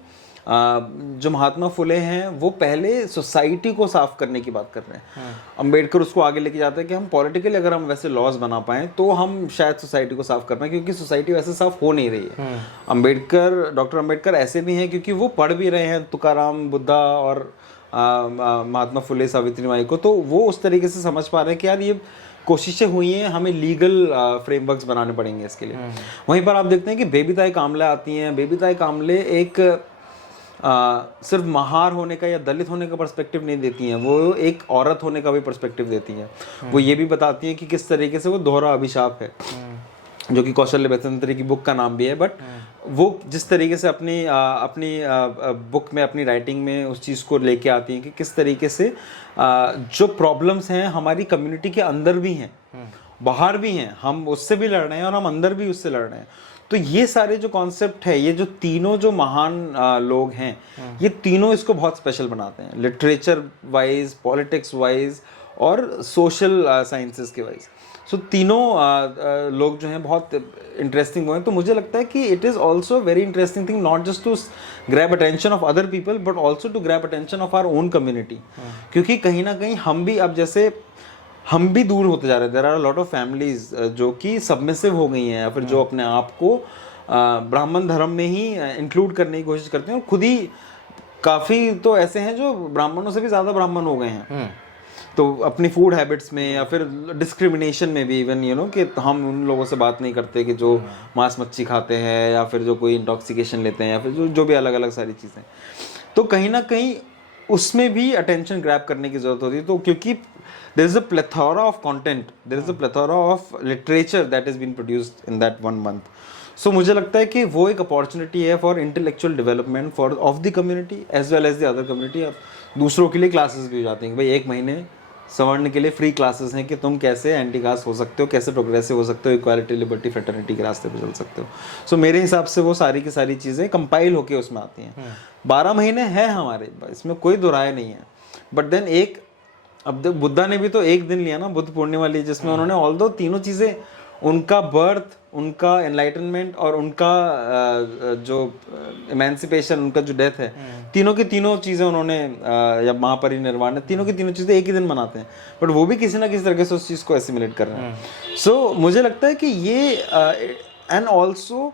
जो महात्मा फुले हैं वो पहले सोसाइटी को साफ करने की बात कर रहे हैं। अंबेडकर उसको आगे लेके जाते हैं कि हम पॉलिटिकली अगर हम वैसे लॉज बना पाएं तो हम शायद सोसाइटी को साफ कर पाएं, क्योंकि सोसाइटी वैसे साफ हो नहीं रही है। डॉक्टर अंबेडकर ऐसे भी हैं क्योंकि वो पढ़ भी रहे हैं तुकाराम, बुद्धा और महात्मा फुले, सावित्री माई को, तो वो उस तरीके से समझ पा रहे हैं कि यार ये कोशिशें हुई हैं, हमें लीगल फ्रेमवर्क्स बनाने पड़ेंगे इसके लिए। वहीं पर आप देखते हैं कि बेबीताई कामले आती हैं। बेबीताई कामले एक सिर्फ महार होने का या दलित होने का पर्सपेक्टिव नहीं देती हैं, वो एक औरत होने का भी पर्सपेक्टिव देती हैं। वो ये भी बताती हैं कि किस तरीके से वो दोहरा अभिशाप है, जो कि कौशल्य बेतंत्री की बुक का नाम भी है। बट वो जिस तरीके से अपनी बुक में, अपनी राइटिंग में उस चीज़ को लेके आती हैं कि किस तरीके से जो प्रॉब्लम्स हैं हमारी कम्युनिटी के अंदर भी हैं, बाहर भी हैं, हम उससे भी लड़ रहे हैं और हम अंदर भी उससे लड़ रहे हैं। तो ये सारे जो कॉन्सेप्ट है, ये जो तीनों जो महान लोग हैं, ये तीनों इसको बहुत स्पेशल बनाते हैं, लिटरेचर वाइज, पॉलिटिक्स वाइज और सोशल साइंसेस के वाइज। सो तीनों लोग जो हैं बहुत इंटरेस्टिंग हुए हैं। तो मुझे लगता है कि it is also very interesting thing, not just to grab attention of other people but also to grab attention of our own community. क्योंकि कहीं ना कहीं हम भी अब जैसे हम भी दूर होते जा रहे हैं। There are lot of families जो कि सबमिसिव हो गई हैं या फिर जो अपने आप को ब्राह्मण धर्म में ही इंक्लूड करने की कोशिश करते हैं, और खुद ही काफ़ी तो ऐसे हैं जो ब्राह्मणों से भी ज़्यादा ब्राह्मण हो गए हैं। तो अपनी फूड हैबिट्स में या फिर डिस्क्रिमिनेशन में भी इवन कि हम उन लोगों से बात नहीं करते कि जो मांस मच्छी खाते हैं या फिर जो कोई इंटॉक्सिकेशन लेते हैं या फिर जो भी अलग अलग सारी चीज़ें। तो कहीं ना कहीं उसमें भी अटेंशन ग्रैब करने की ज़रूरत होती है। तो क्योंकि there is a plethora of content, there is a plethora of literature that is been produced in that 1 मंथ। सो मुझे लगता है कि वो एक अपॉर्चुनिटी है for intellectual development for of the community as well as the other community. अब दूसरों के लिए क्लासेस भी हो जाती हैं, भाई 1 महीने सवर्ण के लिए फ्री क्लासेस हैं कि तुम कैसे एंटी कास्ट हो सकते हो, कैसे प्रोग्रेसिव हो सकते हो, इक्वालिटी लिबर्टी फ्रेटर्निटी के रास्ते पे चल सकते हो। सो मेरे हिसाब से वो सारी की सारी चीज़ें कंपाइल होके उसमें आती हैं। 12 महीने हैं हमारे, इसमें कोई दो राय नहीं है। बट देन अब बुद्धा ने भी तो एक दिन लिया ना, बुद्ध पूर्णिमा ली, जिसमें उन्होंने ऑल दो तीनों चीज़ें, उनका बर्थ, उनका एनलाइटनमेंट और उनका जो इमेंसिपेशन, उनका जो डेथ है, तीनों की तीनों चीज़ें उन्होंने या महापरिनिर्वाण, तीनों की तीनों चीज़ें एक ही दिन मनाते हैं। बट वो भी किसी ना किसी तरीके से उस चीज़ को एसिमिलेट कर रहे हैं। सो मुझे लगता है कि ये एंड ऑल्सो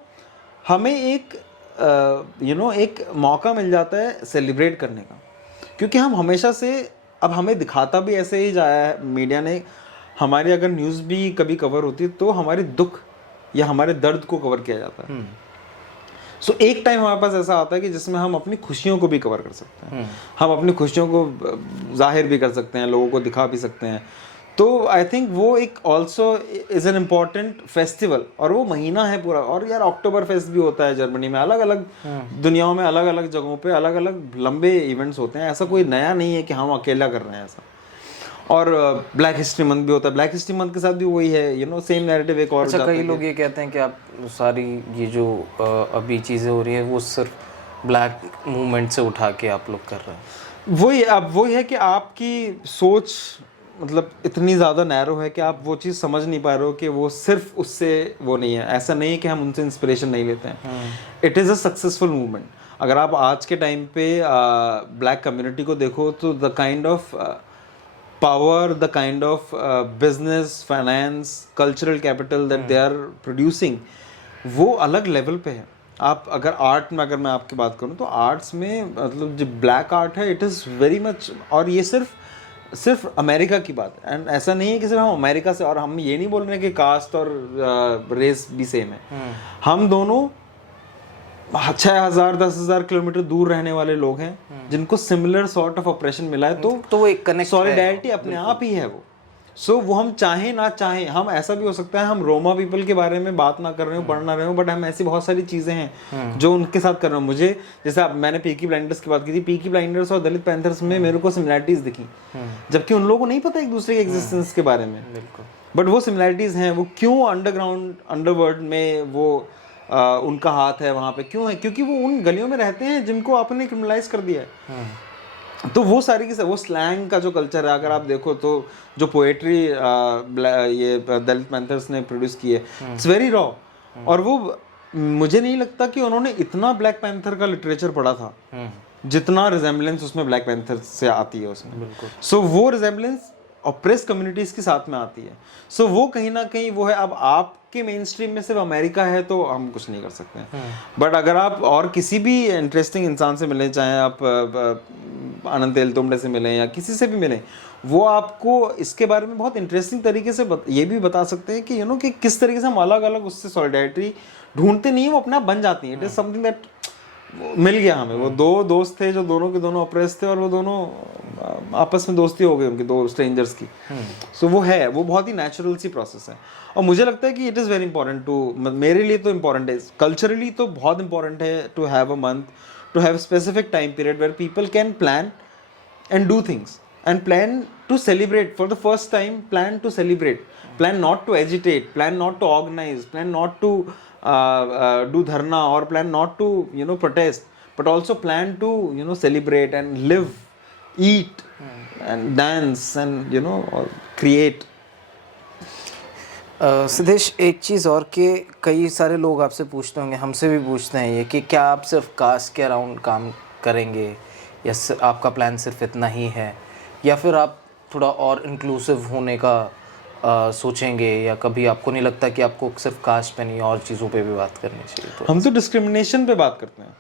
हमें एक एक मौका मिल जाता है सेलिब्रेट करने का, क्योंकि हम हमेशा से, अब हमें दिखाता भी ऐसे ही जाया है मीडिया ने। हमारी अगर न्यूज़ भी कभी कवर होती तो हमारे दुख या हमारे दर्द को कवर किया जाता है। सो एक टाइम हमारे पास ऐसा आता है कि जिसमें हम अपनी खुशियों को भी कवर कर सकते हैं, हम अपनी खुशियों को जाहिर भी कर सकते हैं, लोगों को दिखा भी सकते हैं। तो आई थिंक वो एक also is an important festival, और वो महीना है पूरा। और यार अक्टूबर फेस्ट भी होता है जर्मनी में, अलग अलग दुनियाओं में अलग अलग जगहों पे अलग अलग लंबे इवेंट्स होते हैं। ऐसा कोई नया नहीं है कि हम अकेला कर रहे हैं ऐसा। और ब्लैक हिस्ट्री मंथ भी होता है, ब्लैक हिस्ट्री मंथ के साथ भी वही है, सेम नैरेटिव एक और। अच्छा, कई लोग ये कहते हैं कि आप सारी ये जो अभी चीज़ें हो रही है वो सिर्फ ब्लैक मूवमेंट से उठा के आप लोग कर रहे हैं। वही है कि आपकी सोच मतलब इतनी ज़्यादा नैरो है कि आप वो चीज़ समझ नहीं पा रहे हो कि वो सिर्फ उससे वो नहीं है। ऐसा नहीं है कि हम उनसे इंस्पिरेशन नहीं लेते हैं। It is a successful movement. अगर आप आज के टाइम पे ब्लैक कम्युनिटी को देखो तो the kind of power, the kind of business, finance, cultural capital that they are producing, वो अलग लेवल पे है। आप अगर आर्ट में, अगर मैं आपकी बात करूँ तो आर्ट्स में मतलब जो ब्लैक आर्ट है, इट इज़ वेरी मच, और ये सिर्फ अमेरिका की बात है। एंड ऐसा नहीं है कि सिर्फ हम अमेरिका से, और हम ये नहीं बोल रहे कि कास्ट और रेस भी सेम है। हम दोनों 6,000 10,000 किलोमीटर दूर रहने वाले लोग हैं जिनको सिमिलर सॉर्ट ऑफ ऑपरेशन मिला है। तो वो एक कनेक्ट, सॉलिडैरिटी अपने आप ही है वो। सो वो हम चाहें ना चाहें, हम ऐसा भी हो सकता है हम रोमा पीपल के बारे में बात ना कर रहे हो, पढ़ ना रहे हो, बट हम ऐसी बहुत सारी चीज़ें हैं जो उनके साथ कर रहे हो। मुझे जैसे मैंने पीकी ब्लाइंडर्स की बात की थी, पीकी ब्लाइंडर्स और दलित पैंथर्स में मेरे को सिमिलैरिटीज़ दिखी, जबकि उन लोगों को नहीं पता एक दूसरे के एग्जिस्टेंस के बारे में। बट वो सिमिलैरिटीज़ हैं। वो क्यों अंडरग्राउंड, अंडरवर्ल्ड में वो उनका हाथ है वहाँ पे, क्यों है? क्योंकि वो उन गलियों में रहते हैं जिनको आपने क्रिमिनलाइज कर दिया है। तो वो सारी की वो स्लैंग का जो कल्चर है, अगर आप देखो तो जो पोएट्री ये दलित पैंथर्स ने प्रोड्यूस की है, इट्स वेरी रॉ। और वो मुझे नहीं लगता कि उन्होंने इतना ब्लैक पैंथर का लिटरेचर पढ़ा था जितना रिजेम्बलेंस उसमें ब्लैक पैंथर से आती है उसमें। सो वो रिजेम्बलेंस ऑप्रेस कम्युनिटीज के साथ में आती है। सो वो कहीं ना कहीं वो है। अब आपके मेन स्ट्रीम में सिर्फ अमेरिका है तो हम कुछ नहीं कर सकते हैं। बट अगर आप और किसी भी इंटरेस्टिंग इंसान से मिलें, चाहे आप अनंत तेलतुंबड़े से मिलें या किसी से भी मिलें, वो आपको इसके बारे में बहुत इंटरेस्टिंग तरीके से ये भी बता सकते हैं कि कि किस तरीके से हम अलग अलग उससे सॉलिडैरिटी ढूंढते नहीं है, वो अपने आप बन जाती है। इट इज समथिंग दैट मिल गया हमें। वो दो दोस्त थे जो दोनों के दोनों अप्रेस थे और वो दोनों आपस में दोस्ती हो गई उनकी, दो स्ट्रेंजर्स की। सो वो है, वो बहुत ही नेचुरल सी प्रोसेस है। और मुझे लगता है कि it is very important to, मेरे लिए तो इम्पॉर्टेंट है, कल्चरली तो बहुत इंपॉर्टेंट है to have a month, to have specific time period where people can plan and do things and plan to celebrate for the first time. Plan to celebrate, plan not to agitate, plan not to organize, plan not to do dharna, or plan not to protest, but also plan to celebrate and live, eat and dance and create. Siddhesh, एक चीज़ और कि कई सारे लोग आपसे पूछते होंगे, हमसे भी पूछते हैं ये, कि क्या आप सिर्फ कास्ट के अराउंड काम करेंगे या आपका प्लान सिर्फ इतना ही है, या फिर आप थोड़ा और इंक्लूसिव होने का सोचेंगे, या कभी आपको नहीं लगता कि आपको सिर्फ कास्ट पे नहीं और चीज़ों पे भी बात करनी चाहिए? तो हम तो डिस्क्रिमिनेशन पे बात करते हैं।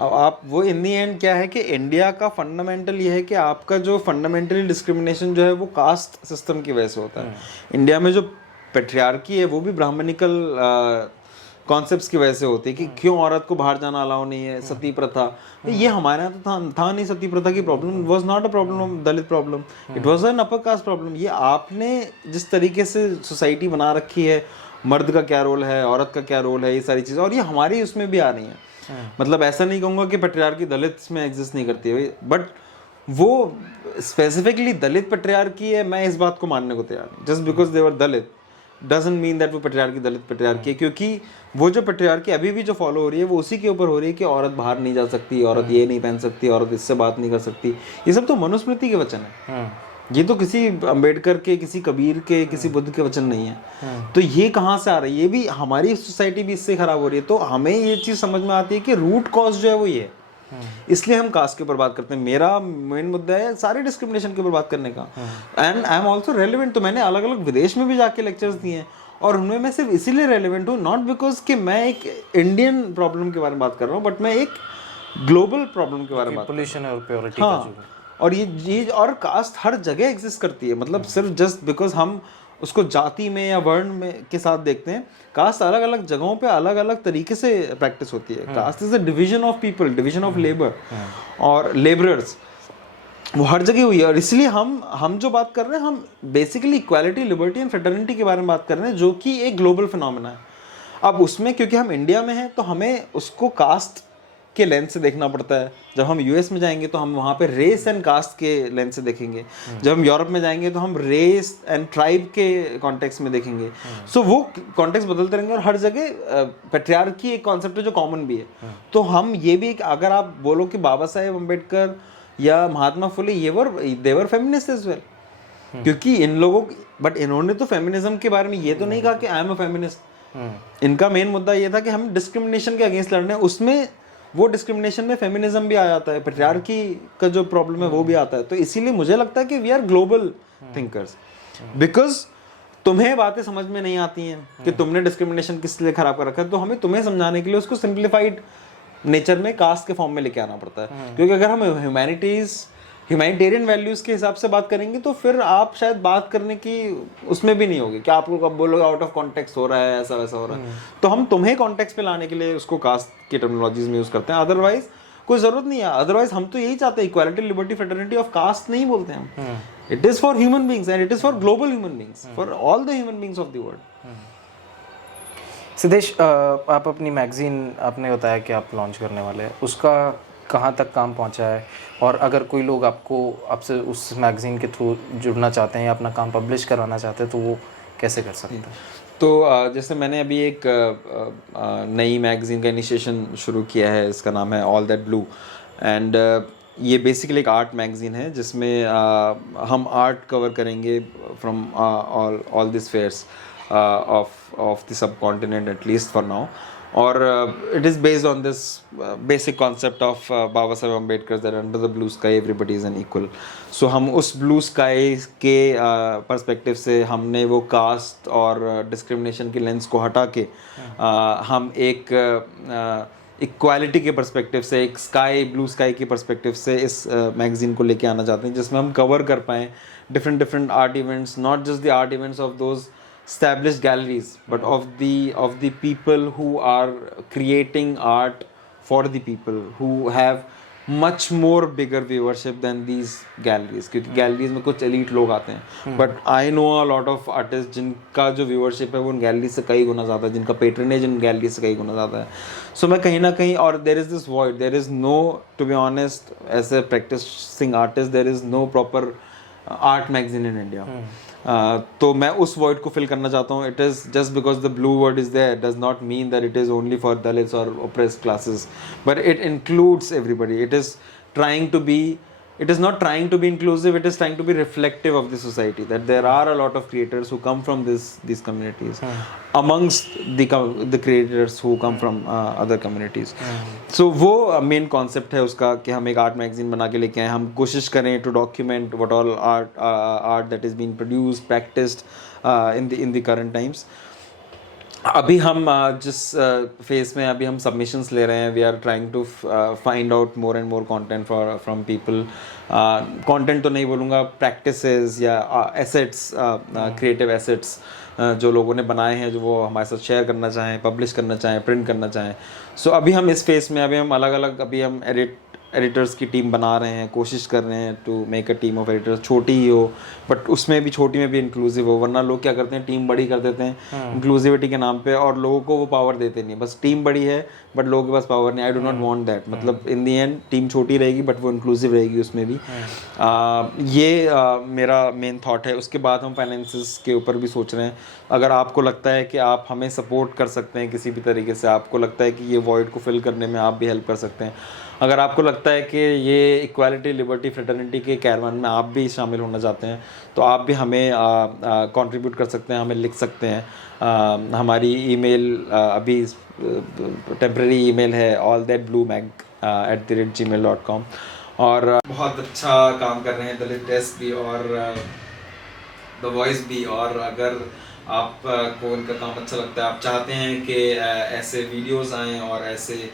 अब आप वो इन दी एंड क्या है कि इंडिया का फंडामेंटल ये है कि आपका जो फंडामेंटली डिस्क्रिमिनेशन जो है वो कास्ट सिस्टम की वजह से होता है। इंडिया में जो पेट्रियार्की है वो भी ब्राह्मणिकल कॉन्सेप्ट्स की वजह से होती है कि क्यों औरत को बाहर जाना अलाउ नहीं है, सती प्रथा। ये हमारे यहाँ तो था नहीं सती प्रथा की problem, was not a problem of Dalit problem, it was an upper caste problem. ये आपने जिस तरीके से सोसाइटी बना रखी है, मर्द का क्या रोल है, औरत का क्या रोल है, ये सारी चीज़ें, और ये हमारी उसमें भी आ रही हैं। मतलब ऐसा नहीं कहूँगा कि पेट्रियार्की दलित में एग्जिस्ट नहीं करती है, बट वो स्पेसिफिकली दलित पेट्रियार्की है, मैं इस बात को मानने को तैयार नहीं। Just because they were Dalit doesn't mean that वो पेट्रियार्की दलित पेट्रियार्की है, क्योंकि वो जो पेट्रियार्की अभी भी जो फॉलो हो रही है वो उसी के ऊपर हो रही है कि औरत बाहर नहीं जा सकती, औरत ये नहीं पहन सकती, औरत इससे बात नहीं कर सकती। ये सब तो मनुस्मृति के वचन है, ये तो किसी अंबेडकर के, किसी कबीर के, किसी बुद्ध के वचन नहीं है। तो ये कहाँ से आ रहा है? ये भी हमारी सोसाइटी भी इससे खराब हो रही है। तो हमें ये चीज़ समझ में आती है कि रूट कॉज जो है वो ये है। इसलिए हम कास्ट के ऊपर बात करते हैं। मेरा मेन मुद्दा है सारे डिस्क्रिमिनेशन के ऊपर बात करने का, and I am also relevant. तो मैंने अलग अलग विदेश में भी जाके लेक्चर्स दिए हैं, और उनमें मैं सिर्फ इसीलिए रेलिवेंट हूँ, नॉट बिकॉज कि मैं एक इंडियन प्रॉब्लम के बारे में बात कर रहा हूँ, बट मैं एक ग्लोबल प्रॉब्लम के बारे में बात, पोल्यूशन और प्योरिटी हाँ, का और ये और कास्ट हर जगह एग्जिस्ट करती है। मतलब सिर्फ जस्ट बिकॉज हम उसको जाति में या वर्ण में के साथ देखते हैं, कास्ट अलग अलग जगहों पे अलग अलग तरीके से प्रैक्टिस होती है। Caste is a division of people, division of labour और लेबरर्स, वो हर जगह हुई है। और इसलिए हम जो बात कर रहे हैं, हम basically equality, liberty and fraternity के बारे में बात कर रहे हैं, जो कि एक ग्लोबल फिनोमेना है। अब उसमें क्योंकि हम इंडिया में हैं तो हमें उसको कास्ट के लेंस से देखना पड़ता है। जब हम यूएस में जाएंगे तो हम वहाँ पे रेस एंड कास्ट के लेंस से देखेंगे। जब हम यूरोप में जाएंगे तो हम रेस एंड ट्राइब के कॉन्टेक्स्ट में देखेंगे। सो वो कॉन्टेक्स्ट बदलते रहेंगे, और हर जगह पेट्रियार्की एक कॉन्सेप्ट है जो कॉमन भी है। तो हम ये भी, अगर आप बोलो कि बाबा साहेब अम्बेडकर या महात्मा फुले देवर फेमिनिस्ट एज वेल, क्योंकि इन लोगों, बट इन्होंने तो फेमिनिज्म के बारे में ये तो नहीं कहा कि आई एम अ फेमिनिस्ट। इनका मेन मुद्दा ये था कि हम डिस्क्रिमिनेशन के अगेंस्ट लड़ रहे हैं। उसमें वो डिस्क्रिमिनेशन में फेमिनिज्म भी आ जाता है, पेट्रियार्की का जो प्रॉब्लम है वो भी आता है। तो इसीलिए मुझे लगता है कि we are global thinkers, because तुम्हें बातें समझ में नहीं आती हैं कि तुमने डिस्क्रिमिनेशन किस लिए खराब कर रखा है, तो हमें तुम्हें समझाने के लिए उसको सिंप्लीफाइड नेचर में, कास्ट के फॉर्म में लेके आना पड़ता है। क्योंकि अगर हम ह्यूमैनिटेरियन वैल्यूज के हिसाब से बात करेंगे तो फिर आप शायद बात करने की उसमें भी नहीं होगी कि आपको कब बोलोगे आउट ऑफ कॉन्टेक्स्ट हो रहा है, ऐसा वैसा हो रहा है। तो हम तुम्हें कॉन्टेक्स्ट पे लाने के लिए उसको कास्ट की टर्मिनोलॉजीज में यूज करते हैं, अदरवाइज कोई जरूरत नहीं है। अदरवाइज हम तो यही चाहते हैं, equality, liberty, fraternity of caste नहीं बोलते हम। It is for human beings and it is for global human beings, for all the human beings of the world. Siddhesh, आप अपनी मैगजीन, आपने बताया कि आप लॉन्च करने वाले हैं, उसका कहाँ तक काम पहुँचा है? और अगर कोई लोग आपसे उस मैगज़ीन के थ्रू जुड़ना चाहते हैं या अपना काम पब्लिश करवाना चाहते हैं तो वो कैसे कर सकते हैं? तो जैसे मैंने अभी एक नई मैगज़ीन का इनिशिएशन शुरू किया है, इसका नाम है ऑल दैट ब्लू, एंड ये बेसिकली एक आर्ट मैगज़ीन है जिसमें हम आर्ट कवर करेंगे from all this fairs of the subcontinent, at least for now. Or it is based on this basic concept of Baba Saheb Ambedkar, that under the blue sky everybody is an equal. So हम उस blue sky के perspective से हमने वो caste और discrimination के lens को हटा के हम एक इक्वालिटी के परस्पेक्टिव से, एक ब्लू स्काई के परस्पेक्टिव से इस मैगज़ीन को लेके आना चाहते हैं, जिसमें हम कवर कर पाएँ different art events, not just the art events of those established galleries, but of the people who are creating art for the people, who have much more bigger viewership than these galleries, क्योंकि galleries में कुछ elite लोग आते हैं, but I know a lot of artists जिनका जो viewership है वो उन galleries से कई गुना ज़्यादा है, जिनका patronage उन galleries से कई गुना ज़्यादा है। So मैं कहीं ना कहीं, और there is this void, there is no, to be honest, as a practicing artist, there is no proper art magazine in India. तो मैं उस void को fill करना चाहता हूँ. It is just because the blue word is there does not mean that it is only for Dalits or oppressed classes, but it includes everybody. It is trying to be it is not trying to be inclusive, it is trying to be reflective of the society, that there are a lot of creators who come from these communities amongst the creators who come from other communities. So वो main concept है उसका कि हम एक art magazine बना के लेके आए, हम कोशिश करें to document what all art that is being produced, practiced in the current times. अभी हम जिस फेज में अभी हम सबमिशंस ले रहे हैं, we are trying to find out more and more content from people. Content तो नहीं बोलूँगा, प्रैक्टिसेस या एसेट्स, क्रिएटिव एसेट्स जो लोगों ने बनाए हैं, जो वो हमारे साथ शेयर करना चाहें, पब्लिश करना चाहें, प्रिंट करना चाहें. सो अभी हम इस फेज में अभी हम अलग अलग अभी हम एडिटर्स की टीम बना रहे हैं, कोशिश कर रहे हैं to make a team of editors, छोटी ही हो बट उसमें भी छोटी में भी इंक्लूसिव हो. वरना लोग क्या करते हैं, टीम बड़ी कर देते हैं इंक्लूसिविटी के नाम पे और लोगों को वो पावर देते नहीं. बस टीम बड़ी है बट लोगों के पास पावर नहीं. I do not want that. मतलब इन दी एंड टीम छोटी रहेगी बट वो इंक्लूसिव रहेगी उसमें भी. ये मेरा मेन थॉट है. उसके बाद हम फाइनेंसेस के ऊपर भी सोच रहे हैं. अगर आपको लगता है कि आप हमें सपोर्ट कर सकते हैं किसी भी तरीके से, आपको लगता है कि ये वॉइड को फिल करने में आप भी हेल्प कर सकते हैं, अगर आपको लगता है कि ये इक्वालिटी, लिबर्टी, फ्रेटर्निटी के कैरवान में आप भी शामिल होना चाहते हैं, तो आप भी हमें कंट्रीब्यूट कर सकते हैं, हमें लिख सकते हैं. हमारी ईमेल अभी टेम्प्रेरी ईमेल है allthatbluemag@gmail.com. और बहुत अच्छा काम कर रहे हैं दलित डेस्क भी और द वॉइस भी. और अगर आपको इनका काम अच्छा लगता है, आप चाहते हैं कि ऐसे वीडियोस आएँ और ऐसे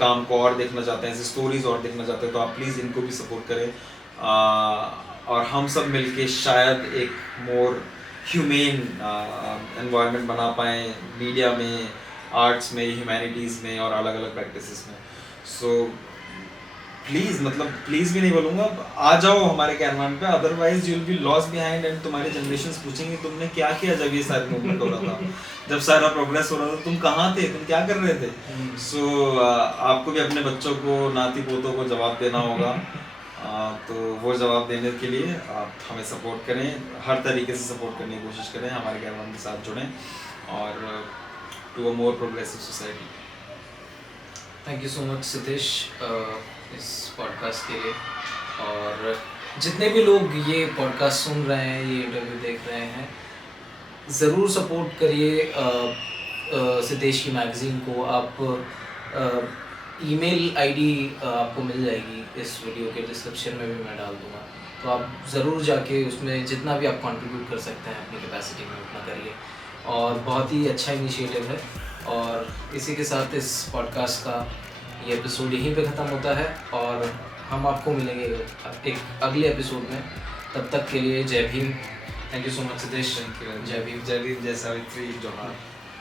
काम को और देखना चाहते हैं, ऐसे स्टोरीज और देखना चाहते हैं, तो आप प्लीज़ इनको भी सपोर्ट करें. और हम सब मिलके शायद एक मोर ह्यूमेन एनवायरनमेंट बना पाएँ मीडिया में, आर्ट्स में, ह्यूमैनिटीज़ में और अलग अलग प्रैक्टिसेस में. सो प्लीज़, मतलब प्लीज़ भी नहीं बोलूँगा, आ जाओ हमारे कैरवान पे. Otherwise you will be lost behind and तुम्हारी जनरेशंस पूछेंगे तुमने क्या किया जब ये सारी मूवमेंट हो रहा था, जब सारा प्रोग्रेस हो रहा था, तुम कहाँ थे, तुम क्या कर रहे थे. सो आपको भी अपने बच्चों को, नाती पोतों को जवाब देना होगा. तो वो जवाब देने के लिए आप हमें सपोर्ट करें, हर तरीके से सपोर्ट करने की कोशिश करें, हमारे कैरवान के साथ जुड़ें और to a more progressive society. Thank you so much Siddhesh इस पॉडकास्ट के लिए. और जितने भी लोग ये पॉडकास्ट सुन रहे हैं, ये इंटरव्यू देख रहे हैं, ज़रूर सपोर्ट करिए सिद्धेश की मैगज़ीन को. आप ईमेल आईडी आपको मिल जाएगी, इस वीडियो के डिस्क्रिप्शन में भी मैं डाल दूँगा. तो आप ज़रूर जाके उसमें जितना भी आप कंट्रीब्यूट कर सकते हैं अपनी कैपेसिटी में उतना करिए. और बहुत ही अच्छा इनिशिएटिव है. और इसी के साथ इस पॉडकास्ट का ये एपिसोड यहीं पे ख़त्म होता है और हम आपको मिलेंगे एक अगले एपिसोड में. तब तक के लिए जय Bhim. Thank you so much Siddhesh. Thank you. जय भीम, जय भीम, जय सावित्री, जोहार.